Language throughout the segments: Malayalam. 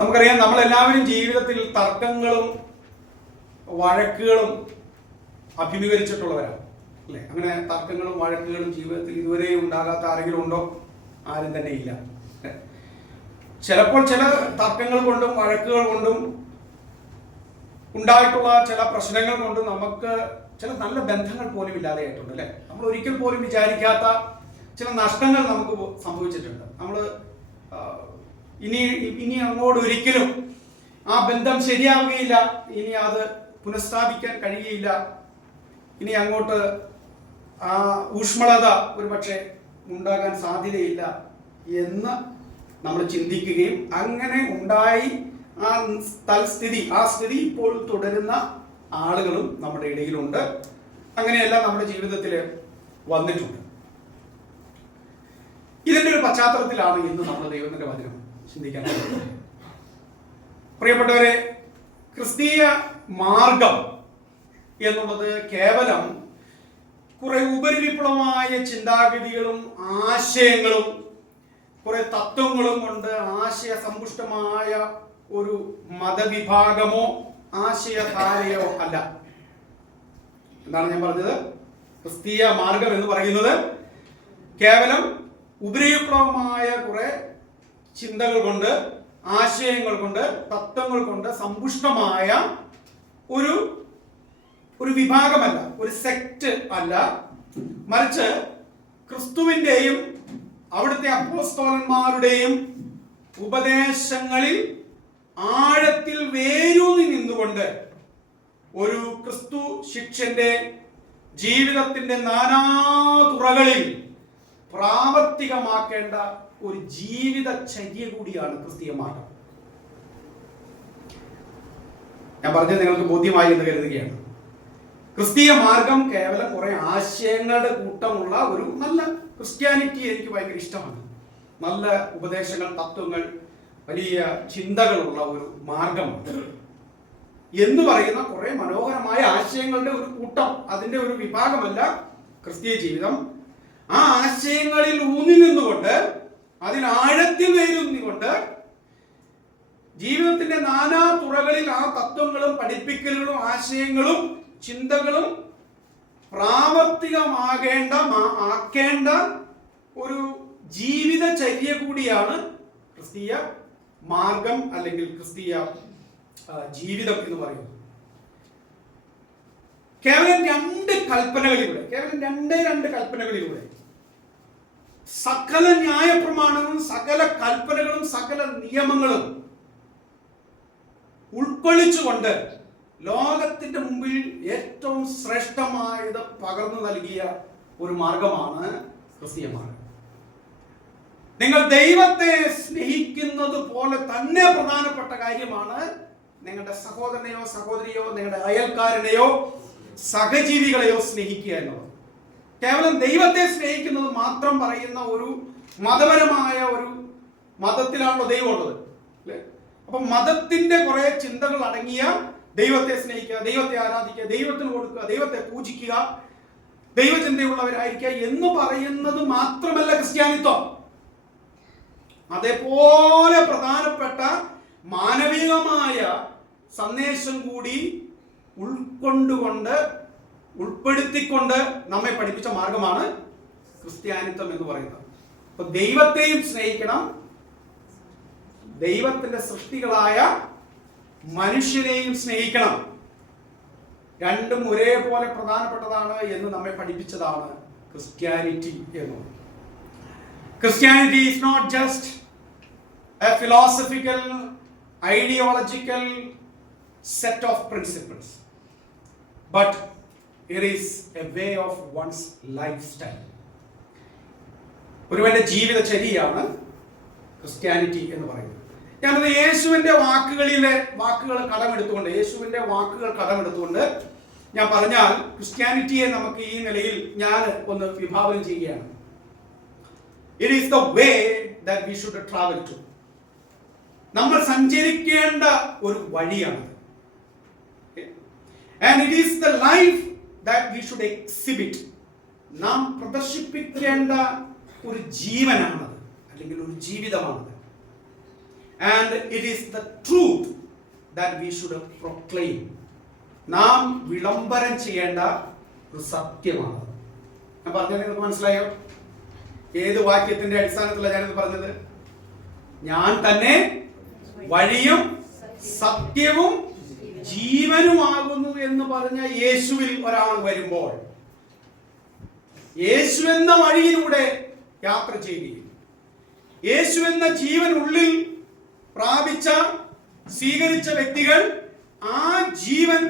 നമുക്കറിയാം, നമ്മളെല്ലാവരും ജീവിതത്തിൽ തർക്കങ്ങളും വഴക്കുകളും അഭിമുഖീകരിച്ചിട്ടുള്ളവരാണ് അല്ലേ? അങ്ങനെ തർക്കങ്ങളും വഴക്കുകളും ജീവിതത്തിൽ ഇതുവരെ ഉണ്ടാകാത്ത ആരെങ്കിലും ഉണ്ടോ? ആരും തന്നെ ഇല്ല. ചിലപ്പോൾ ചില തർക്കങ്ങൾ കൊണ്ടും വഴക്കുകൾ കൊണ്ടും ഉണ്ടായിട്ടുള്ള ചില പ്രശ്നങ്ങൾ കൊണ്ടും നമുക്ക് ചില നല്ല ബന്ധങ്ങൾ പോലും ഇല്ലാതെയായിട്ടുണ്ട് അല്ലേ? നമ്മൾ ഒരിക്കൽ പോലും വിചാരിക്കാത്ത ചില നഷ്ടങ്ങൾ നമുക്ക് സംഭവിച്ചിട്ടുണ്ട്. നമ്മൾ ഇനി അങ്ങോട്ട് ഒരിക്കലും ആ ബന്ധം ശരിയാവുകയില്ല, ഇനി അത് പുനഃസ്ഥാപിക്കാൻ കഴിയുകയില്ല, ഇനി അങ്ങോട്ട് ആ ഊഷ്മളത ഒരുപക്ഷെ ഉണ്ടാകാൻ സാധ്യതയില്ല എന്ന് നമ്മൾ ചിന്തിക്കുകയും അങ്ങനെ ഉണ്ടായി ആ സ്ഥിതി ഇപ്പോൾ തുടരുന്ന ആളുകളും നമ്മുടെ ഇടയിലുണ്ട്. അങ്ങനെയെല്ലാം നമ്മുടെ ജീവിതത്തിൽ വന്നിട്ടുണ്ട്. ഇതിന്റെ ഒരു പശ്ചാത്തലത്തിലാണ് ഇന്ന് നമ്മൾ ദൈവത്തിന്റെ വചനം ചിന്തിക്കാൻ പോകുന്നത്. പ്രിയപ്പെട്ടവരെ, ക്രിസ്തീയ മാർഗം എന്നുള്ളത് കേവലം കുറെ ഉപരിവിപ്ലവമായ ചിന്താഗതികളും ആശയങ്ങളും കുറെ തത്വങ്ങളും കൊണ്ട് ആശയസമ്പുഷ്ടമായ ഒരു മതവിഭാഗമോ ആശയധാരയോ അല്ല. എന്താണ് ഞാൻ പറഞ്ഞത്? ക്രിസ്തീയ മാർഗം എന്ന് പറയുന്നത് കേവലം ഉപരിവിപ്ലവമായ കുറെ ചിന്തകൾ കൊണ്ട്, ആശയങ്ങൾ കൊണ്ട്, തത്വങ്ങൾ കൊണ്ട് സമ്പുഷ്ടമായ ഒരു വിഭാഗമല്ല, ഒരു സെക്ട് അല്ല. മറിച്ച് ക്രിസ്തുവിന്റെയും അവിടുത്തെ അപ്പോസ്തലന്മാരുടെയും ഉപദേശങ്ങളിൽ ആഴത്തിൽ വേരൂന്നി നിന്നുകൊണ്ട് ഒരു ക്രിസ്തു ശിഷ്യന്റെ ജീവിതത്തിന്റെ നാനാതുറകളിൽ പ്രാവർത്തികമാക്കേണ്ട ഒരു ജീവിതചര്യ കൂടിയാണ് ക്രിസ്തീയ മാർഗം. ഞാൻ പറഞ്ഞത് നിങ്ങൾക്ക് ബോധ്യമായി എന്ന് കരുതുകയാണ്. ക്രിസ്തീയ മാർഗം കേവലം കുറെ ആശയങ്ങളുടെ കൂട്ടമുള്ള ഒരു നല്ല ക്രിസ്ത്യാനിറ്റി എനിക്ക് ഭയങ്കര ഇഷ്ടമാണ്. നല്ല ഉപദേശങ്ങൾ, തത്വങ്ങൾ, വലിയ ചിന്തകളുള്ള ഒരു മാർഗമാണ് എന്ന് പറയുന്ന കുറെ മനോഹരമായ ആശയങ്ങളുടെ ഒരു കൂട്ടം, അതിന്റെ ഒരു വിഭാഗമല്ല ക്രിസ്തീയ ജീവിതം. ആ ആശയങ്ങളിൽ ഊന്നി നിന്നുകൊണ്ട്, അതിൽ ആഴത്തിൽ വേരൂന്നിക്കൊണ്ട് ജീവിതത്തിന്റെ നാനാ തുറകളിൽ ആ തത്വങ്ങളും പഠിപ്പിക്കലുകളും ആശയങ്ങളും ചിന്തകളും ആക്കേണ്ട ഒരു ജീവിതചര്യ കൂടിയാണ് ക്രിസ്തീയ മാർഗം അല്ലെങ്കിൽ ക്രിസ്തീയ ജീവിതം എന്ന് പറയുന്നത്. കേവലം രണ്ട് കൽപ്പനകളിലൂടെ സകല ന്യായപ്രമാണങ്ങളും സകല കൽപ്പനകളും സകല നിയമങ്ങളും ഉൾക്കൊള്ളിച്ചുകൊണ്ട് ലോകത്തിന്റെ മുമ്പിൽ ഏറ്റവും ശ്രേഷ്ഠമായത് പകർന്നു നൽകിയ ഒരു മാർഗമാണ് ക്രിസ്തീയ മാർഗം. നിങ്ങൾ ദൈവത്തെ സ്നേഹിക്കുന്നത് പോലെ തന്നെ പ്രധാനപ്പെട്ട കാര്യമാണ് നിങ്ങളുടെ സഹോദരനെയോ സഹോദരിയോ നിങ്ങളുടെ അയൽക്കാരനെയോ സഹജീവികളെയോ സ്നേഹിക്കുക എന്നുള്ളത്. കേവലം ദൈവത്തെ സ്നേഹിക്കുന്നത് മാത്രം പറയുന്ന ഒരു മതപരമായ ഒരു മതത്തിലാണല്ലോ ദൈവമുള്ളത് അല്ലേ? അപ്പൊ മതത്തിന്റെ കുറെ ചിന്തകൾ അടങ്ങിയ ദൈവത്തെ സ്നേഹിക്കുക, ദൈവത്തെ ആരാധിക്കുക, ദൈവത്തിന് കൊടുക്കുക, ദൈവത്തെ പൂജിക്കുക, ദൈവചിന്തയുള്ളവരായിരിക്കുക എന്ന് പറയുന്നത് മാത്രമല്ല ക്രിസ്ത്യാനിത്വം. അതേപോലെ പ്രധാനപ്പെട്ട മാനവികമായ സന്ദേശം കൂടി ഉൾപ്പെടുത്തിക്കൊണ്ട് നമ്മെ പഠിപ്പിച്ച മാർഗമാണ് ക്രിസ്ത്യാനിത്വം എന്ന് പറയുന്നത്. അപ്പൊ ദൈവത്തെയും സ്നേഹിക്കണം, ദൈവത്തിന്റെ സൃഷ്ടികളായ മനുഷ്യനെയും സ്നേഹിക്കണം. രണ്ടും ഒരേപോലെ പ്രധാനപ്പെട്ടതാണ് എന്ന് നമ്മെ പഠിപ്പിച്ചതാണ് ക്രിസ്ത്യാനിറ്റി എന്നുള്ളത്. Christianity is not just a philosophical, ideological set of principles, but it is a way of one's lifestyle. ഒരുവന്റെ ജീവിതചര്യയാണ് ക്രിസ്ത്യാനിറ്റി എന്ന് പറയുന്നത്. ഞാനത് യേശുവിന്റെ വാക്കുകൾ കടമെടുത്തുകൊണ്ട് ഞാൻ പറഞ്ഞാൽ ക്രിസ്ത്യാനിറ്റിയെ നമുക്ക് ഈ നിലയിൽ ഞാൻ ഒന്ന് വിഭാവനം ചെയ്യുകയാണ്. It is the way that we should travel to. നമ്മൾ സഞ്ചരിക്കേണ്ട ഒരു വഴിയാണ്. And it is the life that we should exhibit. നാം പ്രദർശിപ്പിക്കേണ്ട ഒരു ജീവനാണത്, അല്ലെങ്കിൽ ഒരു ജീവിതമാണത്. and it is the truth that we should proclaim. നാം വിളംബരം ചെയ്യേണ്ട ഒരു സത്യമാണ്. ഞാൻ പറഞ്ഞത് നിങ്ങൾക്ക് മനസ്സിലായോ? ഏത് വാക്യത്തിന്റെ അടിസ്ഥാനത്തിലാണ് ഞാനിത് പറഞ്ഞത്? ഞാൻ തന്നെ വഴിയും സത്യവും ജീവനുമാകുന്നു എന്ന് പറഞ്ഞ യേശുവിൽ ഒരാൾ വരുമ്പോൾ, യേശു എന്ന വഴിയിലൂടെ യാത്ര ചെയ്യുകയും യേശു എന്ന ജീവൻ ഉള്ളിൽ പ്രാപിച്ച സ്വീകരിച്ച വ്യക്തികൾ ആ ജീവൻ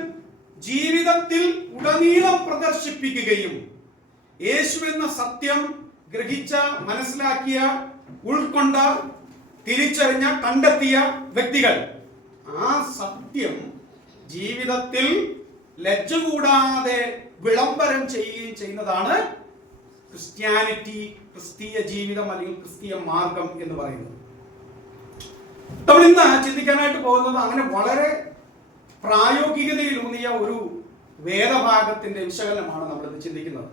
ജീവിതത്തിൽ ഉടനീളം പ്രദർശിപ്പിക്കുകയും യേശു എന്ന സത്യം ഗ്രഹിച്ച, മനസ്സിലാക്കിയ, ഉൾക്കൊണ്ട, തിരിച്ചറിഞ്ഞ, കണ്ടെത്തിയ വ്യക്തികൾ ആ സത്യം ജീവിതത്തിൽ ലജ്ജ കൂടാതെ വിളംബരം ചെയ്യുകയും ചെയ്യുന്നതാണ് ക്രിസ്ത്യാനിറ്റി, ക്രിസ്തീയ ജീവിതം അല്ലെങ്കിൽ ക്രിസ്തീയ മാർഗം എന്ന് പറയുന്നത്. നമ്മൾ ഇന്ന് ചിന്തിക്കാനായിട്ട് പോകുന്നത് അങ്ങനെ വളരെ പ്രായോഗികതയിലൂന്നിയ ഒരു വേദഭാഗത്തിന്റെ വിശകലനമാണ് നമ്മൾ ഇന്ന് ചിന്തിക്കുന്നത്.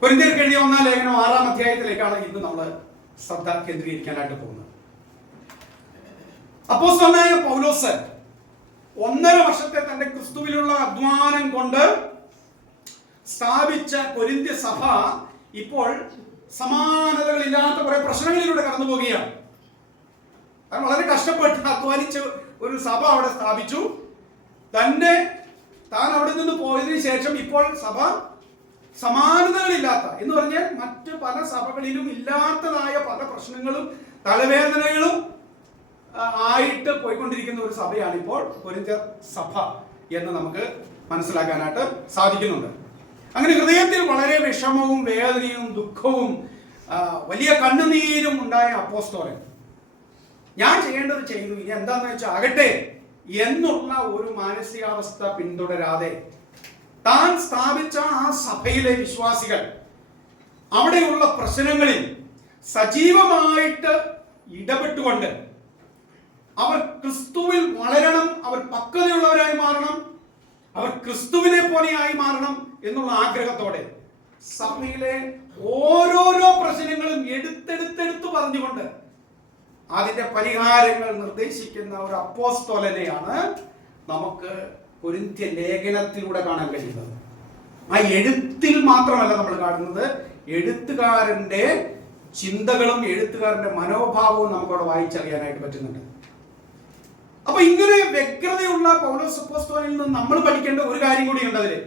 കൊരിന്ത്യർക്ക് എഴുതിയ 1-ാം ലേഖനം 6-ാം അധ്യായത്തിലേക്കാണ് ഇന്ന് നമ്മൾ ശ്രദ്ധ കേന്ദ്രീകരിക്കാനായിട്ട് പോകുന്നത്. അപ്പോസ്തലനായ പൗലോസ് 1.5 വർഷത്തെ തന്റെ ക്രിസ്തുവിലുള്ള അധ്വാനം കൊണ്ട് സ്ഥാപിച്ച കൊരിന്ത്യ സഭ ഇപ്പോൾ സമാനതകളില്ലാത്ത കുറെ പ്രശ്നങ്ങളിലൂടെ കടന്നു പോവുകയാണ്. കാരണം വളരെ കഷ്ടപ്പെട്ട് അധ്വാനിച്ച ഒരു സഭ അവിടെ സ്ഥാപിച്ചു. താൻ അവിടെ നിന്ന് പോയതിനു ശേഷം ഇപ്പോൾ സഭ സമാനതകളില്ലാത്ത എന്ന് പറഞ്ഞാൽ മറ്റ് പല സഭകളിലും ഇല്ലാത്തതായ പല പ്രശ്നങ്ങളും തലവേദനകളും ആയിട്ട് പോയിക്കൊണ്ടിരിക്കുന്ന ഒരു സഭയാണ് ഇപ്പോൾ കൊരിന്ത്യ സഭ എന്ന് നമുക്ക് മനസ്സിലാക്കാനായിട്ട് സാധിക്കുന്നുണ്ട്. അങ്ങനെ ഹൃദയത്തിൽ വളരെ വിഷമവും വേദനയും ദുഃഖവും വലിയ കണ്ണുനീരും ഉണ്ടായ അപ്പോസ്തലൻ ഞാൻ ചെയ്യേണ്ടത് ചെയ്തു, ഇനി എന്താന്ന് വെച്ചാൽ ആകട്ടെ എന്നുള്ള ഒരു മാനസികാവസ്ഥ പിന്തുടരാതെ താൻ സ്ഥാപിച്ച ആ സഭയിലെ വിശ്വാസികൾ അവിടെയുള്ള പ്രശ്നങ്ങളിൽ സജീവമായിട്ട് ഇടപെട്ടുകൊണ്ട് അവർ ക്രിസ്തുവിൽ വളരണം, അവർ പക്വതയുള്ളവരായി മാറണം, അവർ ക്രിസ്തുവിനെ പോലെയായി മാറണം എന്നുള്ള ആഗ്രഹത്തോടെ സഭയിലെ ഓരോരോ പ്രശ്നങ്ങളും എടുത്തെടുത്തെടുത്ത് പറഞ്ഞുകൊണ്ട് അതിന്റെ പരിഹാരങ്ങൾ നിർദ്ദേശിക്കുന്ന ഒരു അപ്പോസ്തലനെയാണ് നമുക്ക് കൊരിന്ത്യ ലേഖനത്തിലൂടെ കാണാൻ കഴിയുന്നത്. ആ എഴുത്തിൽ മാത്രമല്ല നമ്മൾ കാണുന്നത്, എഴുത്തുകാരന്റെ ചിന്തകളും എഴുത്തുകാരന്റെ മനോഭാവവും നമുക്കവിടെ വായിച്ചറിയാനായിട്ട് പറ്റുന്നുണ്ട്. അപ്പൊ ഇങ്ങനെ വ്യഗ്രതയുള്ള പൗലോസ് അപ്പോസ്തലനിൽ നിന്ന് നമ്മൾ പഠിക്കേണ്ട ഒരു കാര്യം കൂടി ഉണ്ട്. അതില്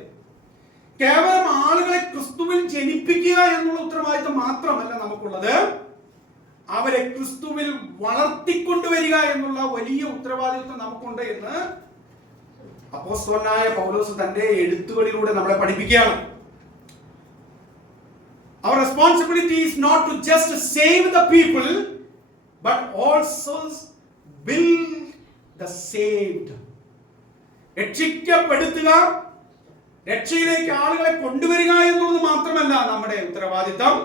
കേവലം ആളുകളെ ക്രിസ്തുവിൽ ജനിപ്പിക്കുക എന്നുള്ള ഉത്തരവാദിത്വം മാത്രമല്ല നമുക്കുള്ളത്, അവരെ ക്രിസ്തുവിൽ വളർത്തിക്കൊണ്ടുവരിക എന്നുള്ള വലിയ ഉത്തരവാദിത്വം നമുക്കുണ്ട് എന്ന് അപ്പോസ്തലനായ പൗലോസ് തന്റെ എഴുത്തുകളിലൂടെ നമ്മളെ പഠിപ്പിക്കുകയാണ്. Our responsibility is not to just save the people but also build the saved. രക്ഷിക്കപ്പെടുത്തുക, രക്ഷയിലേക്ക് ആളുകളെ കൊണ്ടുവരിക എന്നുള്ളത് മാത്രമല്ല നമ്മുടെ ഉത്തരവാദിത്തം,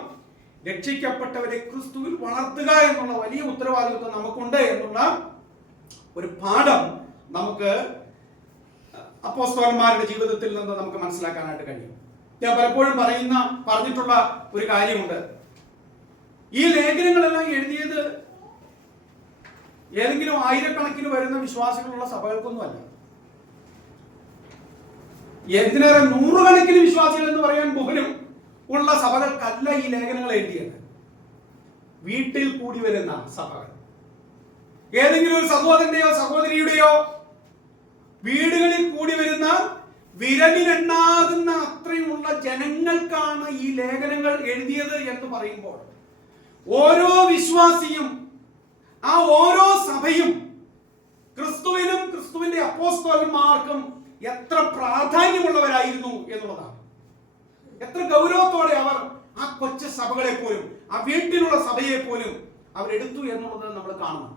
രക്ഷിക്കപ്പെട്ടവരെ ക്രിസ്തുവിൽ വളർത്തുക എന്നുള്ള വലിയ ഉത്തരവാദിത്വം നമുക്കുണ്ട് എന്നുള്ള ഒരു പാഠം നമുക്ക് അപ്പോസ്തലന്മാരുടെ ജീവിതത്തിൽ നിന്ന് നമുക്ക് മനസ്സിലാക്കാനായിട്ട് കഴിയും. ഞാൻ പലപ്പോഴും പറഞ്ഞിട്ടുള്ള ഒരു കാര്യമുണ്ട്. ഈ ലേഖനങ്ങളെല്ലാം എഴുതിയത് ഏതെങ്കിലും ആയിരക്കണക്കിന് വരുന്ന വിശ്വാസികളുള്ള സഭകൾക്കൊന്നുമല്ല. എന്തിനേറെ നൂറുകണക്കിന് വിശ്വാസികൾ എന്ന് പറയാൻ പോലും ഉള്ള സഭകൾക്കല്ല ഈ ലേഖനങ്ങൾ എഴുതിയത്. വീട്ടിൽ കൂടി വരുന്ന സഭകൾ, ഏതെങ്കിലും ഒരു സഹോദരന്റെയോ സഹോദരിയുടെയോ വീടുകളിൽ കൂടി വരുന്ന വിരലിലെണ്ണാകുന്ന അത്രയുമുള്ള ജനങ്ങൾക്കാണ് ഈ ലേഖനങ്ങൾ എഴുതിയത് എന്ന് പറയുമ്പോൾ ഓരോ വിശ്വാസിയും ആ ഓരോ സഭയും ക്രിസ്തുവിനും ക്രിസ്തുവിന്റെ അപ്പോസ്തലന്മാർക്കും എത്ര പ്രാധാന്യമുള്ളവരായിരുന്നു എന്നുള്ളതാണ്. എത്ര ഗൗരവത്തോടെ അവർ ആ കൊച്ചു സഭകളെ പോലും, ആ വീട്ടിലുള്ള സഭയെ പോലും അവരെടുത്തു എന്നുള്ളത് നമ്മൾ കാണുന്നു.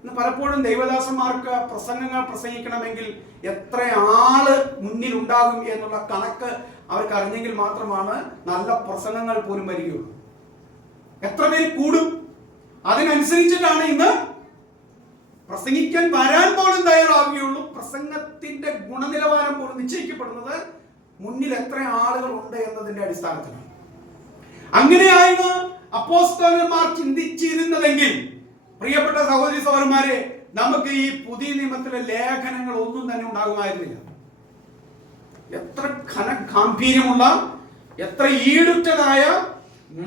ഇന്ന് പലപ്പോഴും ദൈവദാസന്മാർക്ക് പ്രസംഗങ്ങൾ പ്രസംഗിക്കണമെങ്കിൽ എത്ര ആള് മുന്നിൽ ഉണ്ടാകും എന്നുള്ള കണക്ക് അവർക്ക് അറിഞ്ഞെങ്കിൽ മാത്രമാണ് നല്ല പ്രസംഗങ്ങൾ പോലും വരികയുള്ളൂ. എത്ര പേര് കൂടും, അതിനനുസരിച്ചിട്ടാണ് ഇന്ന് പ്രസംഗിക്കാൻ വരാൻ പോലും തയ്യാറാവുകയുള്ളൂ. പ്രസംഗത്തിന്റെ ഗുണനിലവാരം പോലും നിശ്ചയിക്കപ്പെടുന്നത് മുന്നിൽ എത്ര ആളുകൾ ഉണ്ട് എന്നതിന്റെ അടിസ്ഥാനത്തിലാണ്. അങ്ങനെയായിരുന്നു അപ്പോസ്തലന്മാർ ചിന്തിച്ചിരുന്നതെങ്കിൽ പ്രിയപ്പെട്ട സഹോദരി സഹോദരന്മാരെ, നമുക്ക് ഈ പുതിയ നിയമത്തിലെ ലേഖനങ്ങൾ ഒന്നും തന്നെ ഉണ്ടാകുമായിരുന്നില്ല. എത്ര ഘനഗാംഭീര്യമുള്ള, എത്ര ഈടുറ്റതായ,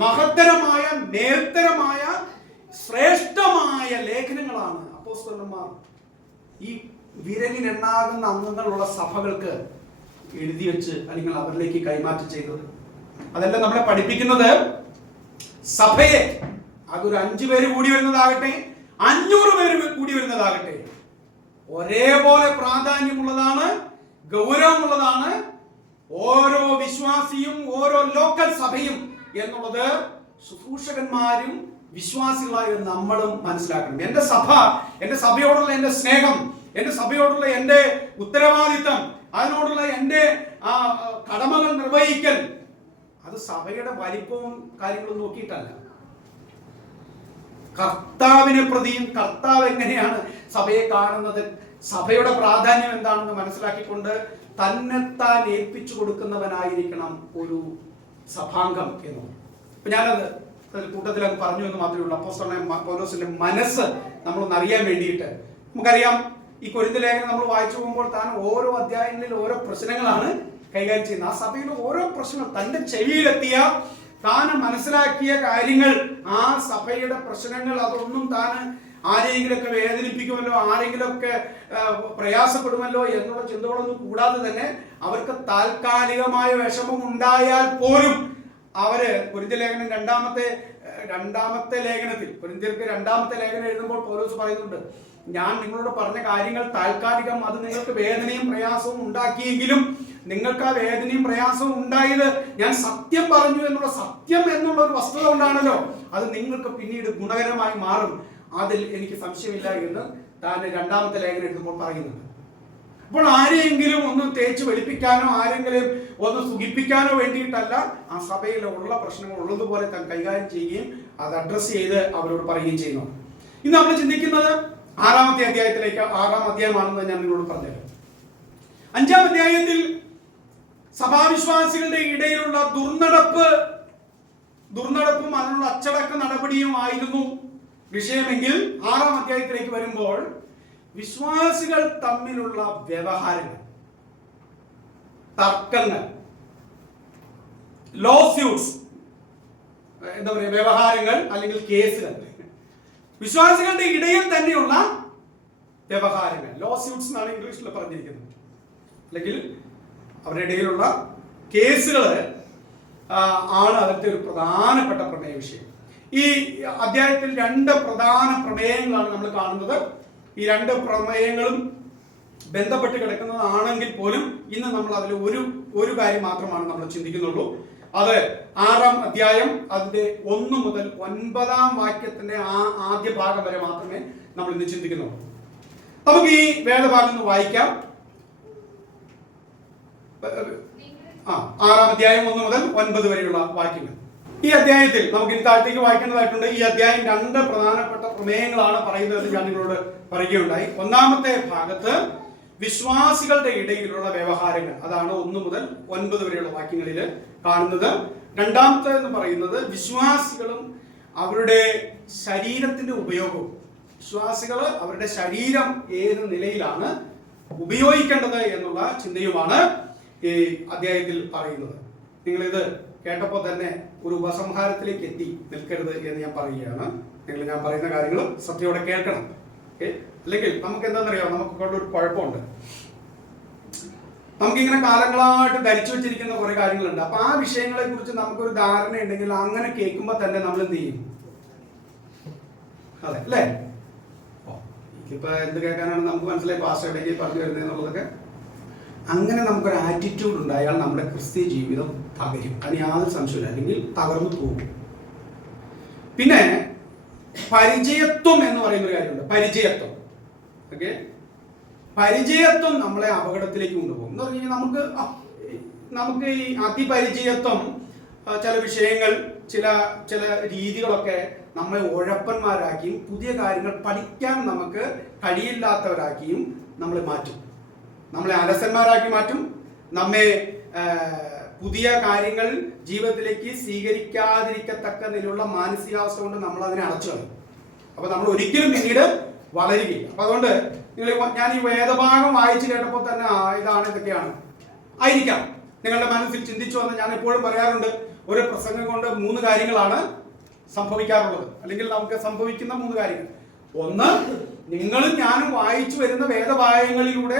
മഹത്തരമായ, മേൽത്തരമായ, ശ്രേഷ്ഠമായ ലേഖനങ്ങളാണ് അപ്പോസ്തലന്മാർ ഈ വിരലിലെണ്ണാകുന്ന അംഗങ്ങളുള്ള സഭകൾക്ക് എഴുതി വെച്ച് അല്ലെങ്കിൽ അവരിലേക്ക് കൈമാറ്റം ചെയ്തത്. അതെല്ലാം നമ്മളെ പഠിപ്പിക്കുന്നത് സഭയെ, അതൊരു 5 പേര് കൂടി വരുന്നതാകട്ടെ, 500 പേര് കൂടി വരുന്നതാകട്ടെ, ഒരേപോലെ പ്രാധാന്യമുള്ളതാണ്, ഗൗരവമുള്ളതാണ്. ഓരോ വിശ്വാസിയും ഓരോ ലോക്കൽ സഭയും എന്നുള്ളത് ശുശ്രൂഷകന്മാരും വിശ്വാസികളായ നമ്മളും മനസ്സിലാക്കണം. എന്റെ സഭ, എന്റെ സഭയോടുള്ള എന്റെ സ്നേഹം, എന്റെ സഭയോടുള്ള എന്റെ ഉത്തരവാദിത്തം, അതിനോടുള്ള എന്റെ കടമകൾ നിർവഹിക്കൽ, അത് സഭയുടെ വലിപ്പവും കാര്യങ്ങളും നോക്കിയിട്ടല്ല, കർത്താവിനെ പ്രതിയും കർത്താവ് എങ്ങനെയാണ് സഭയെ കാണുന്നത്, സഭയുടെ പ്രാധാന്യം എന്താണെന്ന് മനസ്സിലാക്കിക്കൊണ്ട് തന്നെത്താൻ ഏൽപ്പിച്ചു കൊടുക്കുന്നവനായിരിക്കണം ഒരു സഭാംഗം എന്നുള്ളത്. അപ്പൊ ഞാനത് കൂട്ടത്തിൽ അങ്ങ് പറഞ്ഞു എന്ന് മാത്രമേ ഉള്ളൂ. അപ്പോസ്തലനായ പൗലോസിന്റെ മനസ്സ് നമ്മളൊന്ന് അറിയാൻ വേണ്ടിയിട്ട്. നമുക്കറിയാം, ഈ കൊരിന്ത്യർ ലേഖനം നമ്മൾ വായിച്ചു പോകുമ്പോൾ താൻ ഓരോ അധ്യായങ്ങളിൽ ഓരോ പ്രശ്നങ്ങളാണ് കൈകാര്യം ചെയ്യുന്നത്. ആ സഭയിലെ ഓരോ പ്രശ്നങ്ങൾ തന്റെ ചെവിയിലെത്തിയ, താൻ മനസ്സിലാക്കിയ കാര്യങ്ങൾ, ആ സഭയുടെ പ്രശ്നങ്ങൾ, അതൊന്നും താൻ ആരെങ്കിലുമൊക്കെ വേദനിപ്പിക്കുമല്ലോ, ആരെങ്കിലുമൊക്കെ പ്രയാസപ്പെടുമല്ലോ എന്നുള്ള ചിന്തകളൊന്നും കൂടാതെ തന്നെ അവർക്ക് താൽക്കാലികമായ വിഷമം ഉണ്ടായാൽ പോലും അവര് കൊരിന്ത്യർ ലേഖനം രണ്ടാമത്തെ ലേഖനത്തിൽ, കൊരിന്ത്യർക്ക് രണ്ടാമത്തെ ലേഖനം എഴുതുമ്പോൾ പൗലോസ് പറയുന്നുണ്ട്, ഞാൻ നിങ്ങളോട് പറഞ്ഞ കാര്യങ്ങൾ താൽക്കാലികം, അത് നിങ്ങൾക്ക് വേദനയും പ്രയാസവും ഉണ്ടാക്കിയെങ്കിലും നിങ്ങൾക്ക് ആ വേദനയും പ്രയാസവും ഉണ്ടായത് ഞാൻ സത്യം പറഞ്ഞു എന്നുള്ള, സത്യം എന്നുള്ള ഒരു വസ്തുത കൊണ്ടാണല്ലോ, അത് നിങ്ങൾക്ക് പിന്നീട് ഗുണകരമായി മാറും, അതിൽ എനിക്ക് സംശയമില്ല എന്ന് താൻ രണ്ടാമത്തെ ലേഖനം എഴുതുമ്പോൾ പറയുന്നുണ്ട്. അപ്പോൾ ആരെയെങ്കിലും ഒന്ന് തേച്ച് വെളുപ്പിക്കാനോ ആരെങ്കിലും ഒന്ന് സുഖിപ്പിക്കാനോ വേണ്ടിയിട്ടല്ല, ആ സഭയിലുള്ള പ്രശ്നങ്ങൾ ഉള്ളതുപോലെ താൻ കൈകാര്യം ചെയ്യുകയും അത് അഡ്രസ് ചെയ്ത് അവരോട് പറയുകയും ചെയ്യുന്നു. ഇന്ന് നമ്മൾ ചിന്തിക്കുന്നത് 6-ാമത്തെ അധ്യായത്തിലേക്ക്, 6-ാം അധ്യായമാണെന്ന് ഞാൻ നിങ്ങളോട് പറഞ്ഞത്. 5-ാം അധ്യായത്തിൽ സഭാവിശ്വാസികളുടെ ഇടയിലുള്ള ദുർനടപ്പും അതിനുള്ള അച്ചടക്ക നടപടിയുമായിരുന്നു വിഷയമെങ്കിൽ 6-ാം അധ്യായത്തിലേക്ക് വരുമ്പോൾ വിശ്വാസികൾ തമ്മിലുള്ള വ്യവഹാരങ്ങൾ, തർക്കങ്ങൾ, ലോസ്യൂട്ട്സ്, എന്താ പറയുക, വ്യവഹാരങ്ങൾ അല്ലെങ്കിൽ കേസുകൾ, വിശ്വാസികളുടെ ഇടയിൽ തന്നെയുള്ള വ്യവഹാരങ്ങൾ, ലോസ്യൂട്ട്സ് എന്നാണ് ഇംഗ്ലീഷിൽ പറഞ്ഞിരിക്കുന്നത്, അല്ലെങ്കിൽ അവരുടെ ഇടയിലുള്ള കേസുകൾ ആണ് അതിന്റെ ഒരു പ്രധാനപ്പെട്ട പ്രമേയ വിഷയം. ഈ അധ്യായത്തിൽ 2 പ്രധാന പ്രമേയങ്ങളാണ് നമ്മൾ കാണുന്നത്. ഈ 2 പ്രമേയങ്ങളും ബന്ധപ്പെട്ട് കിടക്കുന്നതാണെങ്കിൽ പോലും ഇന്ന് നമ്മൾ അതിൽ ഒരു കാര്യം മാത്രമാണ് നമ്മൾ ചിന്തിക്കുന്നുള്ളൂ. അത് 6-ാം അധ്യായം അതിന്റെ 1 മുതൽ 9-ാം വാക്യത്തിന്റെ ആദ്യ ഭാഗം വരെ മാത്രമേ നമ്മൾ ഇന്ന് ചിന്തിക്കുന്നുള്ളൂ. നമുക്ക് ഈ വേദഭാഗം ഒന്ന് വായിക്കാം. 6-ാം അധ്യായം 1 മുതൽ 9 വരെയുള്ള വാക്യങ്ങൾ. ഈ അധ്യായത്തിൽ നമുക്ക് ഇനി താഴത്തേക്ക് വായിക്കേണ്ടതായിട്ടുണ്ട്. ഈ അധ്യായം 2 പ്രധാനപ്പെട്ട പ്രമേയങ്ങളാണ് പറയുന്നത്. ഞാൻ നിങ്ങളോട് പറയുകയുണ്ടായി. 1-ാമത്തെ ഭാഗത്ത് വിശ്വാസികളുടെ ഇടയിലുള്ള വ്യവഹാരങ്ങൾ, അതാണ് 1 മുതൽ 9 വരെയുള്ള വാക്യങ്ങളിൽ കാണുന്നത്. 2-ാമത്തെ എന്ന് പറയുന്നത് വിശ്വാസികളും അവരുടെ ശരീരത്തിന്റെ ഉപയോഗവും, വിശ്വാസികൾ അവരുടെ ശരീരം ഏത് നിലയിലാണ് ഉപയോഗിക്കേണ്ടത് എന്നുള്ള ചിന്തയുമാണ് ഈ അധ്യായത്തിൽ പറയുന്നത്. നിങ്ങളിത് കേട്ടപ്പോൾ തന്നെ ഒരു ഉപസംഹാരത്തിലേക്ക് എത്തി നിൽക്കരുത് എന്ന് ഞാൻ പറയുകയാണ്. ഞാൻ പറയുന്ന കാര്യങ്ങൾ സത്യയോടെ കേൾക്കണം. അല്ലെങ്കിൽ നമുക്ക് എന്താണെന്നറിയാം, നമുക്കുള്ള ഒരു കുഴപ്പമുണ്ട്. നമുക്കിങ്ങനെ കാലങ്ങളായിട്ട് ധരിച്ചു വെച്ചിരിക്കുന്ന കുറെ കാര്യങ്ങളുണ്ട്. അപ്പൊ ആ വിഷയങ്ങളെ കുറിച്ച് നമുക്കൊരു ധാരണ ഉണ്ടെങ്കിൽ അങ്ങനെ കേൾക്കുമ്പോൾ തന്നെ നമ്മൾ എന്ത് ചെയ്യും? അതെ അല്ലേ? ഇപ്പൊ എന്ത് കേൾക്കാനാണ് നമുക്ക് മനസ്സിലായി, പാസ്റ്റർ ഇടയ്ക്ക് പറഞ്ഞു വരുന്നത് എന്നുള്ളതൊക്കെ. അങ്ങനെ നമുക്കൊരു ആറ്റിറ്റ്യൂഡ് ഉണ്ടായാൽ നമ്മുടെ ക്രിസ്തീയ ജീവിതം തകരും. അതിന് യാതൊരു സംശയമില്ല, അല്ലെങ്കിൽ തകർന്നു പോകും. പിന്നെ പരിചയത്വം എന്ന് പറയുന്ന ഒരു കാര്യമുണ്ട്. പരിചയത്വം, ഓക്കെ, പരിചയത്വം നമ്മളെ അപകടത്തിലേക്ക് കൊണ്ടുപോകും. എന്ന് പറഞ്ഞു കഴിഞ്ഞാൽ നമുക്ക് ഈ അതിപരിചയത്വം, ചില വിഷയങ്ങൾ, ചില രീതികളൊക്കെ നമ്മളെ ഉഴപ്പന്മാരാക്കിയും പുതിയ കാര്യങ്ങൾ പഠിക്കാൻ നമുക്ക് കഴിയില്ലാത്തവരാക്കിയും നമ്മളെ മാറ്റും. നമ്മളെ അലസന്മാരാക്കി മാറ്റും. നമ്മെ പുതിയ കാര്യങ്ങൾ ജീവിതത്തിലേക്ക് സ്വീകരിക്കാതിരിക്കത്തക്ക നിലയിലുള്ള മാനസികാവസ്ഥ കൊണ്ട് നമ്മൾ അതിനെ അടച്ചു കളയും. അപ്പൊ നമ്മൾ ഒരിക്കലും പിന്നീട് വളരുകയില്ല. അപ്പൊ അതുകൊണ്ട് ഞാൻ ഈ വേദഭാഗം വായിച്ചു കേട്ടപ്പോൾ തന്നെ ഇതാണ് ഇതൊക്കെയാണ് ആയിരിക്കാം നിങ്ങളുടെ മനസ്സിൽ ചിന്തിച്ചു വന്ന് ഞാൻ എപ്പോഴും പറയാറുണ്ട്, ഒരു പ്രസംഗം കൊണ്ട് 3 കാര്യങ്ങളാണ് സംഭവിക്കാറുള്ളത്, അല്ലെങ്കിൽ നമുക്ക് സംഭവിക്കുന്ന 3 കാര്യങ്ങൾ. ഒന്ന്, നിങ്ങളും ഞാനും വായിച്ചു വരുന്ന വേദഭാഗങ്ങളിലൂടെ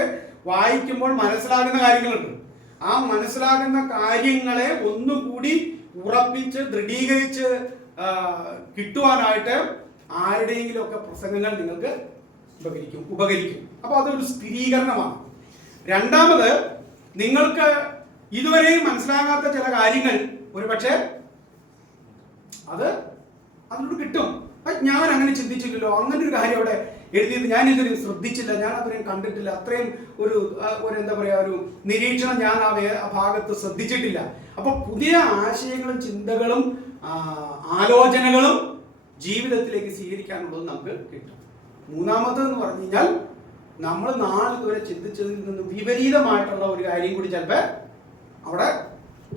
വായിക്കുമ്പോൾ മനസ്സിലാകുന്ന കാര്യങ്ങളുണ്ട്. ആ മനസ്സിലാകുന്ന കാര്യങ്ങളെ ഒന്നുകൂടി ഉറപ്പിച്ച് ദൃഢീകരിച്ച് കിട്ടുവാനായിട്ട് ആരുടെയെങ്കിലും ഒക്കെ പ്രസംഗങ്ങൾ നിങ്ങൾക്ക് ഉപകരിക്കും. അപ്പൊ അതൊരു സ്ഥിരീകരണമാണ്. രണ്ടാമത്, നിങ്ങൾക്ക് ഇതുവരെയും മനസ്സിലാകാത്ത ചില കാര്യങ്ങൾ ഒരുപക്ഷെ അതിനോട് കിട്ടും. ഞാൻ അങ്ങനെ ചിന്തിച്ചില്ലല്ലോ, അങ്ങനെ ഒരു കാര്യം അവിടെ എഴുതിയത് ഞാൻ ഇതുവരെ ശ്രദ്ധിച്ചില്ല, ഞാൻ അത്രയും കണ്ടിട്ടില്ല, അത്രയും ഒരു എന്താ പറയാ ഒരു നിരീക്ഷണം ഞാൻ ആ ഭാഗത്ത് ശ്രദ്ധിച്ചിട്ടില്ല. അപ്പൊ പുതിയ ആശയങ്ങളും ചിന്തകളും ആലോചനകളും ജീവിതത്തിലേക്ക് സ്വീകരിക്കാനുള്ളത് നമുക്ക് കിട്ടും. മൂന്നാമതെന്ന് പറഞ്ഞു കഴിഞ്ഞാൽ നമ്മൾ നാളിതുവരെ ചിന്തിച്ചതിൽ നിന്ന് വിപരീതമായിട്ടുള്ള ഒരു കാര്യം കൂടി ചിലപ്പോൾ അവിടെ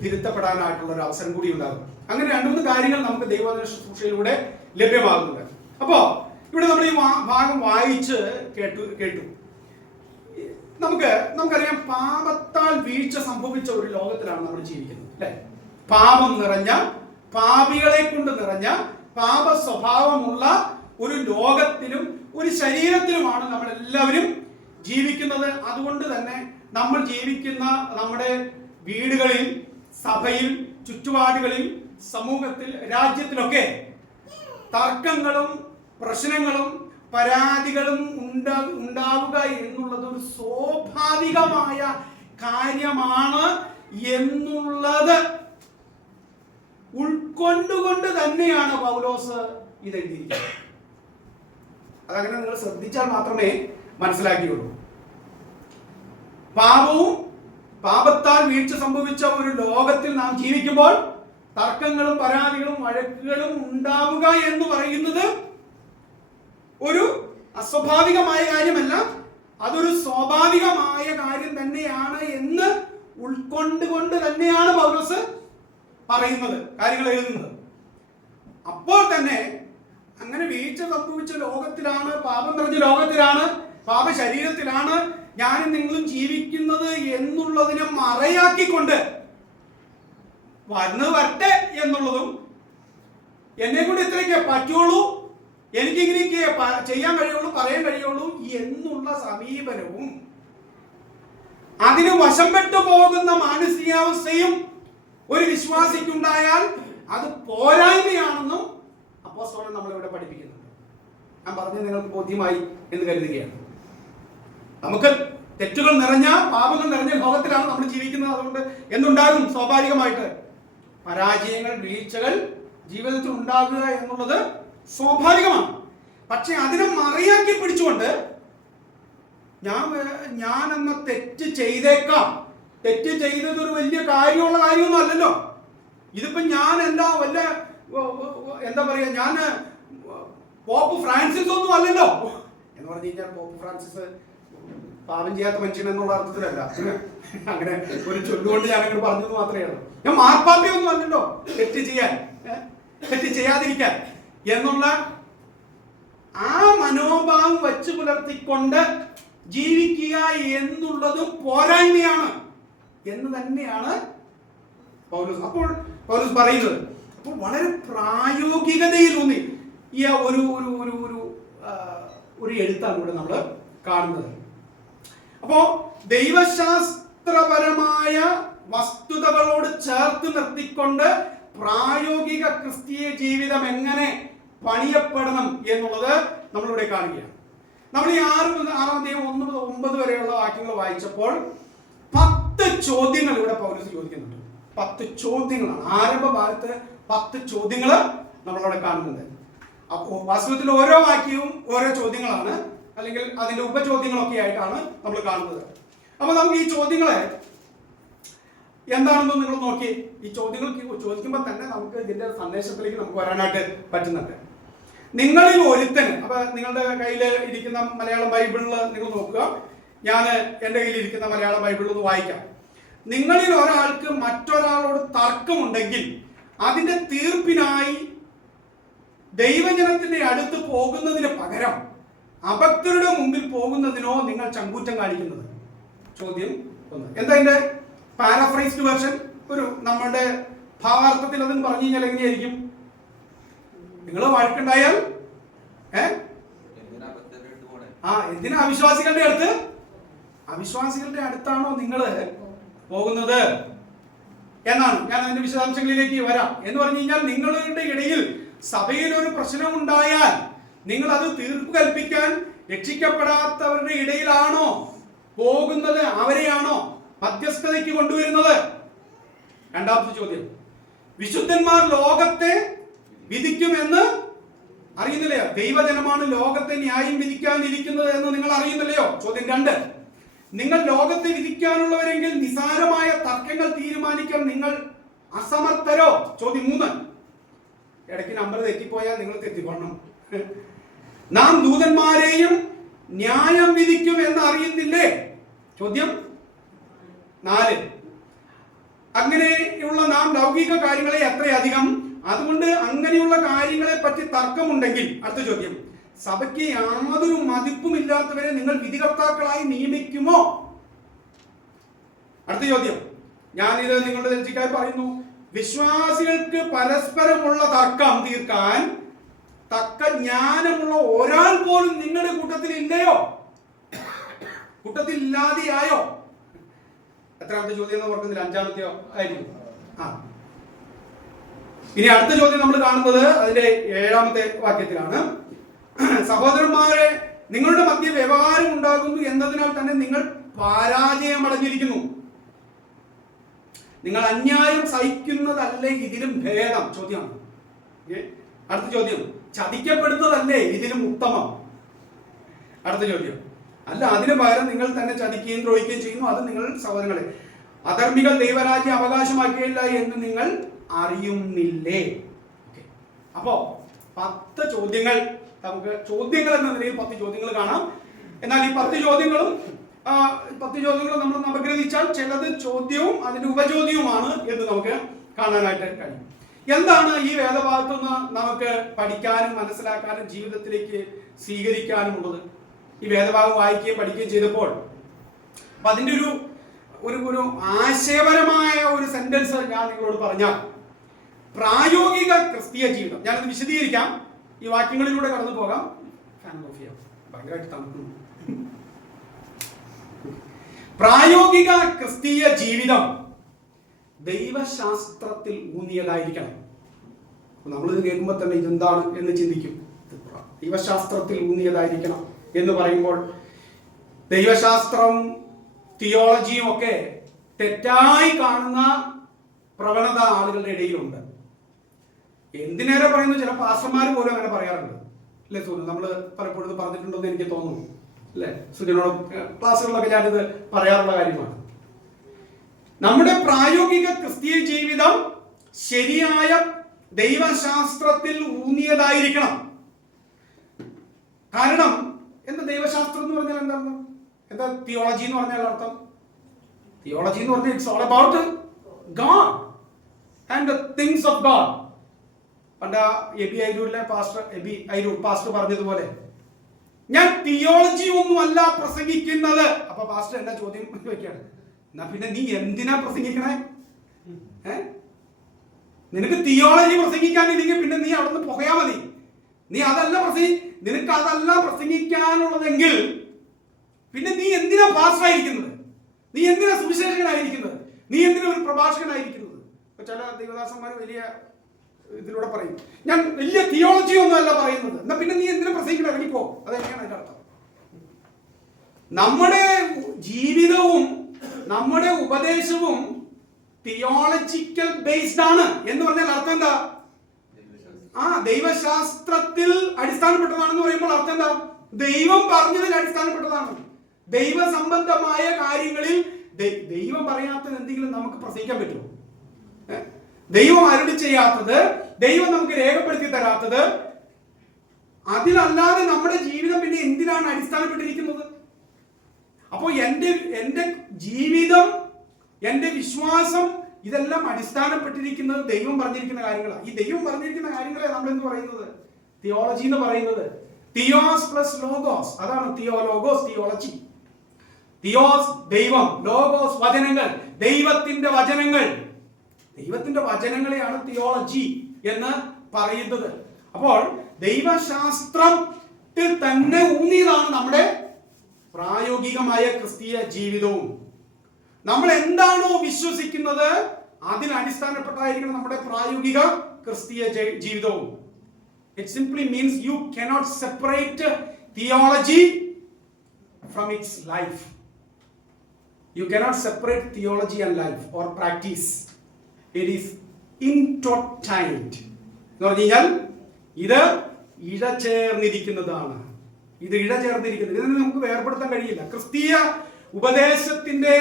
തിരുത്തപ്പെടാനായിട്ടുള്ള ഒരു അവസരം കൂടി ഉണ്ടാകും. അങ്ങനെ 2-3 കാര്യങ്ങൾ നമുക്ക് ദൈവവചന ശുശ്രൂഷയിലൂടെ ലഭ്യമാകുന്നുണ്ട്. അപ്പോ ഇവിടെ നമ്മൾ ഈ ഭാഗം വായിച്ച് കേട്ടു. നമുക്കറിയാം, പാപത്താൽ വീഴ്ച സംഭവിച്ച ഒരു ലോകത്തിലാണ് നമ്മൾ ജീവിക്കുന്നത്, അല്ലെ? പാപം നിറഞ്ഞ, പാപികളെ കൊണ്ട് നിറഞ്ഞ, പാപ സ്വഭാവമുള്ള ഒരു ലോകത്തിലും ഒരു ശരീരത്തിലുമാണ് നമ്മൾ എല്ലാവരും ജീവിക്കുന്നത്. അതുകൊണ്ട് തന്നെ നമ്മൾ ജീവിക്കുന്ന നമ്മുടെ വീടുകളിൽ, സഭയിൽ, ചുറ്റുപാടുകളിൽ, സമൂഹത്തിൽ, രാജ്യത്തിലൊക്കെ തർക്കങ്ങളും പ്രശ്നങ്ങളും പരാതികളും ഉണ്ടാവുക എന്നുള്ളത് ഒരു സ്വാഭാവികമായ കാര്യമാണ് എന്നുള്ളത് ഉൾക്കൊണ്ടുകൊണ്ട് തന്നെയാണ് പൗലോസ് ഇത് എഴുതിയിരിക്കുന്നത്. അതങ്ങനെ നിങ്ങൾ ശ്രദ്ധിച്ചാൽ മാത്രമേ മനസ്സിലാക്കിയുള്ളൂ. പാപത്താൽ വീഴ്ച സംഭവിച്ച ഒരു ലോകത്തിൽ നാം ജീവിക്കുമ്പോൾ തർക്കങ്ങളും പരാതികളും വഴക്കുകളും ഉണ്ടാവുക എന്ന് പറയുന്നത് ഒരു അസ്വാഭാവികമായ കാര്യമല്ല, അതൊരു സ്വാഭാവികമായ കാര്യം തന്നെയാണ് എന്ന് ഉൾക്കൊണ്ടുകൊണ്ട് തന്നെയാണ് പൗലോസ് പറയുന്നത്, കാര്യങ്ങൾ എഴുതുന്നത്. അപ്പോൾ തന്നെ അങ്ങനെ വീഴ്ച സംഭവിച്ച ലോകത്തിലാണ്, പാപം നിറഞ്ഞ ലോകത്തിലാണ്, പാപ ശരീരത്തിലാണ് ഞാനും നിങ്ങളും ജീവിക്കുന്നത് എന്നുള്ളതിനെ മറയാക്കിക്കൊണ്ട് വരട്ടെ എന്നുള്ളതും, എന്നെ കൊണ്ട് ഇത്രയൊക്കെ പറ്റുള്ളൂ, എനിക്കിങ്ങനെയൊക്കെ ചെയ്യാൻ കഴിയുള്ളൂ, പറയാൻ കഴിയുള്ളൂ എന്നുള്ള സമീപനവും അതിന് വശം പെട്ടു പോകുന്ന മാനസികാവസ്ഥയും ഒരു വിശ്വാസിക്കുണ്ടായാൽ അത് പോരായ്മയാണെന്നും അപ്പോസ്തലൻ നമ്മളിവിടെ പഠിപ്പിക്കുന്നുണ്ട്. ഞാൻ പറഞ്ഞത് നിങ്ങൾക്ക് ബോധ്യമായി എന്ന് കരുതുകയാണ്. നമുക്ക് തെറ്റുകൾ നിറഞ്ഞ, പാപങ്ങൾ നിറഞ്ഞ ലോകത്തിലാണ് നമ്മൾ ജീവിക്കുന്നത്. അതുകൊണ്ട് എന്തുണ്ടാകും? സ്വാഭാവികമായിട്ട് പരാജയങ്ങൾ, വീഴ്ചകൾ ജീവിതത്തിൽ ഉണ്ടാകുക എന്നുള്ളത് സ്വാഭാവികമാണ്. പക്ഷെ അതിനെ മറയാക്കി പിടിച്ചുകൊണ്ട് ഞാൻ എന്ന തെറ്റ് ചെയ്തേക്കാം, തെറ്റ് ചെയ്തത് ഒരു വലിയ കാര്യമുള്ള കാര്യമൊന്നും അല്ലല്ലോ. ഇതിപ്പോ ഞാൻ എന്താ പറയാ, ഞാൻ പോപ്പ് ഫ്രാൻസിസ് ഒന്നും അല്ലല്ലോ എന്ന് പറഞ്ഞു കഴിഞ്ഞാൽ പോപ്പ് ഫ്രാൻസിസ് പാപം ചെയ്യാത്ത മനുഷ്യൻ എന്നുള്ള അർത്ഥത്തിലല്ല, അങ്ങനെ ഒരു ചൊല്ലുകൊണ്ട് ഞാൻ അങ്ങനെ പറഞ്ഞത് മാത്രമേ ഉള്ളൂ. ഞാൻ മാർപ്പാപ്പയൊന്നും അല്ലല്ലോ തെറ്റ് ചെയ്യാതിരിക്കാൻ എന്നുള്ള ആ മനോഭാവം വച്ചു പുലർത്തിക്കൊണ്ട് ജീവിക്കുക എന്നുള്ളതും പോരായ്മയാണ് എന്ന് തന്നെയാണ് പൗലോസ് പറയുന്നത്. അപ്പോൾ വളരെ പ്രായോഗികതയിലൂന്നി ഈ ഒരു എഴുത്താണ് ഇവിടെ നമ്മൾ കാണുന്നത്. അപ്പോ ദൈവശാസ്ത്രപരമായ വസ്തുതകളോട് ചേർത്ത് നിർത്തിക്കൊണ്ട് പ്രായോഗിക ക്രിസ്തീയ ജീവിതം എങ്ങനെ പണിയപ്പെടണം എന്നുള്ളത് നമ്മളിവിടെ കാണുകയാണ്. നമ്മൾ ഈ 6-9 വരെയുള്ള വാക്യങ്ങൾ വായിച്ചപ്പോൾ 10 ചോദ്യങ്ങൾ ഇവിടെ പൗലോസ് ചോദിക്കുന്നുണ്ട്. 10 ചോദ്യങ്ങളാണ്. ആരംഭ ഭാഗത്ത് 10 ചോദ്യങ്ങൾ നമ്മളവിടെ കാണുന്നുണ്ട്. അപ്പോൾ വാസ്തവത്തിൽ ഓരോ വാക്യവും ഓരോ ചോദ്യങ്ങളാണ്, അല്ലെങ്കിൽ അതിന്റെ ഉപചോദ്യങ്ങളൊക്കെ ആയിട്ടാണ് നമ്മൾ കാണുന്നത്. അപ്പൊ നമുക്ക് ഈ ചോദ്യങ്ങളെ എന്താണെന്ന് നിങ്ങൾ നോക്കി. ഈ ചോദ്യങ്ങൾ ചോദിക്കുമ്പോൾ തന്നെ നമുക്ക് ഇതിന്റെ സന്ദേശത്തിലേക്ക് നമുക്ക് വരാനായിട്ട് പറ്റുന്നുണ്ട്. നിങ്ങളിൽ ഒരുത്തന്, അപ്പൊ നിങ്ങളുടെ കയ്യിൽ ഇരിക്കുന്ന മലയാളം ബൈബിളിൽ നിങ്ങൾ നോക്കുക, ഞാൻ എൻ്റെ കയ്യിൽ ഇരിക്കുന്ന മലയാളം ബൈബിളിൽ ഒന്ന് വായിക്കാം. നിങ്ങളിൽ ഒരാൾക്ക് മറ്റൊരാളോട് തർക്കമുണ്ടെങ്കിൽ അതിന്റെ തീർപ്പിനായി ദൈവജനത്തിന്റെ അടുത്ത് പോകുന്നതിന് പകരം അഭക്തരുടെ മുമ്പിൽ പോകുന്നതിനോ നിങ്ങൾ ചങ്കൂറ്റം കാണിക്കുന്നത്? ചോദ്യം 1. എന്താ എന്റെ പാരാഫ്രൈസ്ഡ് വേർഷൻ? ഒരു നമ്മുടെ ഭാവാർത്ഥത്തിൽ അതെന്ന് പറഞ്ഞു കഴിഞ്ഞാൽ എങ്ങനെയായിരിക്കും? നിങ്ങൾ വഴക്കുണ്ടായാൽ എന്തിനാ അവിശ്വാസികളുടെ അടുത്ത്? അവിശ്വാസികളുടെ അടുത്താണോ നിങ്ങൾ പോകുന്നത് എന്നാണ്. ഞാൻ അതിന്റെ വിശദാംശങ്ങളിലേക്ക് വരാം. എന്ന് പറഞ്ഞു കഴിഞ്ഞാൽ നിങ്ങളുടെ ഇടയിൽ സഭയിൽ ഒരു പ്രശ്നം ഉണ്ടായാൽ നിങ്ങൾ അത് തീർപ്പ് കൽപ്പിക്കാൻ രക്ഷിക്കപ്പെടാത്തവരുടെ ഇടയിലാണോ പോകുന്നത്? അവരെയാണോ മധ്യസ്ഥതയ്ക്ക് കൊണ്ടുവരുന്നത്? രണ്ടാമത്തെ ചോദ്യം, വിശുദ്ധന്മാർ ലോകത്തെ വിധിക്കുമെന്ന് അറിയുന്നില്ലയോ? ദൈവജനമാണ് ലോകത്തെ ന്യായം വിധിക്കാനിരിക്കുന്നത് എന്ന് നിങ്ങൾ അറിയുന്നില്ലയോ? ചോദ്യം 2, നിങ്ങൾ ലോകത്തെ വിധിക്കാനുള്ളവരെങ്കിൽ നിസാരമായ തർക്കങ്ങൾ തീരുമാനിക്കാൻ നിങ്ങൾ അസമർത്ഥരോ? ചോദ്യം 3, ഇടയ്ക്ക് നമ്പർ തെറ്റിപ്പോയാൽ നിങ്ങൾ തെറ്റിക്കൊള്ളണം. നാം ദൂതന്മാരെയും ന്യായം വിധിക്കും എന്ന് അറിയുന്നില്ലേ? ചോദ്യം 4, അങ്ങനെയുള്ള നാം ലൗകിക കാര്യങ്ങളെ എത്രയധികം, അതുകൊണ്ട് അങ്ങനെയുള്ള കാര്യങ്ങളെ പറ്റി തർക്കമുണ്ടെങ്കിൽ. അടുത്ത ചോദ്യം, സഭയ്ക്ക് യാതൊരു മതിപ്പുമില്ലാത്തവരെ നിങ്ങൾ വിധികർത്താക്കളായി നിയമിക്കുമോ? അടുത്ത ചോദ്യം, ഞാനിത് നിങ്ങളുടെ ചർച്ചക്കാർ പറയുന്നു, വിശ്വാസികൾക്ക് പരസ്പരമുള്ള തർക്കം തീർക്കാൻ തക്ക ജ്ഞാനമുള്ള ഒരാൾ പോലും നിങ്ങളുടെ കൂട്ടത്തിൽ ഇല്ലയോ? കൂട്ടത്തിൽ ഇല്ലാതെയായോ? എത്രാമത്തെ ചോദ്യം എന്ന് പറഞ്ഞതിൽ 5ാമത്തെയോ ആയിരിക്കും. ഇനി അടുത്ത ചോദ്യം നമ്മൾ കാണുന്നത് അതിന്റെ 7ാമത്തെ വാക്യത്തിലാണ്. സഹോദരന്മാരെ, നിങ്ങളുടെ മധ്യ വ്യവഹാരം ഉണ്ടാകുന്നു എന്നതിനാൽ തന്നെ നിങ്ങൾ പരാജയമടഞ്ഞിരിക്കുന്നു. നിങ്ങൾ അന്യായം സഹിക്കുന്നതല്ലേ ഇതിലും ഭേദം? ചോദ്യമാണ്. അടുത്ത ചോദ്യം, ചതിക്കപ്പെടുന്നതല്ലേ ഇതിലും ഉത്തമം? അടുത്ത ചോദ്യം, അല്ല, അതിന് പകരം നിങ്ങൾ തന്നെ ചതിക്കുകയും ദ്രോഹിക്കുകയും ചെയ്യുന്നു. അത് നിങ്ങൾ സഹോദരങ്ങളെ അധർമ്മികൾ ദൈവരാജ്യം അവകാശമാക്കിയില്ല എന്ന് നിങ്ങൾ അറിയുന്നില്ലേ? അപ്പോ 10 ചോദ്യങ്ങൾ, നമുക്ക് ചോദ്യങ്ങൾ എന്ന നിലയിൽ 10 ചോദ്യങ്ങൾ കാണാം. എന്നാൽ ഈ 10 ചോദ്യങ്ങളും നമ്മൾ നവഗ്രഹിച്ചാൽ ചിലത് ചോദ്യവും അതിന്റെ ഉപചോദ്യവുമാണ് എന്ന് നമുക്ക് കാണാനായിട്ട് കഴിയും. എന്താണ് ഈ വേദഭാഗത്തു നിന്ന് നമുക്ക് പഠിക്കാനും മനസ്സിലാക്കാനും ജീവിതത്തിലേക്ക് സ്വീകരിക്കാനും ഉള്ളത്? ഈ വേദഭാഗം വായിക്കുകയും പഠിക്കുകയും ചെയ്തപ്പോൾ അതിന്റെ ഒരു ആശയപരമായ ഒരു സെന്റൻസ് ഞാൻ നിങ്ങളോട് പറഞ്ഞാൽ, പ്രായോഗിക ക്രിസ്തീയ ജീവിതം. ഞാനത് വിശദീകരിക്കാം, ഈ വാക്യങ്ങളിലൂടെ കടന്നു പോകാം. ഭയങ്കരമായിട്ട് തണുക്കുന്നു. പ്രായോഗിക ക്രിസ്തീയ ജീവിതം ദൈവശാസ്ത്രത്തിൽ ഊന്നിയതായിരിക്കണം. നമ്മളിത് കേൾക്കുമ്പോൾ തന്നെ ഇതെന്താണ് എന്ന് ചിന്തിക്കും. ദൈവശാസ്ത്രത്തിൽ ഊന്നിയതായിരിക്കണം എന്ന് പറയുമ്പോൾ ദൈവശാസ്ത്രം തിയോളജിയും ഒക്കെ തെറ്റായി കാണുന്ന പ്രവണത ആളുകളുടെ ഇടയിലുണ്ട്. എന്തിനേറെ പറയുന്നു, ചില പാസ്റ്റർമാർ പോലും അങ്ങനെ പറയാറുണ്ട് അല്ലേ സുജു? നമ്മൾ പലപ്പോഴും പറഞ്ഞിട്ടുണ്ടെന്ന് എനിക്ക് തോന്നുന്നു അല്ലെ? സുജനോട് ക്ലാസ്സുകളിലൊക്കെ ഞാനിത് പറയാറുള്ള കാര്യമാണ്. നമ്മുടെ പ്രായോഗിക ക്രിസ്തീയ ജീവിതം ശരിയായ ദൈവശാസ്ത്രത്തിൽ ഊന്നിയതായിരിക്കണം. കാരണം എന്താ ദൈവശാസ്ത്രം എന്ന് പറഞ്ഞാൽ എന്താണ്? എന്താ തിയോളജി എന്ന് പറഞ്ഞാൽ അർത്ഥം? തിയോളജി എന്ന് പറഞ്ഞാൽ it's all about God and the things of God. പണ്ട് എബി ഐരൂരിലെ പാസ്റ്റർ പറഞ്ഞതുപോലെ, ഞാൻ തിയോളജി ഒന്നും അല്ല പ്രസംഗിക്കുന്നത്. അപ്പൊ പാസ്റ്റർ എന്നാ ചോദ്യം വെക്കാണ്, എന്നാ പിന്നെ നീ എന്തിനാ പ്രസംഗിക്കണേ? നിനക്ക് തിയോളജി പ്രസംഗിക്കാനില്ലെങ്കിൽ പിന്നെ നീ അവിടെ നിന്ന് പോയാ മതി. നീ അതല്ല നിനക്ക് അതല്ല പ്രസംഗിക്കാനുള്ളതെങ്കിൽ പിന്നെ നീ എന്തിനാ പാസ്റ്ററായിരിക്കുന്നത്? നീ എന്തിനാ സുവിശേഷകനായിരിക്കുന്നത്? നീ എന്തിനാ ഒരു പ്രഭാഷകനായിരിക്കുന്നത്? ചില ദൈവദാസന്മാർ വലിയ ഇതിലൂടെ പറയും, ഞാൻ വലിയ തിയോളജി ഒന്നും അല്ല പറയുന്നത്. എന്നാ പിന്നെ നീ എന്തിനാ പ്രസംഗിക്കണം? ഇറങ്ങിപ്പോ. അതെങ്ങനെയാണ് അതിന്റെ അർത്ഥം? നമ്മുടെ ജീവിതവും നമ്മുടെ ഉപദേശവും തിയോളജിക്കൽ ബേസ്ഡ് ആണ് എന്ന് പറഞ്ഞാൽ അർത്ഥം എന്താ? ദൈവശാസ്ത്രത്തിൽ അടിസ്ഥാനപ്പെട്ടതാണെന്ന് പറയുമ്പോൾ അർത്ഥം എന്താ? ദൈവം പറഞ്ഞതിൽ അടിസ്ഥാനപ്പെട്ടതാണ്. ദൈവ സംബന്ധമായ കാര്യങ്ങളിൽ ദൈവം പറയാത്തത് എന്തെങ്കിലും നമുക്ക് പ്രസംഗിക്കാൻ പറ്റുമോ? ദൈവം അരുളി ചെയ്യാത്തത്, ദൈവം നമുക്ക് രേഖപ്പെടുത്തി തരാത്തത്, അതിലല്ലാതെ നമ്മുടെ ജീവിതം പിന്നെ എന്തിനാണ് അടിസ്ഥാനപ്പെട്ടിരിക്കുന്നത്? അപ്പോൾ എൻ്റെ ജീവിതം, എൻ്റെ വിശ്വാസം, ഇതെല്ലാം അടിസ്ഥാനപ്പെട്ടിരിക്കുന്നത് ദൈവം പറഞ്ഞിരിക്കുന്ന കാര്യങ്ങളാണ്. ഈ ദൈവം പറഞ്ഞിരിക്കുന്ന കാര്യങ്ങളെ നമ്മൾ എന്ത് പറയുന്നത്? തിയോളജി എന്ന് പറയുന്നത്. തിയോസ് പ്ലസ് ലോഗോസ്, അതാണ് തിയോലോഗോസ്, തിയോളജി. തിയോസ് ദൈവം, ലോഗോസ് വചനങ്ങൾ, ദൈവത്തിന്റെ വചനങ്ങൾ. ദൈവത്തിന്റെ വചനങ്ങളെയാണ് തിയോളജി എന്ന് പറയുന്നത്. അപ്പോൾ ദൈവശാസ്ത്രത്തിൽ തന്നെ ഊന്നിയതാണ് നമ്മുടെ പ്രായോഗികമായ ക്രിസ്തീയ ജീവിതവും. നമ്മൾ എന്താണോ വിശ്വസിക്കുന്നത് അതിൽ അടിസ്ഥാനപ്പെട്ടായിരിക്കണം നമ്മുടെ പ്രായോഗിക ക്രിസ്തീയ ജീവിതവും. It simply means you cannot separate theology from its life. You cannot separate theology and life or practice. It is intertwined. എന്ന് പറഞ്ഞാൽ ഇത് ഇഴചേർന്നിരിക്കുന്നതാണ്. ഇതിനെ നമുക്ക് വേർപെടുത്താൻ കഴിയില്ല. ക്രിസ്തീയ ഉപദേശത്തിന്റെ,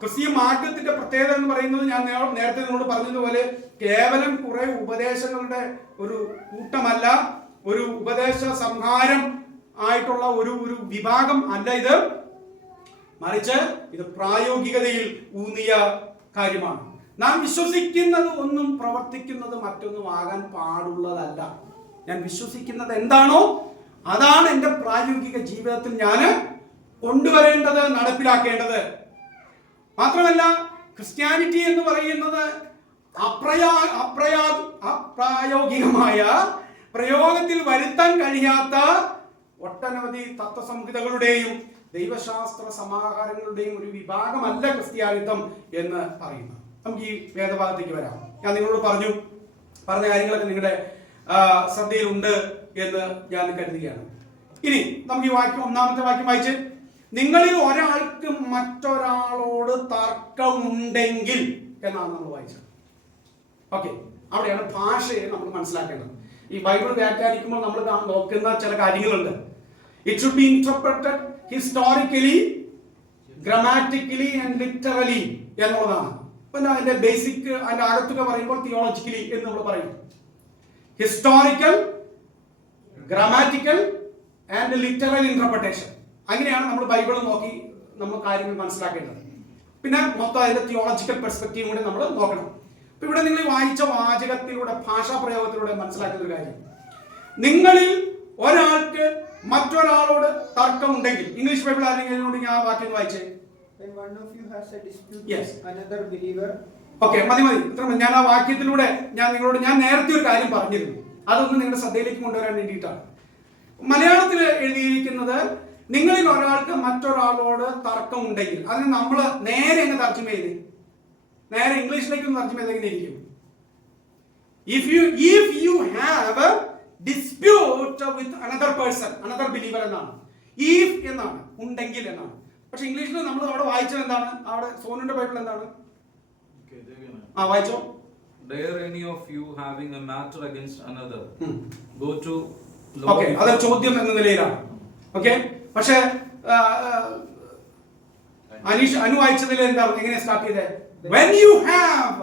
ക്രിസ്തീയ മാർഗത്തിന്റെ പ്രത്യേകത എന്ന് പറയുന്നത് ഞാൻ നേരത്തെ നിങ്ങളോട് പറഞ്ഞതുപോലെ കേവലം കുറെ ഉപദേശങ്ങളുടെ ഒരു കൂട്ടമല്ല, ഒരു ഉപദേശ സംഹാരം ആയിട്ടുള്ള ഒരു വിഭാഗം അല്ല ഇത്. മറിച്ച് ഇത് പ്രായോഗികതയിൽ ഊന്നിയ കാര്യമാണ്. നാം വിശ്വസിക്കുന്നത് ഒന്നും പ്രവർത്തിക്കുന്നത് മറ്റൊന്നും ആകാൻ പാടുള്ളതല്ല. ഞാൻ വിശ്വസിക്കുന്നത് എന്താണോ അതാണ് എൻ്റെ പ്രായോഗിക ജീവിതത്തിൽ ഞാൻ കൊണ്ടുവരേണ്ടത്, നടപ്പിലാക്കേണ്ടത്. മാത്രമല്ല ക്രിസ്ത്യാനിറ്റി എന്ന് പറയുന്നത് അപ്രായോഗികമായ, പ്രയോഗത്തിൽ വരുത്താൻ കഴിയാത്ത ഒട്ടനവധി തത്വസംഹിതകളുടെയും ദൈവശാസ്ത്ര സമാഹാരങ്ങളുടെയും ഒരു വിഭാഗമല്ല ക്രിസ്ത്യാനിത്വം എന്ന് പറയുന്നത്. നമുക്ക് ഈ വേദഭാഗത്തേക്ക് വരാം. ഞാൻ നിങ്ങളോട് പറഞ്ഞ കാര്യങ്ങളൊക്കെ നിങ്ങളുടെ ശ്രദ്ധയിലുണ്ട് എന്ന് ഞാൻ കരുതുകയാണ്. ഇനി നമുക്ക് ഈ വാക്യം, ഒന്നാമത്തെ വാക്യം വായിച്ച്, നിങ്ങളിൽ ഒരാൾക്ക് മറ്റൊരാളോട് തർക്കമുണ്ടെങ്കിൽ എന്നാണ് നമ്മൾ വായിച്ചത്. ഓക്കെ, അവിടെയാണ് ഭാഷയെ നമ്മൾ മനസ്സിലാക്കേണ്ടത്. ഈ ബൈബിൾ വ്യാഖ്യാനിക്കുമ്പോൾ നമ്മൾ നോക്കുന്ന ചില കാര്യങ്ങളുണ്ട്. It should be interpreted historically, grammatically and literally എന്നുള്ളതാണ്. പിന്നെ അതിന്റെ ബേസിക്, അതിന്റെ അകത്തൊക്കെ പറയുമ്പോൾ തിയോളജിക്കലി എന്ന് നമ്മൾ പറയും. Historical, grammatical and literal interpretation. അങ്ങനെയാണ് നമ്മൾ ബൈബിൾ നോക്കി നമ്മൾ കാര്യങ്ങൾ മനസ്സിലാക്കേണ്ടത്. പിന്നെ മൊത്തം അതിന്റെ തിയോളജിക്കൽ പെർസ്പെക്റ്റീവ് കൂടെ നമ്മൾ നോക്കണം. ഇപ്പൊ ഇവിടെ നിങ്ങൾ വായിച്ച വാചകത്തിലൂടെ, ഭാഷാ പ്രയോഗത്തിലൂടെ മനസ്സിലാക്കുന്ന ഒരു കാര്യം, നിങ്ങളിൽ ഒരാൾക്ക് മറ്റൊരാളോട് തർക്കമുണ്ടെങ്കിൽ, ഇംഗ്ലീഷ് ബൈബിൾ ആരെങ്കിലും ഞാൻ വാക്യം വായിച്ചേ. മതി. ഞാൻ ആ വാക്യത്തിലൂടെ ഞാൻ നേരത്തെ ഒരു കാര്യം പറഞ്ഞിരുന്നു, അതൊന്ന് നിങ്ങളുടെ ശ്രദ്ധയിലേക്ക് കൊണ്ടുവരാൻ വേണ്ടിയിട്ടാണ്. മലയാളത്തിൽ എഴുതിയിരിക്കുന്നത് നിങ്ങളിൽ ഒരാൾക്ക് മറ്റൊരാളോട് തർക്കമുണ്ടെങ്കിൽ, അതിന് നമ്മൾ നേരെ എങ്ങനെ തർജ്ജമ ചെയ്ത്, നേരെ ഇംഗ്ലീഷിലേക്ക് തർജ്ജമ ചെയ്ത് എങ്ങനെ ഇരിക്കും? If you have a dispute with another person, another believer എന്നാണ്. If എന്നാണ്, ഉണ്ടെങ്കിൽ എന്നാണ്. പക്ഷെ ഇംഗ്ലീഷിൽ നമ്മൾ അവിടെ വായിച്ചത് എന്താണ്? അവിടെ സോനുന്റെ ബൈബിൾ എന്താണ്? വായിച്ചോ. Dare any of you having a matter against another go to അത് ചോദ്യം എന്ന നിലയിലാണ്. ഓക്കെ, പക്ഷെ അനു വായിച്ചതിൽ എന്താണ്, എങ്ങനെ സ്റ്റാർട്ട് ചെയ്തേ? when you have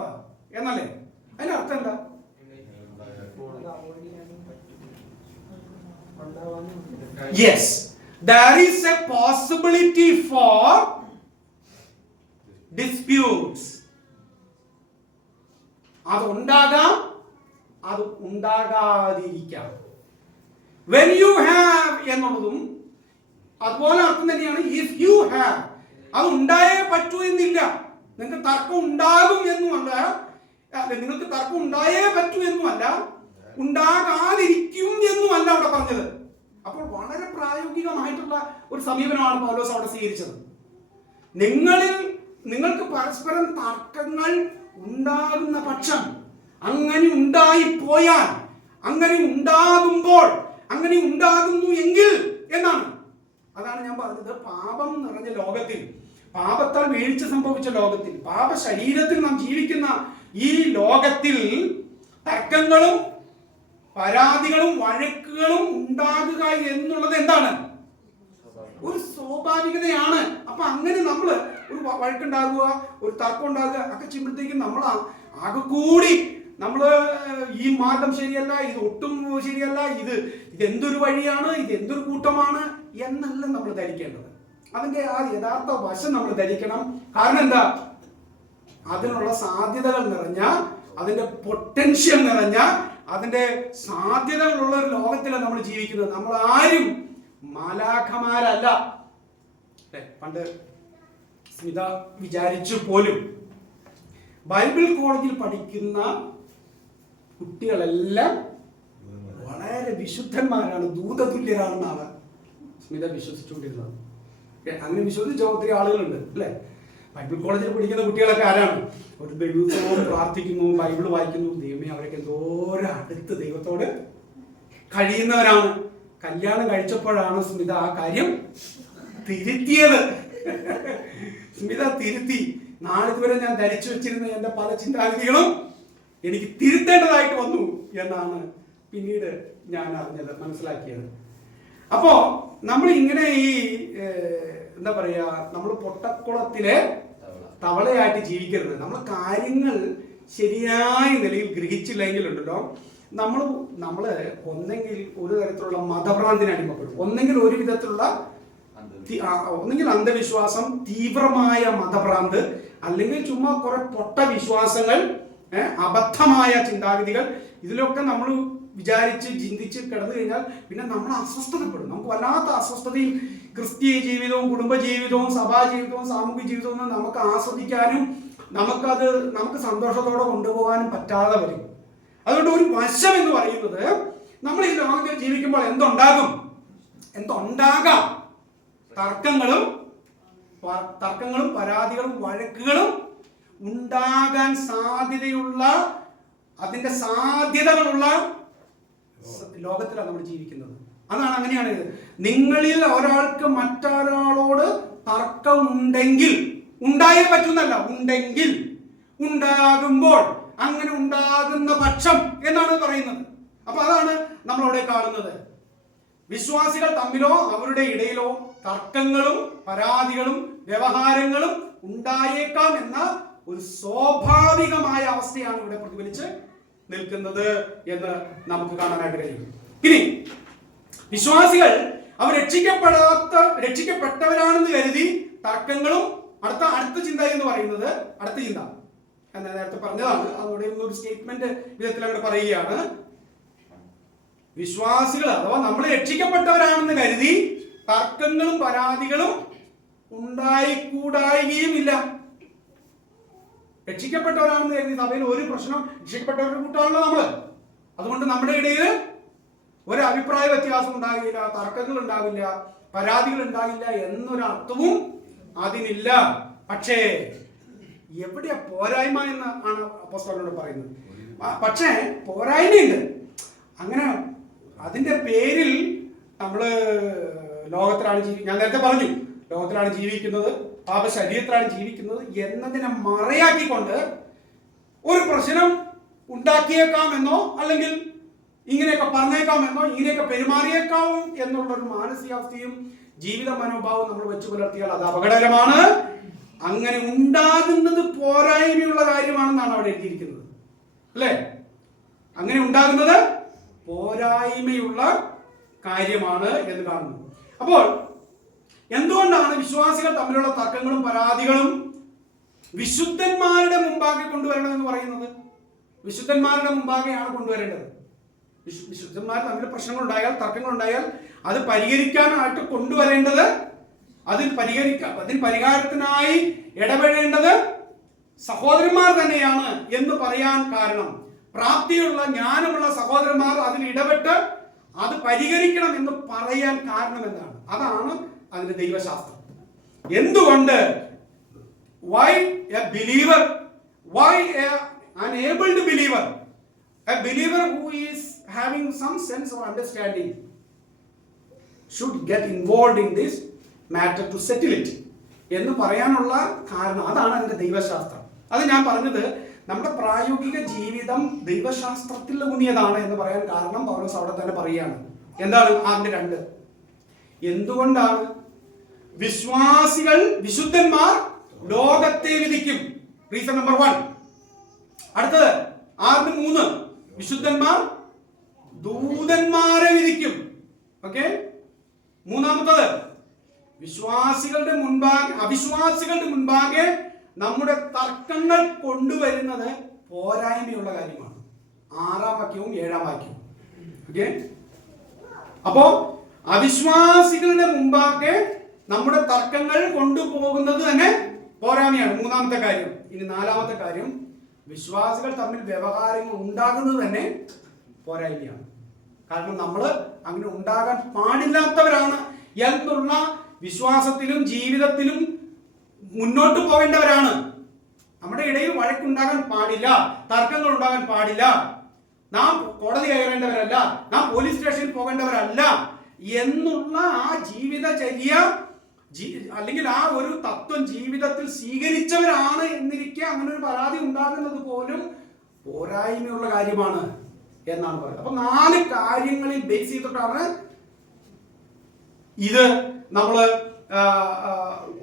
എന്നല്ലേ? അതിന്റെ അർത്ഥം എന്താ? yes, there is a possibility for disputes. അത് ഉണ്ടാകാം, അത് ഉണ്ടാകാതിരിക്കാം. when you have എന്നുള്ളതും അതുപോലെ അർത്ഥം തന്നെയാണ് if you have. അത് ഉണ്ടായേ പറ്റൂ എന്നില്ല. നിങ്ങൾക്ക് തർക്കം ഉണ്ടാകും എന്നുമല്ല, നിങ്ങൾക്ക് തർക്കം ഉണ്ടായേ പറ്റൂ എന്നുമല്ല, ഉണ്ടാകാതിരിക്കും എന്നുമല്ല അവിടെ പറഞ്ഞത്. അപ്പോൾ വളരെ പ്രായോഗികമായിട്ടുള്ള ഒരു സമീപനമാണ് പൗലോസ് അവിടെ സ്വീകരിച്ചത്. നിങ്ങൾക്ക് പരസ്പരം തർക്കങ്ങൾ ഉണ്ടാകുന്ന പക്ഷം, അങ്ങനെ ഉണ്ടായിപ്പോയാൽ, അങ്ങനെ ഉണ്ടാകുമ്പോൾ, അങ്ങനെ ഉണ്ടാകുന്നു എങ്കിൽ എന്നാണ്. അതാണ് ഞാൻ പറഞ്ഞത്, പാപം നിറഞ്ഞ ലോകത്തിൽ, പാപത്താൽ വീഴ്ച സംഭവിച്ച ലോകത്തിൽ, പാപ ശരീരത്തിൽ നാം ജീവിക്കുന്ന ഈ ലോകത്തിൽ തർക്കങ്ങളും പരാതികളും വഴക്കുകളും ഉണ്ടാകുക എന്നുള്ളത് എന്താണ്? ഒരു സ്വാഭാവികതയാണ്. അപ്പൊ അങ്ങനെ നമ്മൾ ഒരു വഴക്കുണ്ടാകുക, ഒരു തർക്കം ഉണ്ടാകുക ഒക്കെ ചെയ്യുമ്പോഴത്തേക്കും നമ്മൾ ആകെ കൂടി ഈ മാർഗം ശരിയല്ല, ഇത് ഒട്ടും ശരിയല്ല, ഇതെന്തൊരു വഴിയാണ്, ഇതെന്തൊരു കൂട്ടമാണ് എന്നല്ല നമ്മൾ ധരിക്കേണ്ടത്. അതിന്റെ ആ യഥാർത്ഥ വശം നമ്മൾ ധരിക്കണം. കാരണം എന്താ? അതിനുള്ള സാധ്യതകൾ നിറഞ്ഞ, അതിന്റെ പൊട്ടൻഷ്യൽ നിറഞ്ഞ, അതിന്റെ സാധ്യതകളുള്ള ഒരു ലോകത്തിലാണ് നമ്മൾ ജീവിക്കുന്നത്. നമ്മൾ ആരും മാലാഖമാരല്ല. പണ്ട് സ്മിത വിചാരിച്ചു പോലും ബൈബിൾ കോളേജിൽ പഠിക്കുന്ന കുട്ടികളെല്ലാം വളരെ വിശുദ്ധന്മാരാണ്, ദൂതതുല്യരാണെന്നാണ് സ്മിത വിശ്വസിച്ചുകൊണ്ടിരുന്നത്. അങ്ങനെ വിശ്വസിച്ച ഒത്തിരി ആളുകളുണ്ട് അല്ലേ? ബൈബിൾ കോളേജിൽ പഠിക്കുന്ന കുട്ടികളൊക്കെ ആരാണ്? ഒരു ദിവസവും പ്രാർത്ഥിക്കുന്നു, ബൈബിൾ വായിക്കുന്നു. ദൈവമേ, അവരൊക്കെ എന്തോരം അടുത്ത് ദൈവത്തോട് കഴിയുന്നവരാണ്. കല്യാണം കഴിച്ചപ്പോഴാണ് സ്മിത ആ കാര്യം തിരുത്തിയത്. സ്മിത തിരുത്തി. നാളിതുവരെ ഞാൻ ധരിച്ചു വെച്ചിരുന്ന എൻ്റെ പല ചിന്താഗതികളും എനിക്ക് തിരുത്തേണ്ടതായിട്ട് വന്നു എന്നാണ് പിന്നീട് ഞാൻ അറിഞ്ഞത്, മനസ്സിലാക്കിയത്. അപ്പോ നമ്മൾ ഇങ്ങനെ ഈ എന്താ പറയാ, നമ്മൾ പൊട്ടക്കുളത്തിലെ തവളയായിട്ട് ജീവിക്കരുത്. നമ്മൾ കാര്യങ്ങൾ ശരിയായ നിലയിൽ ഗ്രഹിച്ചില്ലെങ്കിലുണ്ടല്ലോ, നമ്മള് ഒന്നെങ്കിൽ ഒരു തരത്തിലുള്ള മതഭ്രാന്തിന് അടിമപ്പെടും, ഒന്നെങ്കിൽ അന്ധവിശ്വാസം, തീവ്രമായ മതഭ്രാന്ത്, അല്ലെങ്കിൽ ചുമ്മാ കുറെ പൊട്ട വിശ്വാസങ്ങൾ, അബദ്ധമായ ചിന്താഗതികൾ. ഇതിലൊക്കെ നമ്മൾ വിചാരിച്ച് ചിന്തിച്ച് കിടന്നു കഴിഞ്ഞാൽ പിന്നെ നമ്മൾ അസ്വസ്ഥതപ്പെടും. നമുക്ക് വല്ലാത്ത അസ്വസ്ഥതയും ക്രിസ്തീയ ജീവിതവും കുടുംബ ജീവിതവും സഭാ ജീവിതവും സാമൂഹിക ജീവിതവും നമുക്ക് ആസ്വദിക്കാനും നമുക്ക് സന്തോഷത്തോടെ കൊണ്ടുപോകാനും പറ്റാതെ വരും. അതുകൊണ്ട് ഒരു വശം എന്ന് പറയുന്നത്, നമ്മൾ ഈ ലോകത്തിൽ ജീവിക്കുമ്പോൾ എന്തുണ്ടാകാം? തർക്കങ്ങളും പരാതികളും വഴക്കുകളും ഉണ്ടാകാൻ സാധ്യതയുള്ള, അതിന്റെ സാധ്യതകളുള്ള ലോകത്തിലാണ് നമ്മൾ ജീവിക്കുന്നത്. അതാണ്, അങ്ങനെയാണ്. നിങ്ങളിൽ ഒരാൾക്ക് മറ്റൊരാളോട് തർക്കം ഉണ്ടെങ്കിൽ, ഉണ്ടായേ പറ്റുന്നല്ല, ഉണ്ടെങ്കിൽ, ഉണ്ടാകുമ്പോൾ, അങ്ങനെ ഉണ്ടാകുന്ന പക്ഷം എന്നാണ് പറയുന്നത്. അപ്പൊ അതാണ് നമ്മളവിടെ കാണുന്നത്. വിശ്വാസികൾ തമ്മിലോ അവരുടെ ഇടയിലോ തർക്കങ്ങളും പരാതികളും വ്യവഹാരങ്ങളും ഉണ്ടായേക്കാം എന്ന ഒരു സ്വാഭാവികമായ അവസ്ഥയാണ് ഇവിടെ പ്രതിഫലിച്ച് നിൽക്കുന്നത് എന്ന് നമുക്ക് കാണാനായിട്ട് കഴിയും. ഇനി വിശ്വാസികൾ അവർ രക്ഷിക്കപ്പെട്ടവരാണെന്ന് കരുതി തർക്കങ്ങളും, അടുത്ത ചിന്ത എന്ന് പറയുന്നത്, അടുത്ത ചിന്ത എന്ന് നേരത്തെ പറഞ്ഞതാണ്, അതോടെ ഒരു സ്റ്റേറ്റ്മെന്റ് വിധത്തിൽ അങ്ങോട്ട് പറയുകയാണ്. വിശ്വാസികൾ അഥവാ നമ്മൾ രക്ഷിക്കപ്പെട്ടവരാണെന്ന് കരുതി തർക്കങ്ങളും പരാതികളും ഉണ്ടായിക്കൂടായികയുമില്ല. രക്ഷിക്കപ്പെട്ടവരാണെന്ന് കരുതി സഭയിൽ ഒരു പ്രശ്നം, രക്ഷിക്കപ്പെട്ടവരുടെ കൂട്ടാണല്ലോ നമ്മള്. അതുകൊണ്ട് നമ്മുടെ ഇടയിൽ ഒരു അഭിപ്രായ വ്യത്യാസം ഉണ്ടാകില്ല, തർക്കങ്ങൾ ഉണ്ടാവില്ല, പരാതികൾ ഉണ്ടാകില്ല എന്നൊരു അർത്ഥവും അതിനില്ല. പക്ഷേ എവിടെയാ പോരായ്മ എന്ന് ആണ് അപ്പോസ്തലനോട് പറയുന്നത്. പക്ഷേ പോരായ്മയുണ്ട്. അങ്ങനെ അതിന്റെ പേരിൽ നമ്മള് ലോകത്തിലാണ് ഞാൻ നേരത്തെ പറഞ്ഞു, ലോകത്തിലാണ് ജീവിക്കുന്നത്, പാപ ശരീരത്തിലാണ് ജീവിക്കുന്നത് എന്നതിനെ മറയാക്കിക്കൊണ്ട് ഒരു പ്രശ്നം ഉണ്ടാക്കിയേക്കാമെന്നോ, അല്ലെങ്കിൽ ഇങ്ങനെയൊക്കെ പറഞ്ഞേക്കാമെന്നോ, ഇങ്ങനെയൊക്കെ പെരുമാറിയേക്കാം എന്നുള്ളൊരു മാനസികാവസ്ഥയും ജീവിത മനോഭാവവും നമ്മൾ വെച്ചു പുലർത്തിയാൽ അത് അപകടകരമാണ്. അങ്ങനെ ഉണ്ടാകുന്നത് പോരായ്മയുള്ള കാര്യമാണെന്നാണ് അവിടെ എഴുതിയിരിക്കുന്നത്, അല്ലേ? അങ്ങനെ ഉണ്ടാകുന്നത് പോരായ്മയുള്ള കാര്യമാണ് എന്ന് കാണുന്നു. അപ്പോൾ എന്തുകൊണ്ടാണ് വിശ്വാസികൾ തമ്മിലുള്ള തർക്കങ്ങളും പരാതികളും വിശുദ്ധന്മാരുടെ മുമ്പാകെ കൊണ്ടുവരണമെന്ന് പറയുന്നത്? വിശുദ്ധന്മാരുടെ മുമ്പാകെയാണ് കൊണ്ടുവരേണ്ടത്. വിശുദ്ധന്മാർ തമ്മിൽ പ്രശ്നങ്ങൾ ഉണ്ടായാൽ, തർക്കങ്ങൾ ഉണ്ടായാൽ അത് പരിഹരിക്കാനായിട്ട് കൊണ്ടുവരേണ്ടത്, അതിന് പരിഹാരത്തിനായി ഇടപെടേണ്ടത് സഹോദരന്മാർ തന്നെയാണ് എന്ന് പറയാൻ കാരണം, പ്രാപ്തിയുള്ള ജ്ഞാനമുള്ള സഹോദരന്മാർ അതിൽ ഇടപെട്ട് അത് പരിഹരിക്കണം എന്ന് പറയാൻ കാരണം എന്താണ്? അതാണ് അതിന്റെ ദൈവശാസ്ത്രം. എന്തുകൊണ്ട് why a believer, why an able believer, a believer who is having some sense of understanding should get involved in this matter to settle it എന്ന് പറയാനുള്ള കാരണം അതാണ് അതിന്റെ ദൈവശാസ്ത്രം. അത് ഞാൻ പറഞ്ഞത് നമ്മുടെ പ്രായോഗിക ജീവിതം ദൈവശാസ്ത്രത്തിൽ ഊന്നിയതാണ് എന്ന് പറയാൻ കാരണം പൗലോസ് അവിടെ തന്നെ പറയുകയാണ്. എന്താണ് അതിന്റെ 2? എന്തുകൊണ്ടാണ് വിശുദ്ധന്മാർ ലോകത്തെ വിധിക്കും? Reason number 1. അടുത്തത് 3 വിശുദ്ധന്മാർ ദൂതന്മാരെ വിധിക്കും. ഓക്കെ. 3-മത്തത് അവിശ്വാസികളുടെ മുൻപാകെ നമ്മുടെ തർക്കങ്ങൾ കൊണ്ടുവരുന്നത് പോരായ്മയുള്ള കാര്യമാണ്. 6-ാം വാക്യവും 7-ാം വാക്യവും. ഓക്കെ, അപ്പോ അവിശ്വാസികളുടെ മുമ്പാകെ നമ്മുടെ തർക്കങ്ങൾ കൊണ്ടുപോകുന്നത് തന്നെ പോരായ്മയാണ്, 3-ാമത്തെ കാര്യം. ഇനി 4-ാമത്തെ കാര്യം, വിശ്വാസികൾ തമ്മിൽ വ്യവഹാരങ്ങൾ ഉണ്ടാകുന്നത് തന്നെ പോരായ്മയാണ്. കാരണം നമ്മൾ അങ്ങനെ ഉണ്ടാകാൻ പാടില്ലാത്തവരാണ് എന്നുള്ള വിശ്വാസത്തിലും ജീവിതത്തിലും മുന്നോട്ട് പോകേണ്ടവരാണ്. നമ്മുടെ ഇടയിൽ വഴക്കുണ്ടാകാൻ പാടില്ല, തർക്കങ്ങൾ ഉണ്ടാകാൻ പാടില്ല, നാം കോടതി കയറേണ്ടവരല്ല, നാം പോലീസ് സ്റ്റേഷനിൽ പോകേണ്ടവരല്ല എന്നുള്ള ആ ജീവിതചര്യ അല്ലെങ്കിൽ ആ ഒരു തത്വം ജീവിതത്തിൽ സ്വീകരിച്ചവരാണ് എന്നിരിക്കെ അങ്ങനെ ഒരു പരാതി ഉണ്ടാകുന്നത് പോലും പോരായ്മയുള്ള കാര്യമാണ് എന്നാണ് പറയുന്നത്. അപ്പൊ 4 കാര്യങ്ങളിൽ ബേസ് ചെയ്തിട്ടാണ് ഇത് നമ്മള്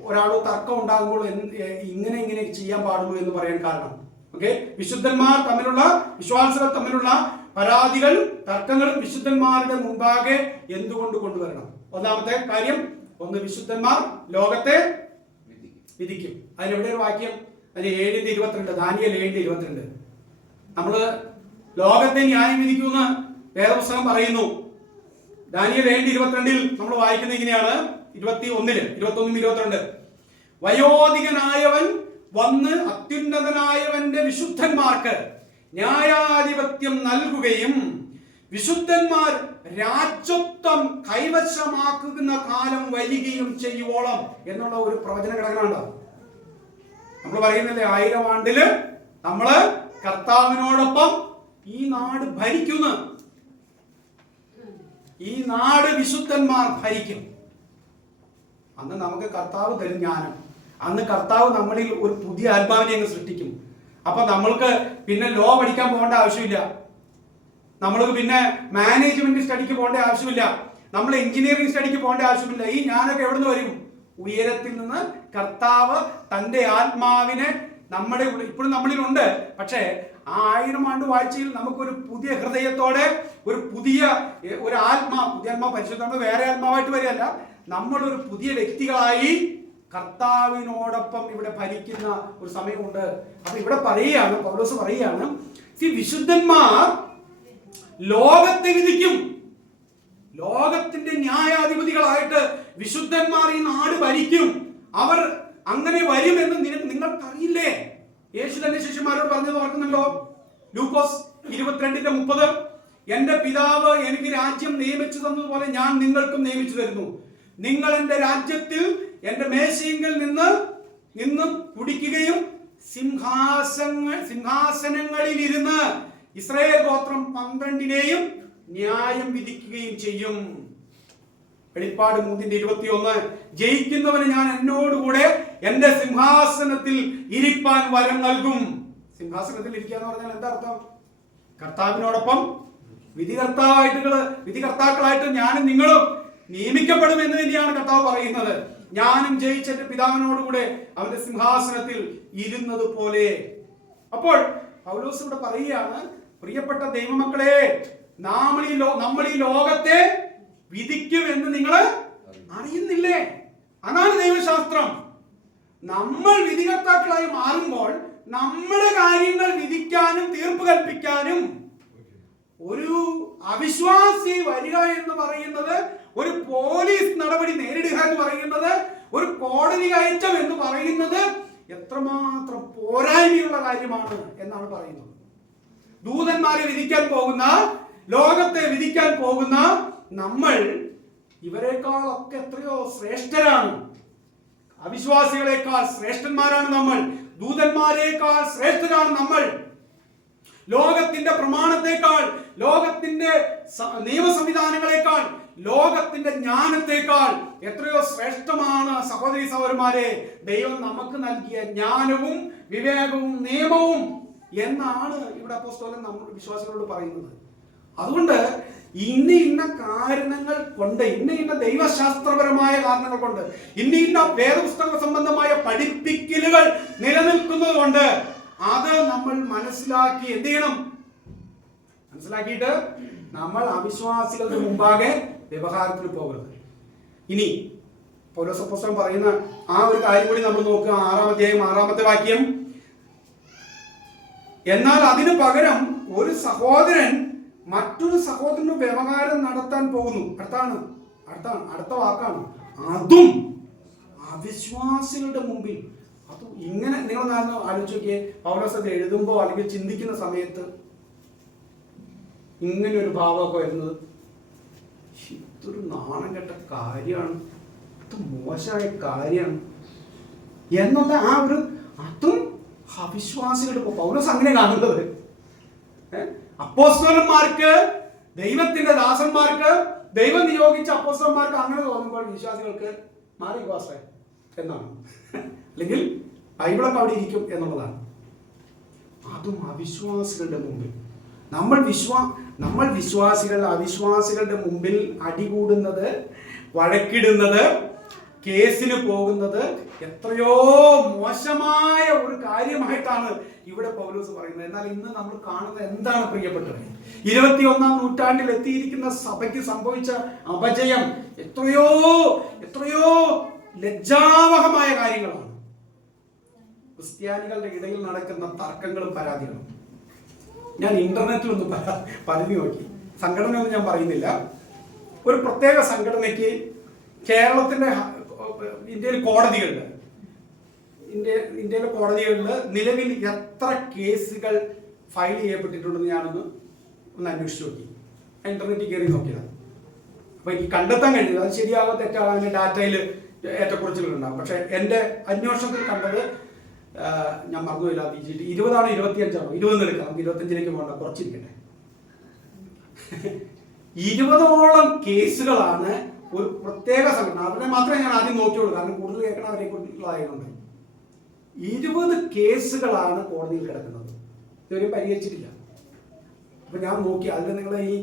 ഒരാൾ തർക്കം ഉണ്ടാകുമ്പോൾ ഇങ്ങനെ ചെയ്യാൻ പാടുള്ളൂ എന്ന് പറയാൻ കാരണം. ഓക്കെ, വിശുദ്ധന്മാർ തമ്മിലുള്ള, വിശ്വാസികൾ തമ്മിലുള്ള പരാതികൾ, തർക്കങ്ങളും വിശുദ്ധന്മാരുടെ മുമ്പാകെ എന്തുകൊണ്ട് കൊണ്ടുവരണം? 1-ാമത്തെ കാര്യം, വിശുദ്ധന്മാർ ലോകത്തെ വിധിക്കും. അതിലെവിടെ ഒരു വാക്യം? അതിൽ 7:22, ദാനിയേൽ 7:22. നമ്മള് ലോകത്തെ ന്യായം വിധിക്കുമെന്ന് വേദപുസ്തകം പറയുന്നു. ദാനിയേൽ 7:22 നമ്മൾ വായിക്കുന്നത് ഇങ്ങനെയാണ്, 21-22. വയോധികനായവൻ വന്ന് അത്യുന്നതനായവന്റെ വിശുദ്ധന്മാർക്ക് ന്യായാധിപത്യം നൽകുകയും വിശുദ്ധന്മാർ രാജ്യത്വം കൈവശമാക്കുന്ന കാലം വരികയും ചെയ്യുവോളം എന്നുള്ള ഒരു പ്രവചന ഘടന ഉണ്ടോ? നമ്മൾ പറയുന്നില്ലേ, 1000 ആണ്ടില് നമ്മള് കർത്താവിനോടൊപ്പം ഈ നാട് ഭരിക്കുന്നു, ഈ നാട് വിശുദ്ധന്മാർ ഭരിക്കും. അന്ന് നമുക്ക് കർത്താവ് തരും ജ്ഞാനം, അന്ന് കർത്താവ് നമ്മളിൽ ഒരു പുതിയ ആത്മാവിനെ അങ്ങ് സൃഷ്ടിക്കും. അപ്പൊ നമ്മൾക്ക് പിന്നെ ലോ പഠിക്കാൻ പോകേണ്ട ആവശ്യമില്ല, നമ്മൾക്ക് പിന്നെ മാനേജ്മെന്റ് സ്റ്റഡിക്ക് പോകേണ്ട ആവശ്യമില്ല, നമ്മൾ എഞ്ചിനീയറിംഗ് സ്റ്റഡിക്ക് പോകേണ്ട ആവശ്യമില്ല. ഈ ജ്ഞാനമൊക്കെ എവിടെ നിന്ന് വരും? ഉയരത്തിൽ നിന്ന് കർത്താവ് തന്റെ ആത്മാവിനെ നമ്മുടെ ഇപ്പോഴും നമ്മളിലുണ്ട്. പക്ഷേ ആ 1000 ആണ്ട് വാഴ്ചയിൽ നമുക്കൊരു പുതിയ ഹൃദയത്തോടെ പുതിയ ആത്മാവ് പരിശുദ്ധ വേറെ ആത്മാവായിട്ട് വരികയല്ല, നമ്മളൊരു പുതിയ വ്യക്തികളായി കർത്താവിനോടൊപ്പം ഇവിടെ ഭരിക്കുന്ന ഒരു സമയമുണ്ട്. അപ്പൊ ഇവിടെ പറയുകയാണ്, പൗലോസ് പറയുകയാണ്, വിശുദ്ധന്മാർ ലോകത്തെ വിധിക്കും. ലോകത്തിന്റെ ന്യായാധിപതികളായിട്ട് വിശുദ്ധന്മാർ ഈ നാട് ഭരിക്കും. അവർ അങ്ങനെ വരുമെന്ന് നിങ്ങൾക്കറിയില്ലേ? യേശു തന്നെ ശിഷ്യന്മാരോട് പറഞ്ഞത് ഓർക്കുന്നുണ്ടോ? ലൂക്കോസ് 22:30, എന്റെ പിതാവ് എനിക്ക് രാജ്യം നിയമിച്ചു തന്നതുപോലെ ഞാൻ നിങ്ങൾക്കും നിയമിച്ചു തരുന്നു. നിങ്ങൾ എന്റെ രാജ്യത്തിൽ എന്റെ മേശയിങ്കിൽ നിന്ന് കുടിക്കുകയും സിംഹാസനങ്ങളിൽ ഇരുന്ന് ഇസ്രായേൽ ഗോത്രം 12 ന്യായം വിധിക്കുകയും ചെയ്യും. വെളിപ്പാട് 3:21, ജയിക്കുന്നവന് ഞാൻ എന്നോടുകൂടെ എന്റെ സിംഹാസനത്തിൽ ഇരിപ്പാൻ വരം നൽകും. സിംഹാസനത്തിൽ ഇരിക്കുക എന്ന് പറഞ്ഞാൽ എന്താ അർത്ഥം? കർത്താവിനോടൊപ്പം വിധികർത്താക്കളായിട്ട് ഞാനും നിങ്ങളും നിയമിക്കപ്പെടും എന്ന് തന്നെയാണ് കർത്താവ് പറയുന്നത്. ഞാനും ജയിച്ച എന്റെ പിതാവിനോടുകൂടെ അവന്റെ സിംഹാസനത്തിൽ ഇരുന്നത് പോലെ. അപ്പോൾ പൗലോസ് ഇവിടെ പറയുകയാണ്, പ്രിയപ്പെട്ട ദൈവമക്കളെ, നമ്മൾ ഈ ലോകത്തെ വിധിക്കും എന്ന് നിങ്ങൾ അറിയുന്നില്ലേ? അതാണ് ദൈവശാസ്ത്രം. നമ്മൾ വിധികർത്താക്കളായി മാറുമ്പോൾ നമ്മുടെ കാര്യങ്ങൾ വിധിക്കാനും തീർപ്പ് കൽപ്പിക്കാനും ഒരു അവിശ്വാസി വരിക എന്ന് പറയുന്നത്, ഒരു പോലീസ് നടപടി നേരിടുക എന്ന് പറയുന്നത്, ഒരു കോടതി കയറ്റം എന്ന് പറയുന്നത് എത്രമാത്രം പോരായ്മയുള്ള കാര്യമാണ് എന്നാണ് പറയുന്നത്. ദൂതന്മാരെ വിധിക്കാൻ പോകുന്ന, ലോകത്തെ വിധിക്കാൻ പോകുന്ന നമ്മൾ ഇവരെക്കാളൊക്കെ എത്രയോ ശ്രേഷ്ഠരാണ്. അവിശ്വാസികളെക്കാൾ ശ്രേഷ്ഠന്മാരാണ് നമ്മൾ. ദൂതന്മാരെക്കാൾ ശ്രേഷ്ഠരാണ് നമ്മൾ. ലോകത്തിന്റെ പ്രമാണത്തെക്കാൾ, ലോകത്തിന്റെ നിയമ സംവിധാനങ്ങളെക്കാൾ, ലോകത്തിന്റെ ജ്ഞാനത്തെക്കാൾ എത്രയോ ശ്രേഷ്ഠമാണ് സഹോദരി സഹോദരന്മാരെ ദൈവം നമുക്ക് നൽകിയ ജ്ഞാനവും വിവേകവും നിയമവും എന്നാണ് ഇവിടെ അപ്പോസ്തലൻ നമ്മൾ വിശ്വാസികളോട് പറയുന്നത്. അതുകൊണ്ട് ഇന്ന കാരണങ്ങൾ കൊണ്ട്, ഇന്ന ദൈവശാസ്ത്രപരമായ കാരണങ്ങൾ കൊണ്ട്, ഇന്ന വേദപുസ്തക സംബന്ധമായ പഠിപ്പിക്കലുകൾ നിലനിൽക്കുന്നത് കൊണ്ട് അത് നമ്മൾ മനസ്സിലാക്കി എന്ത് ചെയ്യണം? മനസ്സിലാക്കിയിട്ട് നമ്മൾ അവിശ്വാസികളുടെ മുമ്പാകെ വ്യവഹാരത്തിൽ പോകരുത്. ഇനി പൗലോസ് അപ്പോസ്തലൻ പറയുന്ന ആ ഒരു കാര്യം കൂടി നമ്മൾ നോക്കുക. 6-ാം അധ്യായം 6-ാമത്തെ വാക്യം, എന്നാൽ അതിനു പകരം ഒരു സഹോദരൻ മറ്റൊരു സഹോദരന് വ്യവഹാരം നടത്താൻ പോകുന്നു. അടുത്ത വാക്കാണ്, അതും അവിശ്വാസികളുടെ മുമ്പിൽ. അത് ഇങ്ങനെ നിങ്ങൾ ആലോചിച്ച് നോക്കിയേ, പൗലോസ് അത് എഴുതുമ്പോൾ അല്ലെങ്കിൽ ചിന്തിക്കുന്ന സമയത്ത് ഇങ്ങനെ ഒരു ഭാവമൊക്കെ വരുന്നത്, ഇതൊരു നാണം കെട്ട കാര്യമാണ്, ഇത് മോശമായ കാര്യമാണ് എന്നുള്ള ആ ഒരു, അതും അവിശ്വാസികളുടെ. പൗലോസ് അങ്ങനെ കാണുന്നത് അപ്പോസ്തലന്മാർക്ക്, ദൈവത്തിന്റെ ദാസന്മാർക്ക്, ദൈവം നിയോഗിച്ച അപ്പോസ്തലന്മാർക്ക് അങ്ങനെ തോന്നുമ്പോൾ വിശ്വാസികൾക്ക് മാറി വാസേ എന്നാണ്, അല്ലെങ്കിൽ ബൈബിളൊക്കെ അവിടെ ഇരിക്കും എന്നുള്ളതാണ്. അതും അവിശ്വാസികളുടെ മുമ്പിൽ. നമ്മൾ വിശ്വാസികൾ അവിശ്വാസികളുടെ മുമ്പിൽ അടികൂടുന്നത്, വഴക്കിടുന്നത്, കേസിന് പോകുന്നത് എത്രയോ മോശമായ ഒരു കാര്യമായിട്ടാണ് ഇവിടെ പൗലോസ് പറയുന്നത്. എന്നാൽ ഇന്ന് നമ്മൾ കാണുന്നത് എന്താണ് പ്രിയപ്പെട്ടവരെ? 21-ാം നൂറ്റാണ്ടിൽ എത്തിയിരിക്കുന്ന സഭയ്ക്ക് സംഭവിച്ച അപജയം എത്രയോ എത്രയോ ലജ്ജാവഹമായ കാര്യങ്ങളാണ്. ക്രിസ്ത്യാനികളുടെ ഇടയിൽ നടക്കുന്ന തർക്കങ്ങളും പരാതികളും. ഞാൻ ഇന്റർനെറ്റിലൊന്ന് പരതി നോക്കി, സംഘടനയൊന്നും ഞാൻ പറയുന്നില്ല. ഒരു പ്രത്യേക സംഘടനയ്ക്ക് കേരളത്തിന്റെ ഇന്ത്യയിലെ കോടതികളിൽ നിലവിൽ എത്ര കേസുകൾ ഫയൽ ചെയ്യപ്പെട്ടിട്ടുണ്ടെന്ന് ഞാനൊന്ന് അന്വേഷിച്ച് നോക്കി. ഇന്റർനെറ്റിൽ കയറി നോക്കിയതാണ്. അപ്പൊ എനിക്ക് കണ്ടെത്താൻ കഴിഞ്ഞത്, അത് ശരിയാവാൻ തെറ്റാവാൻ അതിന്റെ ഡാറ്റയിൽ ഏറ്റക്കുറച്ചിലുണ്ടാകും. പക്ഷെ എൻ്റെ അന്വേഷണത്തിൽ കണ്ടത്, ഞാൻ മറന്നുമില്ല, 20 25 20 എടുക്കാം, നമുക്ക് 25ലേക്ക് പോകണ്ട, കുറച്ചിരിക്കട്ടെ. 20ഓളം കേസുകളാണ് ഒരു പ്രത്യേക സംഘടന, അവരെ മാത്രമേ ഞാൻ ആദ്യം നോക്കിയുള്ളൂ, കാരണം കൂടുതൽ കേൾക്കണം അവരെ കുറിച്ചുള്ളതായതുകൊണ്ട്. 20 കേസുകളാണ് കോടതിയിൽ കിടക്കുന്നത്, ഇതുവരെ പരിഹരിച്ചിട്ടില്ല. അപ്പൊ ഞാൻ നോക്കി, അതിൽ നിങ്ങളെ ഈ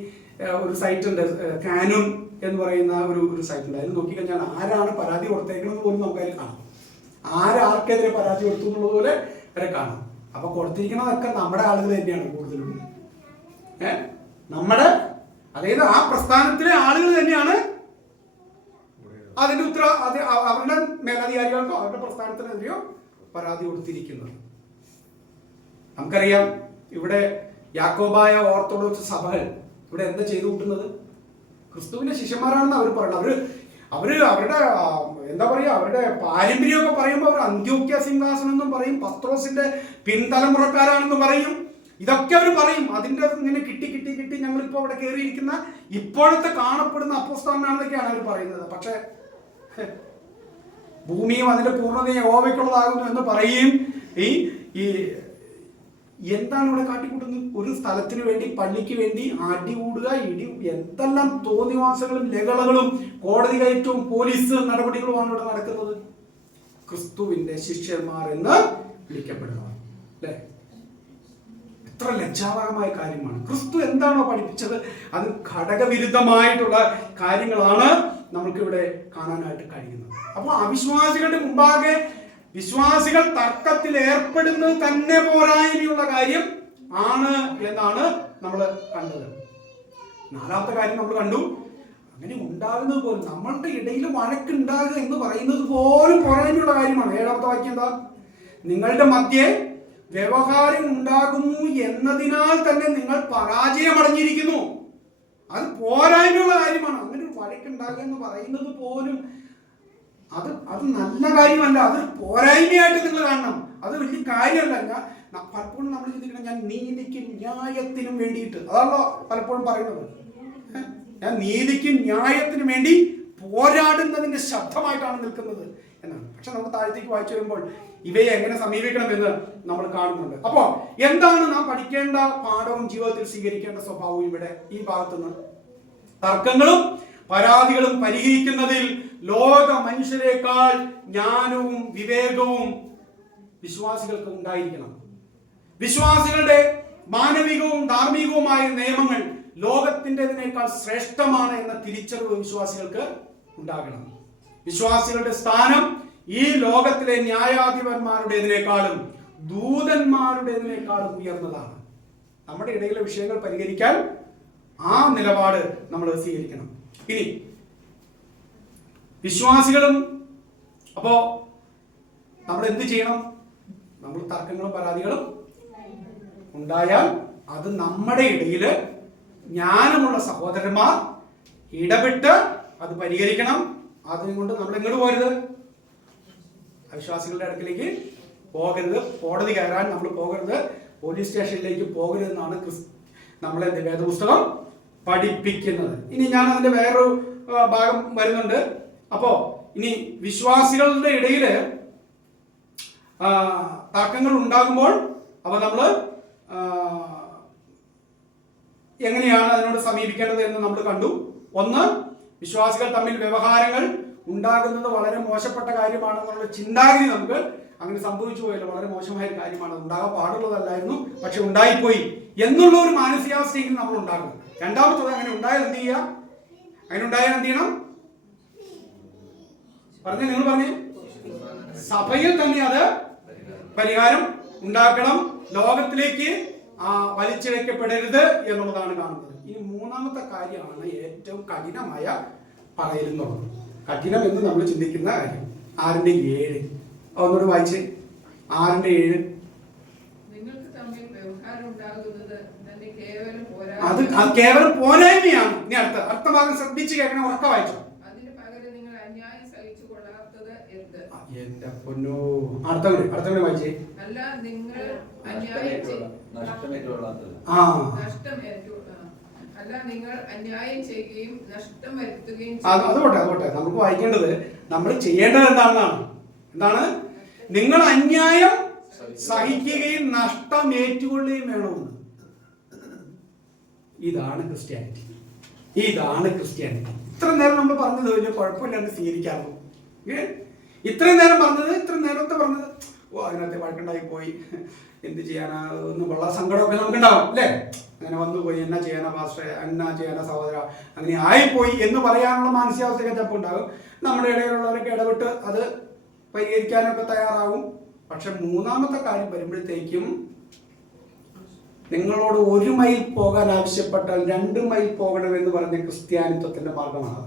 ഒരു സൈറ്റ് ഉണ്ട്, കാനൂൺ എന്ന് പറയുന്ന ഒരു സൈറ്റ് ഉണ്ട്. അതിൽ നോക്കിക്കഴിഞ്ഞാൽ ആരാണ് പരാതി കൊടുത്തേക്കണമെന്ന് പോലും നമുക്കതിൽ കാണാം, ആർക്കെതിരെ പരാതി കൊടുത്തു എന്നുള്ളത് പോലെ വരെ കാണാം. അപ്പൊ കൊടുത്തിരിക്കുന്നതൊക്കെ നമ്മുടെ ആളുകൾ തന്നെയാണ് കൂടുതലും. നമ്മുടെ, അതായത് ആ പ്രസ്ഥാനത്തിലെ ആളുകൾ തന്നെയാണ് അതിന്റെ അവരുടെ മേലധികാരികൾക്കോ അവരുടെ പ്രസ്ഥാനത്തിനെതിരെയോ പരാതി കൊടുത്തിരിക്കുന്നത്. നമുക്കറിയാം, ഇവിടെ യാക്കോബായ ഓർത്തഡോക്സ് സഭകൾ ഇവിടെ എന്താ ചെയ്തു കൂട്ടുന്നത്? ക്രിസ്തുവിന്റെ ശിഷ്യന്മാരാണെന്ന് അവർ പറയുന്നത്. അവരുടെ എന്താ പറയുക, അവരുടെ പാരമ്പര്യമൊക്കെ പറയുമ്പോൾ അവർ അന്ത്യോക്യ സിംഹാസനം എന്നും പറയും, പത്രോസിന്റെ പിൻതലമുറക്കാരാണെന്ന് പറയും, ഇതൊക്കെ അവർ പറയും. അതിന്റെ ഇങ്ങനെ കിട്ടി ഞങ്ങളിപ്പോ അവിടെ കയറിയിരിക്കുന്ന ഇപ്പോഴത്തെ കാണപ്പെടുന്ന അപ്പോസ്തലനാണെന്നൊക്കെയാണ് അവർ പറയുന്നത്. പക്ഷെ ഭൂമിയും അതിന്റെ പൂർണ്ണതയും യഹോവയ്ക്കുള്ളതാകുന്നു എന്ന് പറയും. ഈ എന്താണ് ഇവിടെ കാട്ടിക്കൂട്ടുന്നത്? ഒരു സ്ഥലത്തിന് വേണ്ടി, പള്ളിക്ക് വേണ്ടി അടികൂടുക, എന്തെല്ലാം തോന്നിവാസങ്ങളും ലഹളകളും കോടതി കയറ്റവും പോലീസ് നടപടികളുമാണ് ഇവിടെ നടക്കുന്നത്. ക്രിസ്തുവിന്റെ ശിഷ്യന്മാർ എന്ന് വിളിക്കപ്പെടുന്നവർ, അല്ലേ? എത്ര ലജ്ജാവഹമായ കാര്യമാണ്. ക്രിസ്തു എന്താണോ പഠിപ്പിച്ചത് അത് ഘടകവിരുദ്ധമായിട്ടുള്ള കാര്യങ്ങളാണ് നമുക്കിവിടെ കാണാനായിട്ട് കഴിയുന്നത്. അപ്പോൾ അവിശ്വാസികളുടെ മുമ്പാകെ വിശ്വാസികൾ തർക്കത്തിൽ ഏർപ്പെടുന്നത് തന്നെ പോരായ്മയുള്ള കാര്യം ആണ് എന്നാണ് നമ്മൾ കണ്ടത്. 4ാമത്തെ കാര്യം നമ്മൾ കണ്ടു, അങ്ങനെ ഉണ്ടാകുന്നത് പോലും, നമ്മളുടെ ഇടയിൽ വഴക്കുണ്ടാകുക എന്ന് പറയുന്നത് പോലും പോരായ്മയുള്ള കാര്യമാണ്. 7ാമത്തെ വാക്യം എന്താ? നിങ്ങളുടെ മധ്യേ വ്യവഹാരം ഉണ്ടാകുന്നു എന്നതിനാൽ തന്നെ നിങ്ങൾ പരാജയമടഞ്ഞിരിക്കുന്നു. അത് പോരായ്മയുള്ള കാര്യമാണ്. അങ്ങനെ ഒരു വഴക്കുണ്ടാകുക എന്ന് പറയുന്നത് പോലും അത് നല്ല കാര്യമല്ല, അത് പോരായ്മയായിട്ട് നിങ്ങൾ കാണണം. അത് വലിയ കാര്യമല്ല. പലപ്പോഴും നമ്മൾ ചിന്തിക്കണം, ഞാൻ നീതിക്കും ന്യായത്തിനും വേണ്ടിയിട്ട്, അതാണല്ലോ പലപ്പോഴും പറയുന്നത്, ഞാൻ നീതിക്കും ന്യായത്തിനും വേണ്ടി പോരാടുന്നതിന്റെ ശബ്ദമായിട്ടാണ് നിൽക്കുന്നത് എന്നാണ്. പക്ഷെ നമുക്ക് താഴത്തേക്ക് വായിച്ചു വരുമ്പോൾ ഇവയെ എങ്ങനെ സമീപിക്കണമെന്ന് നമ്മൾ കാണുന്നുണ്ട്. അപ്പോ എന്താണ് നാം പഠിക്കേണ്ട പാഠവും ജീവിതത്തിൽ സ്വീകരിക്കേണ്ട സ്വഭാവവും ഇവിടെ ഈ ഭാഗത്തുനിന്ന്? തർക്കങ്ങളും പരാതികളും പരിഹരിക്കുന്നതിൽ ലോക മനുഷ്യരെക്കാൾ ജ്ഞാനവും വിവേകവും വിശ്വാസികൾക്ക് ഉണ്ടായിരിക്കണം. വിശ്വാസികളുടെ മാനവികവും ധാർമ്മികവുമായ നിയമങ്ങൾ ലോകത്തിൻ്റെതിനേക്കാൾ ശ്രേഷ്ഠമാണ് എന്ന തിരിച്ചറിവ് വിശ്വാസികൾക്ക് ഉണ്ടാകണം. വിശ്വാസികളുടെ സ്ഥാനം ഈ ലോകത്തിലെ ന്യായാധിപന്മാരുടേതിനേക്കാളും ദൂതന്മാരുടേതിനേക്കാളും ഉയർന്നതാണ്. നമ്മുടെ ഇടയിലെ വിഷയങ്ങൾ പരിഹരിക്കാൻ ആ നിലപാട് നമ്മൾ സ്വീകരിക്കണം. ഇനി വിശ്വാസികളും അപ്പോ നമ്മൾ എന്ത് ചെയ്യണം? നമ്മൾ തർക്കങ്ങളും പരാതികളും ഉണ്ടായാൽ അത് നമ്മുടെ ഇടയിൽ ജ്ഞാനമുള്ള സഹോദരന്മാർ ഇടപെട്ട് അത് പരിഹരിക്കണം. അതുകൊണ്ട് നമ്മൾ എങ്ങോട്ട് പോകരുത്, അവിശ്വാസികളുടെ അടുക്കിലേക്ക് പോകരുത്, കോടതി കയറാൻ നമ്മൾ പോകരുത്, പോലീസ് സ്റ്റേഷനിലേക്ക് പോകരുതെന്നാണ് നമ്മളെ വേദപുസ്തകം പഠിപ്പിക്കുന്നത്. ഇനി ഞാൻ അതിന്റെ വേറൊരു ഭാഗം വരുന്നുണ്ട്. അപ്പോ ഇനി വിശ്വാസികളുടെ ഇടയിൽ തർക്കങ്ങൾ ഉണ്ടാകുമ്പോൾ അവ നമ്മൾ എങ്ങനെയാണ് അതിനോട് സമീപിക്കേണ്ടത് എന്ന് നമ്മൾ കണ്ടു. ഒന്ന്, വിശ്വാസികൾ തമ്മിൽ വ്യവഹാരങ്ങൾ ഉണ്ടാകുന്നത് വളരെ മോശപ്പെട്ട കാര്യമാണെന്നുള്ള ചിന്താഗതി നമുക്ക് അങ്ങനെ സംഭവിച്ചു പോയല്ലോ. വളരെ മോശമായ ഒരു കാര്യമാണ്, ഉണ്ടാകാൻ പാടുള്ളതല്ലായിരുന്നു, പക്ഷെ ഉണ്ടായിപ്പോയി എന്നുള്ള ഒരു മാനസികാവസ്ഥയെങ്കിലും നമ്മൾ ഉണ്ടാകണം. രണ്ടാമത്തത്, അങ്ങനെ ഉണ്ടായാൽ എന്ത് ചെയ്യുക? അങ്ങനെ ഉണ്ടായാൽ എന്ത് ചെയ്യണം? നിങ്ങൾ പറഞ്ഞേ, സഭയിൽ തന്നെ അത് പരിഹാരം ഉണ്ടാക്കണം. ലോകത്തിലേക്ക് വലിച്ചിഴക്കപ്പെടരുത് എന്നുള്ളതാണ് കാണുന്നത്. ഇനി മൂന്നാമത്തെ കാര്യമാണ് ഏറ്റവും കഠിനമായ പറയുന്നുള്ളത്. കഠിനം എന്ന് നമ്മൾ ചിന്തിക്കുന്ന കാര്യം 6:7 ഒന്നുകൂടെ വായിച്ച്. 6:7 അത് കേവലം പോരായ്മയാണ്. ഇനി അടുത്ത ഭാഗം ശ്രദ്ധിച്ച് കേൾക്കണം, ഉറക്ക വായിച്ചോ. എന്റെ പൊന്നോ, അടുത്ത കൂടി വായിച്ചേ. അതുകൊട്ടെ നമുക്ക് വായിക്കേണ്ടത്, നമ്മൾ ചെയ്യേണ്ടത് എന്താണ്? നിങ്ങൾ അന്യായം സഹിക്കുകയും നഷ്ടം ഏറ്റുകൊള്ളുകയും വേണമെന്ന്. ഇതാണ് ക്രിസ്ത്യാനിറ്റി. ഇത്ര നേരം നമ്മൾ പറഞ്ഞത് വലിയ കുഴപ്പമില്ലാന്ന് സ്വീകരിക്കാറുള്ളൂ. ഇത്രയും നേരം പറഞ്ഞത് അതിനകത്ത് വഴക്കുണ്ടായി പോയി, എന്ത് ചെയ്യാനാ, ഒന്നും വളരെ സങ്കടമൊക്കെ നമുക്കുണ്ടാവും അല്ലേ? അങ്ങനെ വന്നുപോയി, എന്നാ ചെയ്യാനാ പാസ്റ്ററെ, എന്നാ ചെയ്യാനാ സഹോദര, അങ്ങനെ ആയിപ്പോയി എന്ന് പറയാനുള്ള മാനസികാവസ്ഥയൊക്കെ ചിലപ്പോൾ ഉണ്ടാകും. നമ്മുടെ ഇടയിലുള്ളവരൊക്കെ ഇടപെട്ട് അത് പരിഹരിക്കാനൊക്കെ തയ്യാറാകും. പക്ഷെ മൂന്നാമത്തെ കാര്യം വരുമ്പോഴത്തേക്കും, നിങ്ങളോട് 1 മൈൽ പോകാൻ ആവശ്യപ്പെട്ടാൽ 2 മൈൽ പോകണമെന്ന് പറഞ്ഞ ക്രിസ്ത്യാനിത്വത്തിന്റെ മാർഗമാണ്.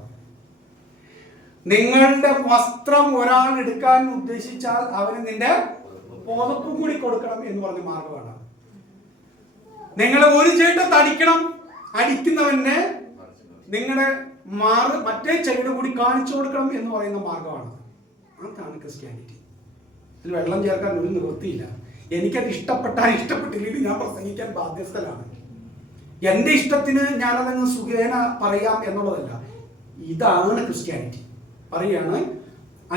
നിങ്ങളുടെ വസ്ത്രം ഒരാൾ എടുക്കാൻ ഉദ്ദേശിച്ചാൽ അവന് നിന്റെ പുതപ്പും കൂടി കൊടുക്കണം എന്ന് പറഞ്ഞ മാർഗമാണ്. നിങ്ങളെ ഒരു ചേട്ടത്ത് അടിക്കുന്നവനെ നിങ്ങളുടെ മറ്റേ ചെകിട് കൂടി കാണിച്ചു കൊടുക്കണം എന്ന് പറയുന്ന മാർഗമാണ്. അതാണ് ക്രിസ്ത്യാനിറ്റി. ഇതിൽ വെള്ളം ചേർക്കാൻ ഒരു നിവൃത്തിയില്ല. എനിക്കത് ഇഷ്ടപ്പെട്ടില്ലെങ്കിൽ ഞാൻ പ്രസംഗിക്കാൻ ബാധ്യസ്ഥനാണ്. എൻ്റെ ഇഷ്ടത്തിന് ഞാനതങ്ങ് സുഖേന പറയാം എന്നുള്ളതല്ല. ഇതാണ് ക്രിസ്ത്യാനിറ്റി. പറയാണ്,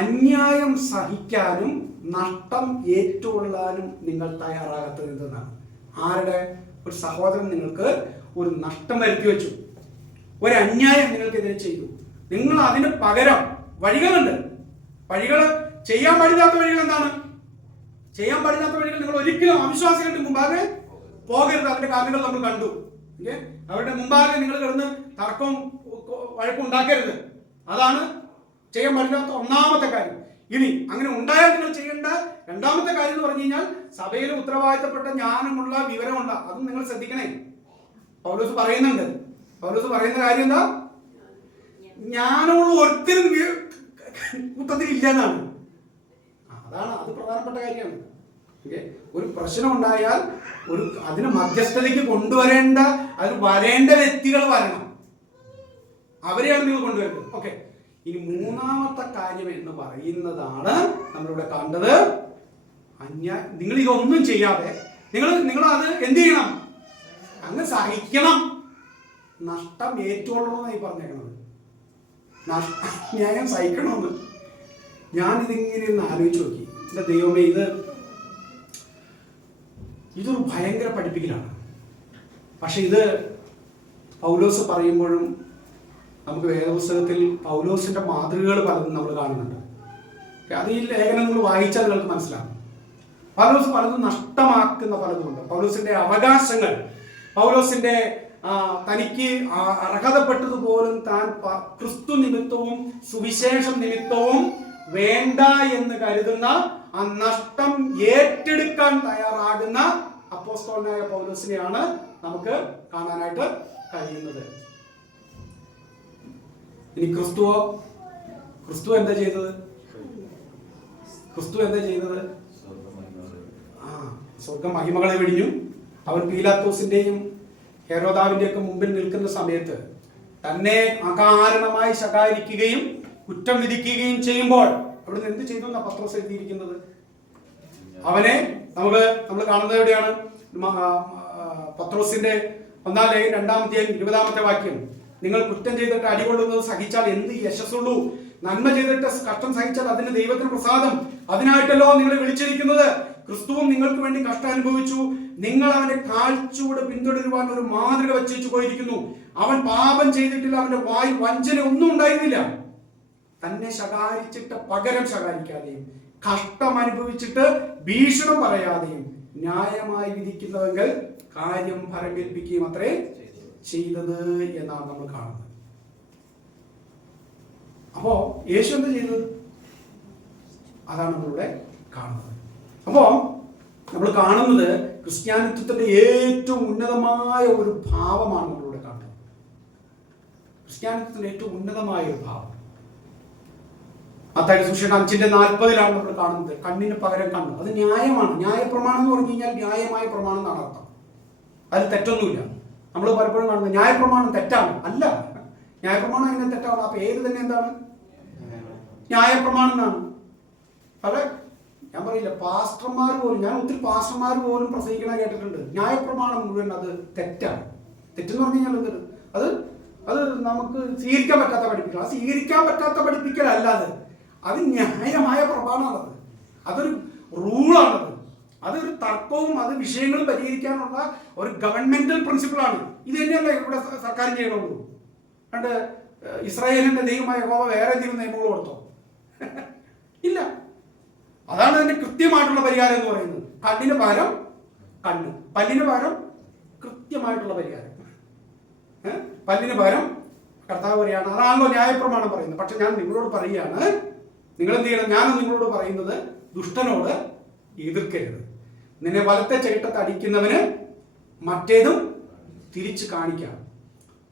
അന്യായം സഹിക്കാനും നഷ്ടം ഏറ്റുകൊള്ളാനും നിങ്ങൾ തയ്യാറാകാത്തത് എന്തെന്നാണ്. ആരുടെ? ഒരു സഹോദരൻ നിങ്ങൾക്ക് ഒരു നഷ്ടം വരുത്തി വെച്ചു, ഒരു അന്യായം നിങ്ങൾക്കെതിരെ ചെയ്തു. നിങ്ങൾ അതിന് പകരം വഴികളുണ്ട്. ചെയ്യാൻ പാടില്ലാത്ത വഴികൾ എന്താണ്? ചെയ്യാൻ പാടില്ലാത്ത വഴികൾ നിങ്ങൾ ഒരിക്കലും അവിശ്വാസികളുടെ മുമ്പാകെ പോകരുത്. അതിന്റെ കാരണങ്ങൾ നമ്മൾ കണ്ടു. അവരുടെ മുമ്പാകെ നിങ്ങൾ കിടന്ന് തർക്കവും വഴക്കും ഉണ്ടാക്കരുത്. അതാണ് ചെയ്യാൻ പാടില്ലാത്ത ഒന്നാമത്തെ കാര്യം. ഇനി അങ്ങനെ ഉണ്ടായാൽ നിങ്ങൾ ചെയ്യേണ്ട രണ്ടാമത്തെ കാര്യം എന്ന് പറഞ്ഞു കഴിഞ്ഞാൽ, സഭയിൽ ഉത്തരവാദിത്തപ്പെട്ട ജ്ഞാനമുള്ള വിവരമുള്ള, അതും നിങ്ങൾ ശ്രദ്ധിക്കണേ. പൗലോസ് പറയുന്ന കാര്യം എന്താ? ജ്ഞാനമുള്ള ഒരുത്തരും കൂട്ടത്തിൽ ഇല്ല എന്നാണ്. അത് പ്രധാനപ്പെട്ട കാര്യമാണ്. ഒരു പ്രശ്നം ഉണ്ടായാൽ അതിന് മധ്യസ്ഥതയ്ക്ക് കൊണ്ടുവരേണ്ട, അതിന് വരേണ്ട വ്യക്തികൾ വരണം. അവരെയാണ് നിങ്ങൾ കൊണ്ടുവരുന്നത്. ഓക്കെ. ഇനി മൂന്നാമത്തെ കാര്യം എന്ന് പറയുന്നതാണ് നമ്മളിവിടെ കണ്ടത്. നിങ്ങൾ ഇതൊന്നും ചെയ്യാതെ നിങ്ങൾ അത് എന്ത് ചെയ്യണം? അങ്ങ് സഹിക്കണം, നഷ്ടം ഏറ്റുകൊള്ളണമെന്നായി പറഞ്ഞേക്കണത്. ന്യായം സഹിക്കണമെന്ന്. ഞാനിതിങ്ങനെ ഒന്ന് ആലോചിച്ച് നോക്കി. എൻ്റെ ദൈവമേ, ഇതൊരു ഭയങ്കര പഠിപ്പിക്കലാണ്. പക്ഷെ ഇത് പൗലോസ് പറയുമ്പോഴും നമുക്ക് വേദപുസ്തകത്തിൽ പൗലോസിന്റെ മാതൃകകൾ പലതും നമ്മൾ കാണുന്നുണ്ട്. അത് ഈ ലേഖനം നിങ്ങൾ വായിച്ചാൽ നിങ്ങൾക്ക് മനസ്സിലാവും. പൗലോസ് പലതും നഷ്ടമാക്കുന്ന പലതുമുണ്ട്. പൗലോസിന്റെ അവകാശങ്ങൾ, പൗലോസിന്റെ തനിക്ക് അർഹതപ്പെട്ടതുപോലും താൻ ക്രിസ്തു നിമിത്തവും സുവിശേഷം നിമിത്തവും വേണ്ട എന്ന് കരുതുന്ന ആ നഷ്ടം ഏറ്റെടുക്കാൻ തയ്യാറാകുന്ന അപ്പോസ്തലനായ പൗലോസിനെയാണ് നമുക്ക് കാണാനായിട്ട് കഴിയുന്നത്. ഇനി ക്രിസ്തു എന്താ ചെയ്തത്? സ്വർഗ മഹിമകളെ വെടിഞ്ഞു, അവൻ പീലാത്തോസിന്റെയും ഹെരോദാവിന്റെയൊക്കെ മുമ്പിൽ നിൽക്കുന്ന സമയത്ത് തന്നെ അകാരണമായി ശകാരിക്കുകയും കുറ്റം വിധിക്കുകയും ചെയ്യുമ്പോൾ അവിടുന്ന് എന്ത് ചെയ്തു എന്നാ പത്രോസ് എഴുതിയിരിക്കുന്നത്? അവനെ നമ്മൾ കാണുന്നത് എവിടെയാണ്? പത്രോസിന്റെ 1 ലേഖനം 2-ാം അധ്യായം 20-ാമത്തെ വാക്യം. നിങ്ങൾ കുറ്റം ചെയ്തിട്ട് അടികൊള്ളുന്നത് സഹിച്ചാൽ എന്ത് യശസ്സുള്ളൂ? നന്മ ചെയ്തിട്ട് കഷ്ടം സഹിച്ചാൽ അതിന് ദൈവത്തിന് പ്രസാദം. അതിനായിട്ടല്ലോ നിങ്ങൾ വിളിച്ചിരിക്കുന്നത്. ക്രിസ്തുവും നിങ്ങൾക്ക് വേണ്ടി കഷ്ടം അനുഭവിച്ചു. നിങ്ങൾ അവന്റെ കാഴ്ചയോട് പിന്തുടരുവാൻ ഒരു മാതൃക വെച്ചു പോയിരിക്കുന്നു. അവൻ പാപം ചെയ്തിട്ടില്ല, അവന്റെ വായിൽ വഞ്ചന ഒന്നും ഉണ്ടായിരുന്നില്ല. തന്നെ ശകാരിച്ചിട്ട് പകരം ശകാരിക്കാതെയും കഷ്ടം അനുഭവിച്ചിട്ട് ഭീഷണം പറയാതെയും ന്യായമായി വിധിക്കുന്നവെങ്കിൽ കാര്യം ഫലമേൽപ്പിക്കുകയും അത്രേ ചെയ്തത് എന്നാണ് നമ്മൾ കാണുന്നത്. അപ്പോ യേശു എന്താ ചെയ്തത്? അതാണ് നമ്മളിവിടെ കാണുന്നത്. അപ്പോ നമ്മൾ കാണുന്നത് ക്രിസ്ത്യാനിത്വത്തിന്റെ ഏറ്റവും ഉന്നതമായ ഒരു ഭാവമാണ് നമ്മളിവിടെ കാണുന്നത്. ക്രിസ്ത്യാനിത്വത്തിന്റെ ഏറ്റവും ഉന്നതമായ ഒരു ഭാവം മത്തായി സുവിശേഷം 5:40 നമ്മൾ കാണുന്നത്. കണ്ണിന് പകരം കണ്ണ്. അത് ന്യായമാണ്. ന്യായപ്രമാണം എന്ന് പറഞ്ഞു കഴിഞ്ഞാൽ ന്യായമായ പ്രമാണം എന്നാണ് അർത്ഥം. അതിൽ തെറ്റൊന്നുമില്ല. നമ്മൾ പലപ്പോഴും കാണുന്നത് ന്യായപ്രമാണം തെറ്റാണ്. അല്ല, ന്യായപ്രമാണം എങ്ങനെ തെറ്റാണ്? ആ പേര് തന്നെ എന്താണ്? ന്യായപ്രമാണം എന്നാണ്. അതെ, ഞാൻ പറയില്ല, പാസ്റ്റർമാർ പോലും, ഞാൻ ഒത്തിരി പാസ്റ്റർമാർ പോലും പ്രസംഗിക്കണ കേട്ടിട്ടുണ്ട്. ന്യായപ്രമാണം മുഴുവൻ അത് തെറ്റാണ്. തെറ്റെന്ന് പറഞ്ഞു കഴിഞ്ഞാൽ എന്താണ്? അത് നമുക്ക് സ്വീകരിക്കാൻ പറ്റാത്ത പഠിപ്പിക്കൽ. അത് സ്വീകരിക്കാൻ പറ്റാത്ത പഠിപ്പിക്കലല്ലാതെ അത് ന്യായമായ പ്രമാണമാണത്. അതൊരു റൂളാണത്. അതൊരു തർക്കവും അത് വിഷയങ്ങളും പരിഹരിക്കാനുള്ള ഒരു ഗവൺമെന്റൽ പ്രിൻസിപ്പിളാണ്. ഇത് തന്നെയല്ല ഇവിടെ സർക്കാർ ചെയ്യണുള്ളൂ. കണ്ട് ഇസ്രായേലിന്റെ ദൈവമായ യഹോവ വേറെ എന്തെങ്കിലും നിയമങ്ങൾ കൊടുത്തോ? ഇല്ല. അതാണ് അതിന്റെ കൃത്യമായിട്ടുള്ള പരിഹാരം എന്ന് പറയുന്നത്. കണ്ണിന് പകരം കണ്ണ്, പല്ലിന് പകരം കൃത്യമായിട്ടുള്ള പരിഹാരം. പല്ലിന് പകരം കർത്താവ് പറയാണ്. അതാണല്ലോ ന്യായപ്രമാണം പറയുന്നത്. പക്ഷെ ഞാൻ നിങ്ങളോട് പറയുകയാണ്, നിങ്ങൾ എന്ത് ചെയ്യണം? ഞാനും നിങ്ങളോട് പറയുന്നത്, ദുഷ്ടനോട് എതിർക്കരുത്. നിന്നെ വലത്തെ ചേട്ടത്ത് അടിക്കുന്നവന് മറ്റേതും തിരിച്ചു കാണിക്കാം.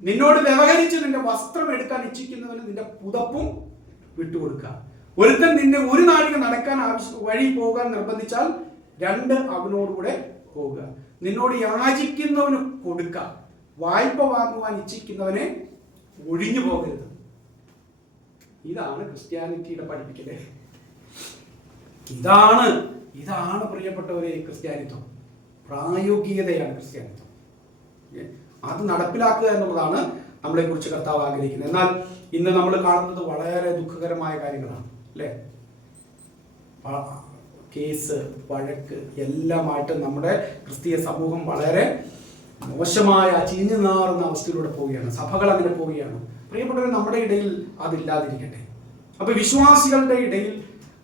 നിന്നോട് വ്യവഹരിച്ച് നിന്റെ വസ്ത്രം എടുക്കാൻ ഇച്ഛിക്കുന്നവന് നിന്റെ പുതപ്പും വിട്ടുകൊടുക്കുക. ഒരുത്തൻ നിന്നെ ഒരു നാഴിക നടക്കാൻ വഴി പോകാൻ നിർബന്ധിച്ചാൽ 2 അവനോടുകൂടെ പോകുക. നിന്നോട് യാചിക്കുന്നവന് കൊടുക്കുക. വായ്പ വാങ്ങുവാൻ ഇച്ഛിക്കുന്നവനെ ഒഴിഞ്ഞു പോകരുത്. ഇതാണ് ക്രിസ്ത്യാനിറ്റിയുടെ പഠിപ്പിക്കല്. ഇതാണ് പ്രിയപ്പെട്ടവരെ ക്രിസ്ത്യാനിത്വം. പ്രായോഗികതയാണ് ക്രിസ്ത്യാനിത്വം. അത് നടപ്പിലാക്കുക എന്നുള്ളതാണ് നമ്മളെ കുറിച്ച് കർത്താവ് ആഗ്രഹിക്കുന്നത്. എന്നാൽ ഇന്ന് നമ്മൾ കാണുന്നത് വളരെ ദുഃഖകരമായ കാര്യങ്ങളാണ്, അല്ലേ? കേസ്, വഴക്ക് എല്ലാമായിട്ട് നമ്മുടെ ക്രിസ്തീയ സമൂഹം വളരെ മോശമായ ചീഞ്ഞു നാറുന്ന അവസ്ഥയിലൂടെ പോവുകയാണ്. സഭകൾ അങ്ങനെ പോവുകയാണ്. പ്രിയപ്പെട്ടവർ, നമ്മുടെ ഇടയിൽ അതില്ലാതിരിക്കട്ടെ. അപ്പൊ വിശ്വാസികളുടെ ഇടയിൽ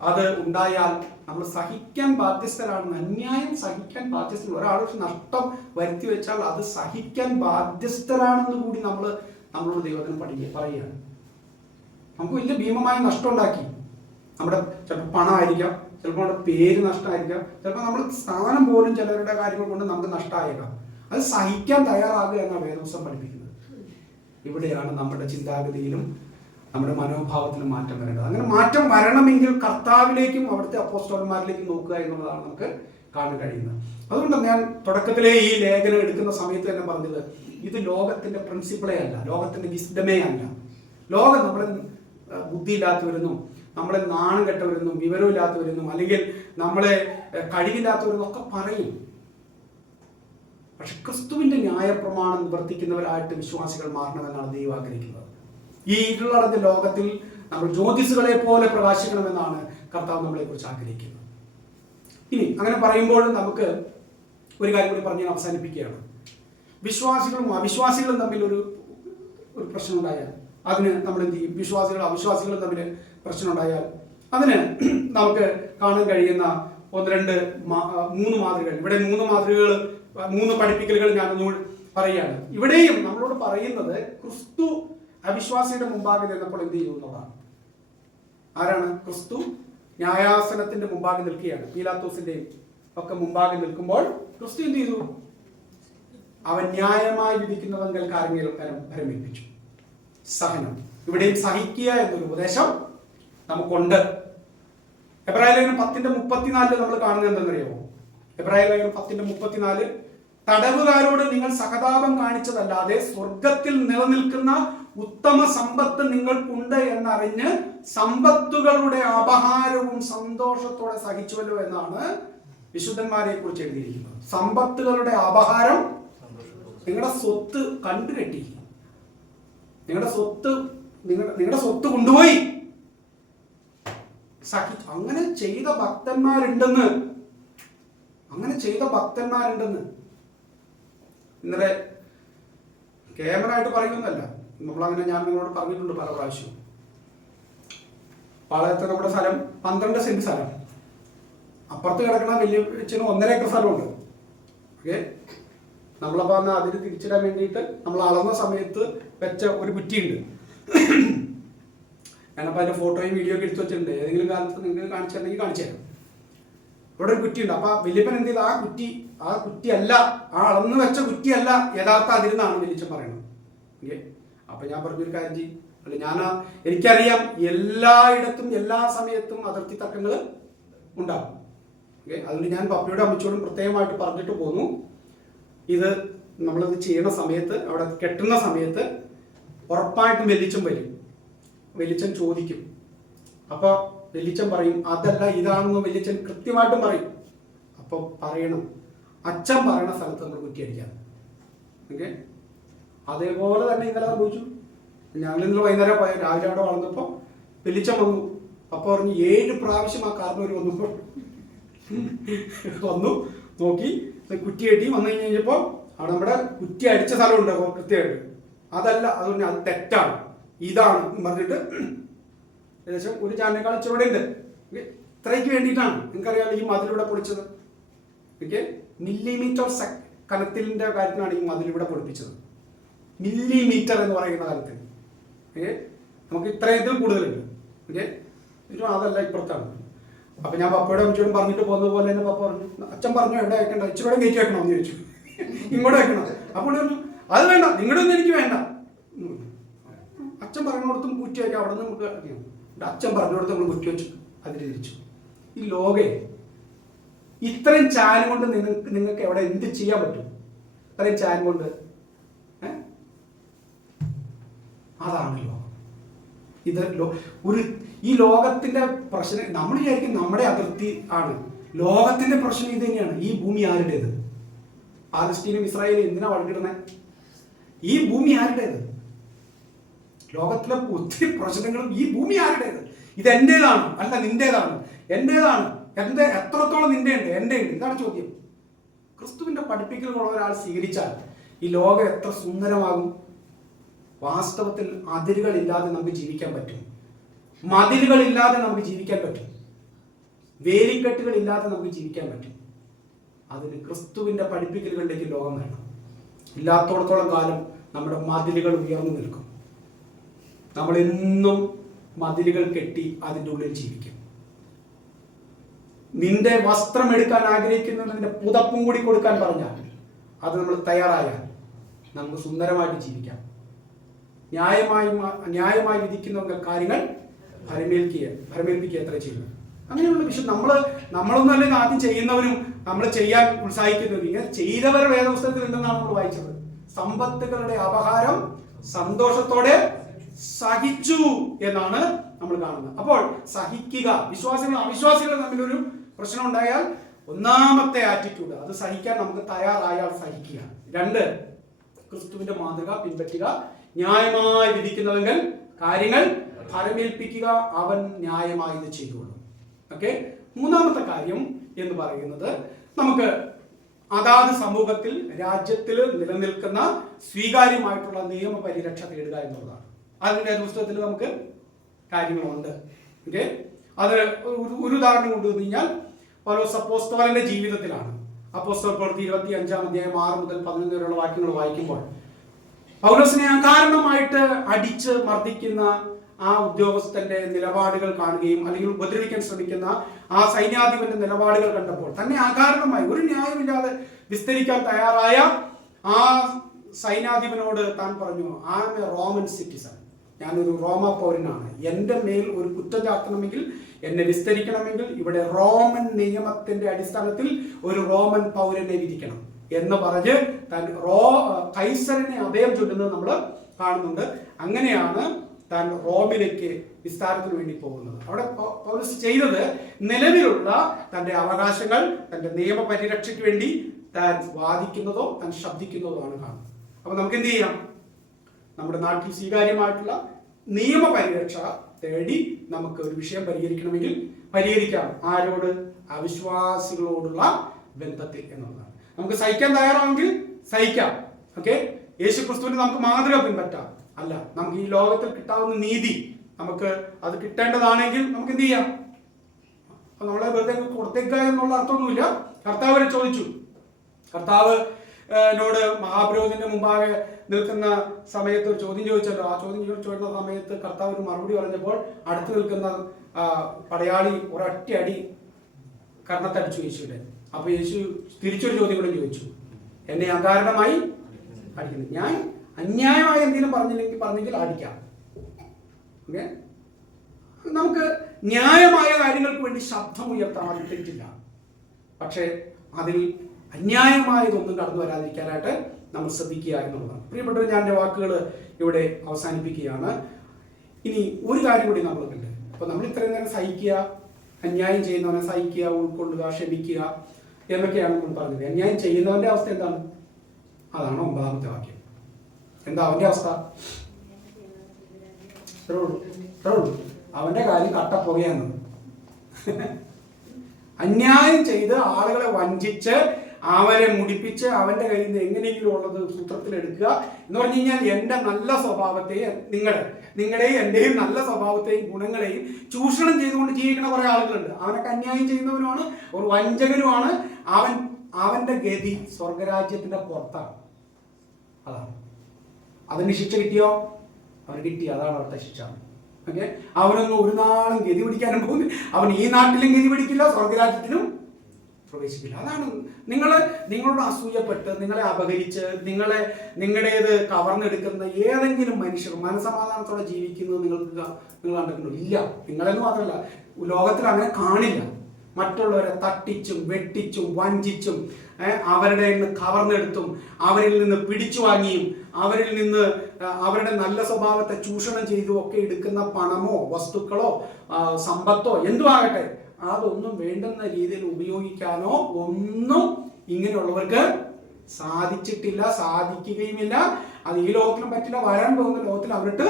അത് ഉണ്ടായാൽ നമ്മൾ സഹിക്കാൻ ബാധ്യസ്ഥരാണ്. അന്യായം സഹിക്കാൻ ബാധ്യസ്ഥ. ഒരാളുടെ നഷ്ടം വരുത്തി വെച്ചാൽ അത് സഹിക്കാൻ ബാധ്യസ്ഥരാണെന്ന് കൂടി നമ്മളോട് ദൈവത്തിന് പറയുകയാണ്. നമുക്ക് വലിയ ഭീമമായ നഷ്ടം ഉണ്ടാക്കി. നമ്മുടെ ചിലപ്പോൾ പണമായിരിക്കാം, ചിലപ്പോൾ നമ്മുടെ പേര് നഷ്ടമായിരിക്കാം, ചിലപ്പോൾ നമ്മുടെ സ്ഥാനം പോലും ചിലരുടെ കാര്യങ്ങൾ കൊണ്ട് നമുക്ക് നഷ്ടമായേക്കാം. അത് സഹിക്കാൻ തയ്യാറാകുക എന്നാണ് വേദപുസ്തകം പഠിപ്പിക്കുന്നത്. ഇവിടെയാണ് നമ്മുടെ ചിന്താഗതിയിലും നമ്മുടെ മനോഭാവത്തിലും മാറ്റം വരേണ്ടത്. അങ്ങനെ മാറ്റം വരണമെങ്കിൽ കർത്താവിലേക്കും അവിടുത്തെ അപ്പോസ്തലന്മാരിലേക്കും നോക്കുക എന്നുള്ളതാണ് നമുക്ക് കാണാൻ കഴിയുന്നത്. അതുകൊണ്ട് ഞാൻ തുടക്കത്തിലെ ഈ ലേഖനം എടുക്കുന്ന സമയത്ത് തന്നെ പറഞ്ഞത്, ഇത് ലോകത്തിന്റെ പ്രിൻസിപ്പിളേ അല്ല, ലോകത്തിന്റെ വിസ്ഡമേ അല്ല. ലോകം നമ്മളെ ബുദ്ധിയില്ലാത്തവരെന്നും നമ്മളെ നാണം കെട്ടവരെന്നും വിവരമില്ലാത്തവരെന്നും അല്ലെങ്കിൽ നമ്മളെ കഴിവില്ലാത്തവരെന്നും ഒക്കെ പറയും. പക്ഷെ ക്രിസ്തുവിന്റെ ന്യായപ്രമാണം നിവർത്തിക്കുന്നവരായിട്ട് വിശ്വാസികൾ മാറണമെന്നാണ് ദൈവം ആഗ്രഹിക്കുന്നത്. ഈ ഇരുളടഞ്ഞ ലോകത്തിൽ നമ്മൾ ജ്യോതിസുകളെ പോലെ പ്രകാശിക്കണമെന്നാണ് കർത്താവ് നമ്മളെ കുറിച്ച് ആഗ്രഹിക്കുന്നത്. ഇനി അങ്ങനെ പറയുമ്പോൾ നമുക്ക് ഒരു കാര്യം കൂടി പറഞ്ഞ് അവസാനിപ്പിക്കുകയാണ്. വിശ്വാസികളും അവിശ്വാസികളും തമ്മിൽ ഒരു പ്രശ്നം ഉണ്ടായാൽ അതിന് നമ്മൾ എന്ത് ചെയ്യും? വിശ്വാസികളും അവിശ്വാസികളും തമ്മിൽ പ്രശ്നം ഉണ്ടായാൽ അതിന് നമുക്ക് കാണാൻ കഴിയുന്ന 3 മാതൃകകൾ. ഇവിടെ 3 മാതൃകകൾ, 3 പഠിപ്പിക്കലുകൾ ഞാനൊന്ന് പറയുകയാണ്. ഇവിടെയും നമ്മളോട് പറയുന്നത് ക്രിസ്തു അവിശ്വാസിയുടെ മുമ്പാകെ നിന്നപ്പോൾ എന്ത് ചെയ്തു എന്നുള്ളതാണ്. ആരാണ്? ക്രിസ്തു ന്യായാസനത്തിന്റെ മുമ്പാകെ നിൽക്കുകയാണ്. പീലാത്തോസിന്റെയും ഒക്കെ മുമ്പാകെ നിൽക്കുമ്പോൾ ക്രിസ്തു എന്ത് ചെയ്തു? അവൻ ന്യായമായി വിധിക്കുന്നവെങ്കിൽ കാര്യങ്ങളും ഫലമേൽപ്പിച്ചു. സഹനം. ഇവിടെയും സഹിക്കുക എന്നൊരു ഉപദേശം നമുക്കുണ്ട്. എബ്രായ ലേഖനം 10:34 നമ്മൾ കാണുന്നത് എന്തെന്നറിയാമോ? എബ്രായ ലേഖനം 10:34 തടവുകാരോട് നിങ്ങൾ സഹതാപം കാണിച്ചതല്ലാതെ സ്വർഗത്തിൽ നിലനിൽക്കുന്ന ഉത്തമ സമ്പത്ത് നിങ്ങൾക്കുണ്ട് എന്നറിഞ്ഞ് സമ്പത്തുകളുടെ അപഹാരവും സന്തോഷത്തോടെ സഹിച്ചുവല്ലോ എന്നാണ് വിശുദ്ധന്മാരെ കുറിച്ച് എഴുതിയിരിക്കുന്നത്. സമ്പത്തുകളുടെ അപഹാരം, നിങ്ങളുടെ സ്വത്ത് കണ്ടുകെട്ടി, നിങ്ങളുടെ സ്വത്ത് കൊണ്ടുപോയി അങ്ങനെ ചെയ്ത ഭക്തന്മാരുണ്ടെന്ന്. ഇന്നലെ ക്യാമറ പറയുന്നതല്ല, നമ്മളങ്ങനെ ഞാൻ നിങ്ങളോട് പറഞ്ഞിട്ടുണ്ട് പല പ്രാവശ്യവും. പാളയത്തെ നമ്മുടെ സ്ഥലം 12 സെന്റ് സ്ഥലം, അപ്പുറത്ത് കിടക്കുന്ന വലിയ വെച്ചിന് 1.5 ഏക്കർ സ്ഥലമുണ്ട്. ഓക്കെ, നമ്മളപ്പോൾ അന്ന് അതിന് തിരിച്ചിടാൻ വേണ്ടിയിട്ട് നമ്മൾ അളന്ന സമയത്ത് വെച്ച ഒരു കുറ്റിയുണ്ട്. ഞാനപ്പോൾ അതിൻ്റെ ഫോട്ടോയും വീഡിയോ ഒക്കെ എടുത്ത് വെച്ചിട്ടുണ്ട്. ഏതെങ്കിലും കാലത്ത് നിങ്ങൾക്ക് കാണിച്ചു തരണമെങ്കിൽ കാണിച്ചു തരാം. ഇവിടെ ഒരു കുറ്റിയുണ്ട്. അപ്പോൾ വലിയപ്പൻ എന്ത് ചെയ്ത് ആ കുറ്റിയല്ല, ആ അളന്ന് വെച്ച കുറ്റിയല്ല യഥാർത്ഥ അതിരുന്നാണ് വലിയച്ഛൻ പറയുന്നത്. ഓക്കെ, അപ്പോൾ ഞാൻ പറഞ്ഞൊരു കാര്യം ചെയ്യും, അല്ല എനിക്കറിയാം എല്ലായിടത്തും എല്ലാ സമയത്തും അതിർത്തി തർക്കങ്ങൾ ഉണ്ടാകും. ഓക്കെ, അതുകൊണ്ട് ഞാൻ പപ്പയോടും അമ്മച്ചോടും പ്രത്യേകമായിട്ട് പറഞ്ഞിട്ട് പോന്നു, ഇത് നമ്മളിത് ചെയ്യണ സമയത്ത്, അവിടെ കെട്ടുന്ന സമയത്ത് ഉറപ്പായിട്ടും വെല്ലിച്ചൻ വരും. വെല്ലിച്ചൻ ചോദിക്കും. അപ്പോൾ വെല്ലിച്ചൻ പറയും അതല്ല ഇതാണെന്ന് വെല്ലിച്ചൻ കൃത്യമായിട്ടും പറയും. അപ്പോൾ പറയണം, അച്ഛൻ പറയുന്ന സ്ഥലത്ത് നമ്മൾ കുറ്റിയടിക്കാം. ഓക്കെ, അതേപോലെ തന്നെ ഇന്നലെ സംഭവിച്ചു. ഞങ്ങൾ ഇന്നലെ വൈകുന്നേരം പോയ രാവിലെ അവിടെ വളർന്നപ്പോൾ വെല്ലിച്ചൻ വന്നു. അപ്പോൾ പറഞ്ഞു 7 പ്രാവശ്യം ആ കാർന്നവർ വന്നു നോക്കി കുറ്റി കെട്ടി വന്നു കഴിഞ്ഞപ്പോൾ അവിടെ നമ്മുടെ കുറ്റി അടിച്ച സ്ഥലമുണ്ട് കൃത്യമായിട്ട്. അതല്ല, അതുകൊണ്ട് അത് തെറ്റാണ്, ഇതാണ് പറഞ്ഞിട്ട് ഏകദേശം ഒരു ചാനേക്കാൾ ഇച്ചിരി ഉണ്ട്. ഇത്രയ്ക്ക് വേണ്ടിയിട്ടാണ്. നിങ്ങൾക്കറിയാമല്ലോ ഈ മതിലൂടെ പൊളിച്ചത്. ഓക്കെ, മില്ലിമീറ്റർ കനത്തിൻ്റെ കാര്യത്തിനാണ് ഈ മതിലൂടെ പൊളിപ്പിച്ചത്. മില്ലിമീറ്റർ എന്ന് പറയുന്ന കാലത്തിൽ. ഓക്കെ, നമുക്ക് ഇത്രയത്തിൽ കൂടുതലുണ്ട്. ഓക്കെ, അതല്ല ഇപ്പുറത്താണ്. അപ്പൊ ഞാൻ പപ്പയുടെ അമ്മച്ചോടും പറഞ്ഞിട്ട് പോകുന്നത് പോലെ തന്നെ പപ്പ പറഞ്ഞു, അച്ഛൻ പറഞ്ഞു എവിടെ വെക്കണ്ട, ഇച്ചിരി കയറ്റി വെക്കണം എന്ന് ചോദിച്ചു. ഇങ്ങോട്ട് വെക്കണം. അപ്പോൾ പറഞ്ഞു അത് വേണ്ട, നിങ്ങളുടെ ഒന്നും എനിക്ക് വേണ്ട. അച്ഛൻ പറഞ്ഞിടത്തും കുറ്റി വയ്ക്കാം, അവിടെ നിന്ന് നമുക്ക് അറിയാം. അച്ഛൻ പറഞ്ഞിടത്ത് നമ്മൾ കുറ്റി വെച്ചു, അതിന് തിരിച്ചു. ഈ ലോകെ ഇത്രയും ചാൻ കൊണ്ട് നിങ്ങൾക്ക് എവിടെ എന്ത് ചെയ്യാൻ പറ്റും? ഇത്രയും ചാൻ കൊണ്ട് അതാണല്ലോ ഇത്. ഈ ലോകത്തിന്റെ പ്രശ്നം നമ്മൾ വിചാരിക്കും നമ്മുടെ അതിർത്തി ആണ്. ലോകത്തിന്റെ പ്രശ്നം ഇത് തന്നെയാണ്. ഈ ഭൂമി ആരുടേത്? പാലസ്തീനും ഇസ്രായേലും എന്തിനാ വളർന്നിടുന്നത്? ഈ ഭൂമി ആരുടേത്? ലോകത്തിലെ ഒത്തിരി പ്രശ്നങ്ങളും ഈ ഭൂമി ആരുടേത്? ഇത് എന്റേതാണ്, അല്ല നിന്റേതാണ്. എന്റേതാണ്. എത്രത്തോളം നിന്റെ ഉണ്ട്? എന്റെ ഉണ്ട്. ഇതാണ് ചോദ്യം. ക്രിസ്തുവിന്റെ പഠിപ്പിക്കലുള്ള ഒരാൾ സ്വീകരിച്ചാൽ ഈ ലോകം എത്ര സുന്ദരമാകും. വാസ്തവത്തിൽ അതിരുകളില്ലാതെ നമുക്ക് ജീവിക്കാൻ പറ്റും. മതിലുകളില്ലാതെ നമുക്ക് ജീവിക്കാൻ പറ്റും. വേലിക്കെട്ടുകളില്ലാതെ നമുക്ക് ജീവിക്കാൻ പറ്റും. അതിന് ക്രിസ്തുവിന്റെ പഠിപ്പിക്കലുകളിലേക്ക് ലോകം വേണം. ഇല്ലാത്തോടത്തോളം കാലം നമ്മുടെ മതിലുകൾ ഉയർന്നു നിൽക്കും. നമ്മൾ എന്നും മതിലുകൾ കെട്ടി അതിൻ്റെ ഉള്ളിൽ ജീവിക്കും. നിന്റെ വസ്ത്രം എടുക്കാൻ ആഗ്രഹിക്കുന്നതിന്റെ പുതപ്പും കൂടി കൊടുക്കാൻ പറഞ്ഞാൽ അത് നമ്മൾ തയ്യാറായാൽ നമുക്ക് സുന്ദരമായിട്ട് ജീവിക്കാം. ന്യായമായി വിധിക്കുന്ന കാര്യങ്ങൾ ഭരമേൽപ്പിക്കുക എത്ര ചെയ്യുന്നു. അങ്ങനെയുള്ള വിഷയം നമ്മളൊന്നും അല്ലെങ്കിൽ ആദ്യം ചെയ്യുന്നവരും നമ്മൾ ചെയ്യാൻ ഉത്സാഹിക്കുന്നവരും ഇങ്ങനെ ചെയ്തവർ വേദപുസ്തകത്തിൽ ഉണ്ടെന്നാണ് നമ്മൾ വായിച്ചത്. സമ്പത്തുകളുടെ അപഹാരം സന്തോഷത്തോടെ സഹിച്ചു എന്നാണ് നമ്മൾ കാണുന്നത്. അപ്പോൾ സഹിക്കുക, വിശ്വാസികളും അവിശ്വാസികളും തമ്മിലൊരു പ്രശ്നം ഉണ്ടായാൽ ഒന്നാമത്തെ ആറ്റിറ്റ്യൂഡ് അത് സഹിക്കാൻ നമുക്ക് തയ്യാറായാൽ സഹിക്കുക. 2, ക്രിസ്തുവിന്റെ മാതൃക പിൻപറ്റുക. ന്യായമായി വിധിക്കുന്നവെങ്കിൽ കാര്യങ്ങൾ ഫലമേൽപ്പിക്കുക, അവൻ ന്യായമായി ഇത് ചെയ്തുകൊള്ളും. ഓക്കെ, 3-ാമത്തെ കാര്യം എന്ന് പറയുന്നത് നമുക്ക് അതാത് സമൂഹത്തിൽ രാജ്യത്തിൽ നിലനിൽക്കുന്ന സ്വീകാര്യമായിട്ടുള്ള നിയമപരിരക്ഷ തേടുക എന്നുള്ളതാണ്. അതിൻ്റെ പുസ്തകത്തിൽ നമുക്ക് കാര്യങ്ങളുണ്ട്. ഓക്കെ, അത് ഒരു ഉദാഹരണം കൊണ്ടുവന്നു കഴിഞ്ഞാൽ പൗലോസ് അപ്പോസ്തലന്റെ ജീവിതത്തിലാണ്. അപ്പോസ്തല പ്രവൃത്തി 25-ാം അധ്യായം 6 മുതൽ 11 വരെയുള്ള വാക്യങ്ങൾ വായിക്കുമ്പോൾ പൗലോസിനെ അകാരണമായിട്ട് അടിച്ച് മർദ്ദിക്കുന്ന ആ ഉദ്യോഗസ്ഥന്റെ നിലപാടുകൾ കാണുകയും അല്ലെങ്കിൽ ഉപദ്രവിക്കാൻ ശ്രമിക്കുന്ന ആ സൈന്യാധിപന്റെ നിലപാടുകൾ കണ്ടപ്പോൾ തന്നെ അകാരണമായി ഒരു ന്യായമില്ലാതെ വിസ്തരിക്കാൻ തയ്യാറായ ആ സൈന്യാധിപനോട് താൻ പറഞ്ഞു, I am a Roman citizen, ഞാനൊരു റോമ പൗരനാണ്. എൻ്റെ മേൽ ഒരു കുറ്റം ചാർത്തണമെങ്കിൽ, എന്നെ വിസ്തരിക്കണമെങ്കിൽ ഇവിടെ റോമൻ നിയമത്തിന്റെ അടിസ്ഥാനത്തിൽ ഒരു റോമൻ പൗരനെ വിധിക്കണം. എന്ന് പറഞ്ഞ് താൻ കൈസറിനെ അഭയം ചൊല്ലുന്നത് നമ്മൾ കാണുന്നുണ്ട്. അങ്ങനെയാണ് താൻ റോമിലേക്ക് വിസ്താരത്തിന് വേണ്ടി പോകുന്നത്. അവിടെ പൗലോസ് ചെയ്തത് നിലവിലുള്ള തൻ്റെ അവകാശങ്ങൾ, തൻ്റെ നിയമപരിരക്ഷയ്ക്ക് വേണ്ടി താൻ വാദിക്കുന്നതോ താൻ ശബ്ദിക്കുന്നതോ ആണ് കാണുന്നത്. അപ്പൊ നമുക്ക് എന്ത് ചെയ്യാം? നമ്മുടെ നാട്ടിൽ സ്വീകാര്യമായിട്ടുള്ള നിയമപരിരക്ഷ തേടി നമുക്ക് ഒരു വിഷയം പരിഹരിക്കണമെങ്കിൽ പരിഹരിക്കാം. ആരോട്? അവിശ്വാസികളോടുള്ള ബന്ധത്തിൽ എന്നുള്ളതാണ്. നമുക്ക് സഹിക്കാൻ തയ്യാറാണെങ്കിൽ സഹിക്കാം. ഓക്കെ, യേശു ക്രിസ്തുവിനെ നമുക്ക് മാതൃക പിൻപറ്റാം. അല്ല, നമുക്ക് ഈ ലോകത്തിൽ കിട്ടാവുന്ന നീതി നമുക്ക് അത് കിട്ടേണ്ടതാണെങ്കിൽ നമുക്ക് എന്ത് ചെയ്യാം? നമ്മളെ വെറുതെ കൊടുത്തേക്കുക എന്നുള്ള അർത്ഥമൊന്നുമില്ല. കർത്താവ് ചോദിച്ചു, കർത്താവ് നോട് മഹാപുരോഹിതന്റെ മുമ്പാകെ നിൽക്കുന്ന സമയത്ത് ഒരു ചോദ്യം ചോദിച്ചല്ലോ. ആ ചോദ്യം ചോദിക്കുന്ന സമയത്ത് കർത്താവ് ഒരു മറുപടി പറഞ്ഞപ്പോൾ അടുത്ത് നിൽക്കുന്ന പടയാളി ഒരൊറ്റ അടി കർണത്തടിച്ചു യേശുവിനെ. അപ്പൊ യേശു തിരിച്ചൊരു ചോദ്യം കൂടെ ചോദിച്ചു, എന്നെ അകാരണമായി അടിക്കുന്നു? ഞാൻ അന്യായമായി എന്തെങ്കിലും പറഞ്ഞെങ്കിൽ അടിക്കാം. ഓക്കെ, നമുക്ക് ന്യായമായ കാര്യങ്ങൾക്ക് വേണ്ടി ശബ്ദം ഉയർത്താൻ അത് തെറ്റില്ല. പക്ഷെ അതിൽ അന്യായമായതൊന്നും കടന്നു വരാതിരിക്കാനായിട്ട് നമ്മൾ ശ്രദ്ധിക്കുക എന്നുള്ളതാണ്. പ്രിയപ്പെട്ടവർ, ഞാൻ എൻ്റെ വാക്കുകൾ ഇവിടെ അവസാനിപ്പിക്കുകയാണ്. ഇനി ഒരു കാര്യം കൂടി നമ്മൾക്കുണ്ട്. അപ്പൊ നമ്മൾ ഇത്രയും നേരം സഹിക്കുക, അന്യായം ചെയ്യുന്നവനെ സഹിക്കുക, ഉൾക്കൊള്ളുക, ക്ഷമിക്കുക എന്നൊക്കെയാണ് നമ്മൾ പറഞ്ഞത്. അന്യായം ചെയ്യുന്നവന്റെ അവസ്ഥ എന്താണ്? അതാണ് 9ാമത്തെ വാക്യം. എന്താ അവന്റെ അവസ്ഥ? അവന്റെ കാര്യം കട്ടപ്പുകയാണ്. അന്യായം ചെയ്ത് ആളുകളെ വഞ്ചിച്ച് അവരെ മുടിപ്പിച്ച് അവന്റെ കയ്യിൽ നിന്ന് എങ്ങനെയെങ്കിലും ഉള്ളത് സൂത്രത്തിലെടുക്കുക എന്ന് പറഞ്ഞു കഴിഞ്ഞാൽ എൻ്റെ നല്ല സ്വഭാവത്തെയും നിങ്ങളുടെയും എൻ്റെയും നല്ല സ്വഭാവത്തെയും ഗുണങ്ങളെയും ചൂഷണം ചെയ്തുകൊണ്ട് ജീവിക്കുന്ന കുറെ ആളുകളുണ്ട്. അവനൊക്കെ അന്യായം ചെയ്യുന്നവനുമാണ്, ഒരു വഞ്ചകനുമാണ്. അവന്റെ ഗതി സ്വർഗരാജ്യത്തിന്റെ പുറത്താണ്. അതാണ് അതിന് ശിക്ഷ കിട്ടിയോ? അവന് കിട്ടി, അതാണ് അവിടുത്തെ ശിക്ഷ. ഓക്കെ, അവനൊന്നും ഒരു നാളും ഗതി പിടിക്കാനും പോകുന്നില്ല. അവൻ ഈ നാട്ടിലും ഗതി പിടിക്കില്ല, സ്വർഗരാജ്യത്തിലും പ്രവേശിക്കില്ല. അതാണ് നിങ്ങളോട് അസൂയപ്പെട്ട് നിങ്ങളെ അപഹരിച്ച് നിങ്ങളുടേത് കവർന്നെടുക്കുന്ന ഏതെങ്കിലും മനുഷ്യർ മനസമാധാനത്തോടെ ജീവിക്കുന്നത് നിങ്ങൾ കണ്ടിട്ടുണ്ടോ? ഇല്ല. നിങ്ങളെന്ന് മാത്രമല്ല, ലോകത്തിൽ അങ്ങനെ കാണില്ല. മറ്റുള്ളവരെ തട്ടിച്ചും വെട്ടിച്ചും വഞ്ചിച്ചും അവരുടെ നിന്ന് കവർന്നെടുത്തും അവരിൽ നിന്ന് പിടിച്ചു വാങ്ങിയും അവരിൽ നിന്ന് അവരുടെ നല്ല സ്വഭാവത്തെ ചൂഷണം ചെയ്തും ഒക്കെ എടുക്കുന്ന പണമോ വസ്തുക്കളോ സമ്പത്തോ എന്തുമാകട്ടെ, അതൊന്നും വേണ്ടുന്ന രീതിയിൽ ഉപയോഗിക്കാനോ ഒന്നും ഇങ്ങനെയുള്ളവർക്ക് സാധിച്ചിട്ടില്ല, സാധിക്കുകയുമില്ല. അത് ഈ ലോകത്തിലും പറ്റില്ല, വരാൻ പോകുന്ന ലോകത്തിൽ അവർക്ക്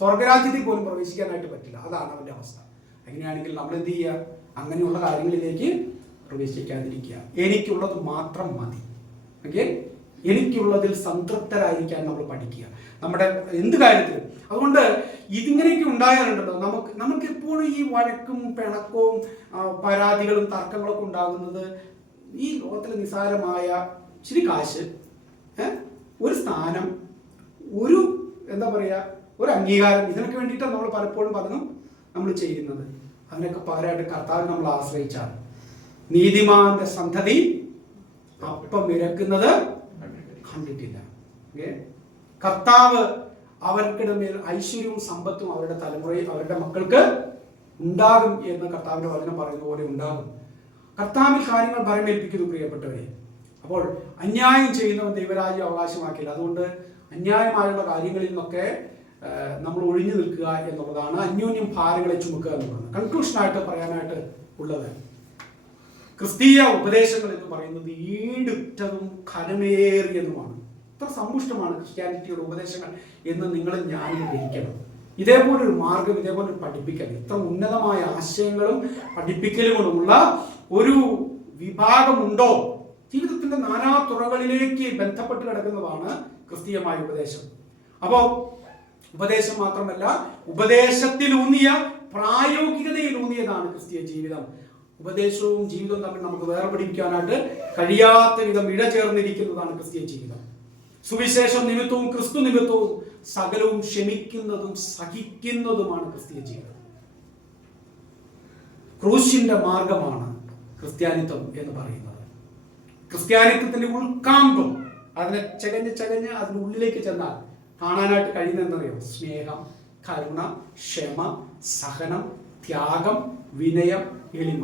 സ്വർഗരാജ്യത്തിൽ പോലും പ്രവേശിക്കാനായിട്ട് പറ്റില്ല. അതാണ് അവന്റെ അവസ്ഥ. അങ്ങനെയാണെങ്കിൽ നമ്മൾ എന്ത് ചെയ്യുക? അങ്ങനെയുള്ള കാര്യങ്ങളിലേക്ക് പ്രവേശിക്കാതിരിക്കുക. എനിക്കുള്ളത് മാത്രം മതി. ഓക്കെ, എനിക്കുള്ളതിൽ സംതൃപ്തരായിരിക്കാൻ നമ്മൾ പഠിക്കുക, നമ്മുടെ എന്ത് കാര്യത്തിലും. അതുകൊണ്ട് ഇതിങ്ങനെയൊക്കെ ഉണ്ടായാലുണ്ടല്ലോ നമുക്ക് എപ്പോഴും ഈ വഴക്കും പിണക്കവും പരാതികളും തർക്കങ്ങളൊക്കെ ഉണ്ടാകുന്നത് ഈ ലോകത്തിലെ നിസ്സാരമായ ഇച്ചിരി കാശ്, ഒരു സ്ഥാനം, ഒരു എന്താ പറയുക, ഒരു അംഗീകാരം, ഇതിനൊക്കെ വേണ്ടിയിട്ടാണ് നമ്മൾ പലപ്പോഴും പലതും നമ്മൾ ചെയ്യുന്നത്. അതിനൊക്കെ പകരമായിട്ട് കർത്താവിനെ നമ്മൾ ആശ്രയിച്ചാൽ നീതിമാന്റെ സന്തതി അപ്പം ഇരക്കുന്നത് കണ്ടിട്ടില്ല. കർത്താവ് അവർക്കിടെ മേൽ ഐശ്വര്യവും സമ്പത്തും അവരുടെ തലമുറയിൽ അവരുടെ മക്കൾക്ക് ഉണ്ടാകും എന്ന് കർത്താവിന്റെ വചനം പറയുന്ന പോലെ ഉണ്ടാകും. കർത്താവിൽ കാര്യങ്ങൾ ഭരമേൽപ്പിക്കുന്നു പ്രിയപ്പെട്ടവരെ. അപ്പോൾ അന്യായം ചെയ്യുന്നവൻ ദൈവരാജ്യം അവകാശമാക്കിയില്ല. അതുകൊണ്ട് അന്യായമായുള്ള കാര്യങ്ങളിൽ നിന്നൊക്കെ നമ്മൾ ഒഴിഞ്ഞു നിൽക്കുക എന്നുള്ളതാണ്, അന്യോന്യം ഭാരങ്ങളെ ചുമക്കുക എന്നുള്ളതാണ്. കൺക്ലൂഷനായിട്ട് പറയാനായിട്ട് ഉള്ളത്, ക്രിസ്തീയ ഉപദേശങ്ങൾ എന്ന് പറയുന്നത് ഈടുറ്റതും ഘനമേറിയതുമാണ്. ഇത്ര സമ്പുഷ്ടമാണ് ക്രിസ്ത്യാനിറ്റിയുടെ ഉപദേശങ്ങൾ എന്ന് നിങ്ങളും ഞാനും ഗ്രഹിക്കണം. ഇതേപോലൊരു മാർഗം, ഇതേപോലൊരു പഠിപ്പിക്കൽ, ഇത്ര ഉന്നതമായ ആശയങ്ങളും പഠിപ്പിക്കലുകളുമുള്ള ഒരു വിഭാഗമുണ്ടോ? ജീവിതത്തിന്റെ നാനാ തുറകളിലേക്ക് ബന്ധപ്പെട്ട് കിടക്കുന്നതാണ് ക്രിസ്തീയമായ ഉപദേശം. അപ്പോൾ ഉപദേശം മാത്രമല്ല, ഉപദേശത്തിലൂന്നിയ പ്രായോഗികതയിലൂന്നിയതാണ് ക്രിസ്തീയ ജീവിതം. ഉപദേശവും ജീവിതവും തമ്മിൽ നമുക്ക് വേർപിടിക്കാനായിട്ട് കഴിയാത്ത വിധം ഇഴചേർന്നിരിക്കുന്നതാണ് ക്രിസ്തീയ ജീവിതം. സുവിശേഷം നിമിത്തവും ക്രിസ്തു നിമിത്തവും സകലവും ക്ഷമിക്കുന്നതും സഹിക്കുന്നതുമാണ് ക്രിസ്തീയ ജീവിതം. ക്രൂശിന്റെ മാർഗമാണ് ക്രിസ്ത്യാനിത്വം എന്ന് പറയുന്നത്. ക്രിസ്ത്യാനിത്വത്തിന്റെ ഉൾക്കാമ്പം അതിനെ ചകഞ്ഞ് അതിനുള്ളിലേക്ക് ചെന്നാൽ കാണാനായിട്ട് കഴിയുന്ന എന്തറിയോ? സ്നേഹം, കരുണ, ക്ഷമ, സഹനം, ത്യാഗം, വിനയം, എളിമ.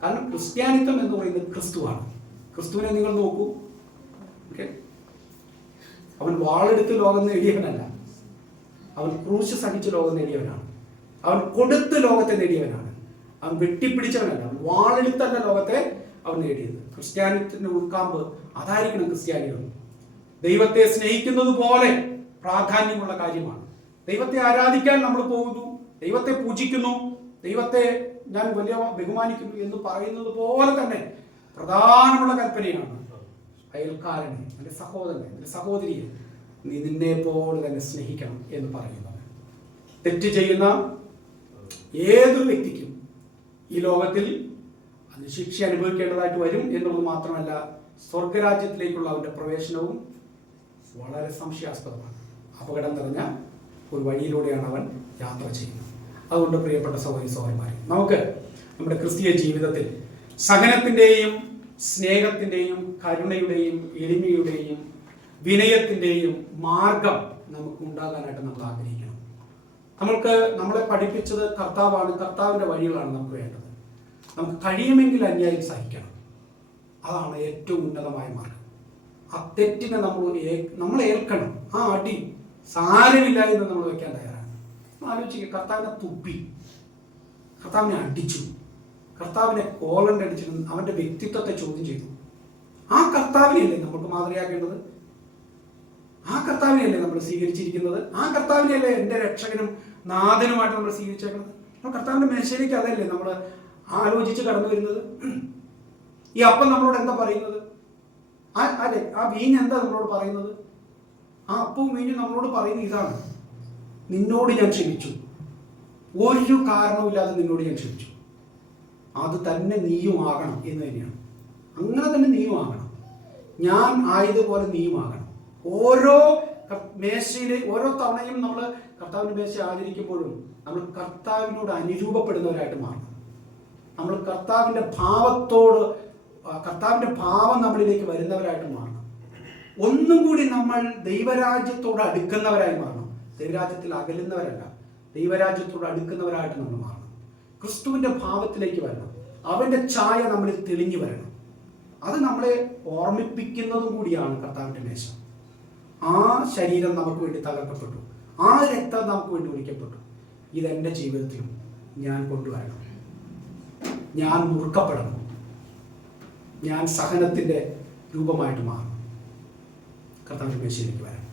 കാരണം ക്രിസ്ത്യാനിത്വം എന്ന് പറയുന്നത് ക്രിസ്തുവാണ്. ക്രിസ്തുവിനെ നിങ്ങൾ നോക്കൂ, ഓക്കെ, അവൻ വാളെടുത്ത് ലോകം നേടിയവനല്ല, അവൻ ക്രൂശ് സഹിച്ച് ലോകം നേടിയവനാണ്. അവൻ കൊടുത്ത് ലോകത്തെ നേടിയവനാണ്. അവൻ വെട്ടിപ്പിടിച്ചവനല്ല, അവൻ വാളെടുത്തല്ല ലോകത്തെ അവൻ നേടിയത്. ക്രിസ്ത്യാനിത്തിന്റെ ഉൾക്കാമ്പ് അതായിരിക്കണം ക്രിസ്ത്യാനികൾ. ദൈവത്തെ സ്നേഹിക്കുന്നത് പോലെ പ്രാധാന്യമുള്ള കാര്യമാണ്. ദൈവത്തെ ആരാധിക്കാൻ നമ്മൾ പോകുന്നു, ദൈവത്തെ പൂജിക്കുന്നു, ദൈവത്തെ ഞാൻ വലിയ ബഹുമാനിക്കുന്നു എന്ന് പറയുന്നത് പോലെ തന്നെ പ്രധാനമുള്ള കൽപ്പനയാണ് അയൽക്കാരനെ, എൻ്റെ സഹോദരനെ, എൻ്റെ സഹോദരിയെ നീ നിന്നെ പോലെ തന്നെ സ്നേഹിക്കണം എന്ന് പറയുന്നത്. തെറ്റ് ചെയ്യുന്ന ഏതൊരു വ്യക്തിക്കും ഈ ലോകത്തിൽ അതിന് ശിക്ഷ അനുഭവിക്കേണ്ടതായിട്ട് വരും എന്നുള്ളത് മാത്രമല്ല, സ്വർഗരാജ്യത്തിലേക്കുള്ള അവൻ്റെ പ്രവേശനവും വളരെ സംശയാസ്പദമാണ്. അപകടം നിറഞ്ഞ ഒരു വഴിയിലൂടെയാണ് അവൻ യാത്ര ചെയ്യുന്നത്. അതുകൊണ്ട് പ്രിയപ്പെട്ട സഹോദരി സഹോദരന്മാരെ, നമുക്ക് നമ്മുടെ ക്രിസ്തീയ ജീവിതത്തിൽ സഹനത്തിൻ്റെയും സ്നേഹത്തിൻ്റെയും കരുണയുടെയും എളിമയുടെയും വിനയത്തിൻ്റെയും മാർഗം നമുക്ക് ഉണ്ടാകാനായിട്ട് നമ്മൾ ആഗ്രഹിക്കണം. നമ്മളെ പഠിപ്പിച്ചത് കർത്താവാണ്, കർത്താവിൻ്റെ വഴികളാണ് നമുക്ക് വേണ്ടത്. നമുക്ക് കഴിയുമെങ്കിൽ അന്യായം സഹിക്കണം, അതാണ് ഏറ്റവും ഉന്നതമായ മാർഗം. ആ തെറ്റിനെ നമ്മൾ ഏൽക്കണം. ആ അടി സാരമില്ല എന്ന് നമ്മൾ വെക്കാൻ തയ്യാറാണ്. ആലോചിക്കുക, കർത്താവിനെ തുപ്പി, കർത്താവിനെ അടിച്ചു, കർത്താവിനെ കോളണ്ടടിച്ചിട്ട് അവൻ്റെ വ്യക്തിത്വത്തെ ചോദ്യം ചെയ്തു. ആ കർത്താവിനെയല്ലേ നമുക്ക് മാതൃകയാക്കേണ്ടത്? ആ കർത്താവിനെയല്ലേ നമ്മൾ സ്വീകരിച്ചിരിക്കുന്നത്? ആ കർത്താവിനെയല്ലേ എൻ്റെ രക്ഷകനും നാഥനുമായിട്ട് നമ്മൾ സ്വീകരിച്ചേക്കുന്നത്? അപ്പോൾ കർത്താവിൻ്റെ മേശയിലേക്ക് അതല്ലേ നമ്മൾ ആലോചിച്ച് കടന്നു വരുന്നത്? ഈ അപ്പം നമ്മളോട് എന്താ പറയുന്നത്? അതെ, ആ വീഞ്ഞ് എന്താ നമ്മളോട് പറയുന്നത്? ആ അപ്പവും വീഞ്ഞും നമ്മളോട് പറയുന്നത് ഇതാണ്: നിന്നോട് ഞാൻ ക്ഷമിച്ചു, ഒരു കാരണവുമില്ലാതെ നിന്നോട് ഞാൻ ക്ഷമിച്ചു, അത് തന്നെ നീയും ആകണം എന്ന് തന്നെയാണ്. അങ്ങനെ തന്നെ നീയും ആകണം, ഞാൻ ആയതുപോലെ നീയും ആകണം. ഓരോ മേശയിലെ ഓരോ തവണയും നമ്മൾ കർത്താവിൻ്റെ മേശ ആചരിക്കുമ്പോഴും നമ്മൾ കർത്താവിനോട് അനുരൂപപ്പെടുന്നവരായിട്ട് മാറണം. നമ്മൾ കർത്താവിൻ്റെ ഭാവം നമ്മളിലേക്ക് വരുന്നവരായിട്ട് മാറണം. ഒന്നും കൂടി നമ്മൾ ദൈവരാജ്യത്തോട് അടുക്കുന്നവരായി മാറണം. ദൈവരാജ്യത്തിൽ അകലുന്നവരല്ല, ദൈവരാജ്യത്തോട് അടുക്കുന്നവരായിട്ട് നമ്മൾ മാറണം. ക്രിസ്തുവിൻ്റെ ഭാവത്തിലേക്ക് വരണം. അവൻ്റെ ഛായ നമ്മളിൽ തെളിഞ്ഞു വരണം. അത് നമ്മളെ ഓർമ്മിപ്പിക്കുന്നതും കൂടിയാണ് കർത്താവിൻ്റെ മേശ. ആ ശരീരം നമുക്ക് വേണ്ടി തകർക്കപ്പെട്ടു, ആ രക്തം നമുക്ക് വേണ്ടി ഒഴിക്കപ്പെട്ടു. ഇതെൻ്റെ ജീവിതത്തിലും ഞാൻ കൊണ്ടുവരണം. ഞാൻ മുറുക്കപ്പെടണം, ഞാൻ സഹനത്തിൻ്റെ രൂപമായിട്ട് മാറണം. കർത്താവിൻ്റെ മേശയിലേക്ക് വരണം.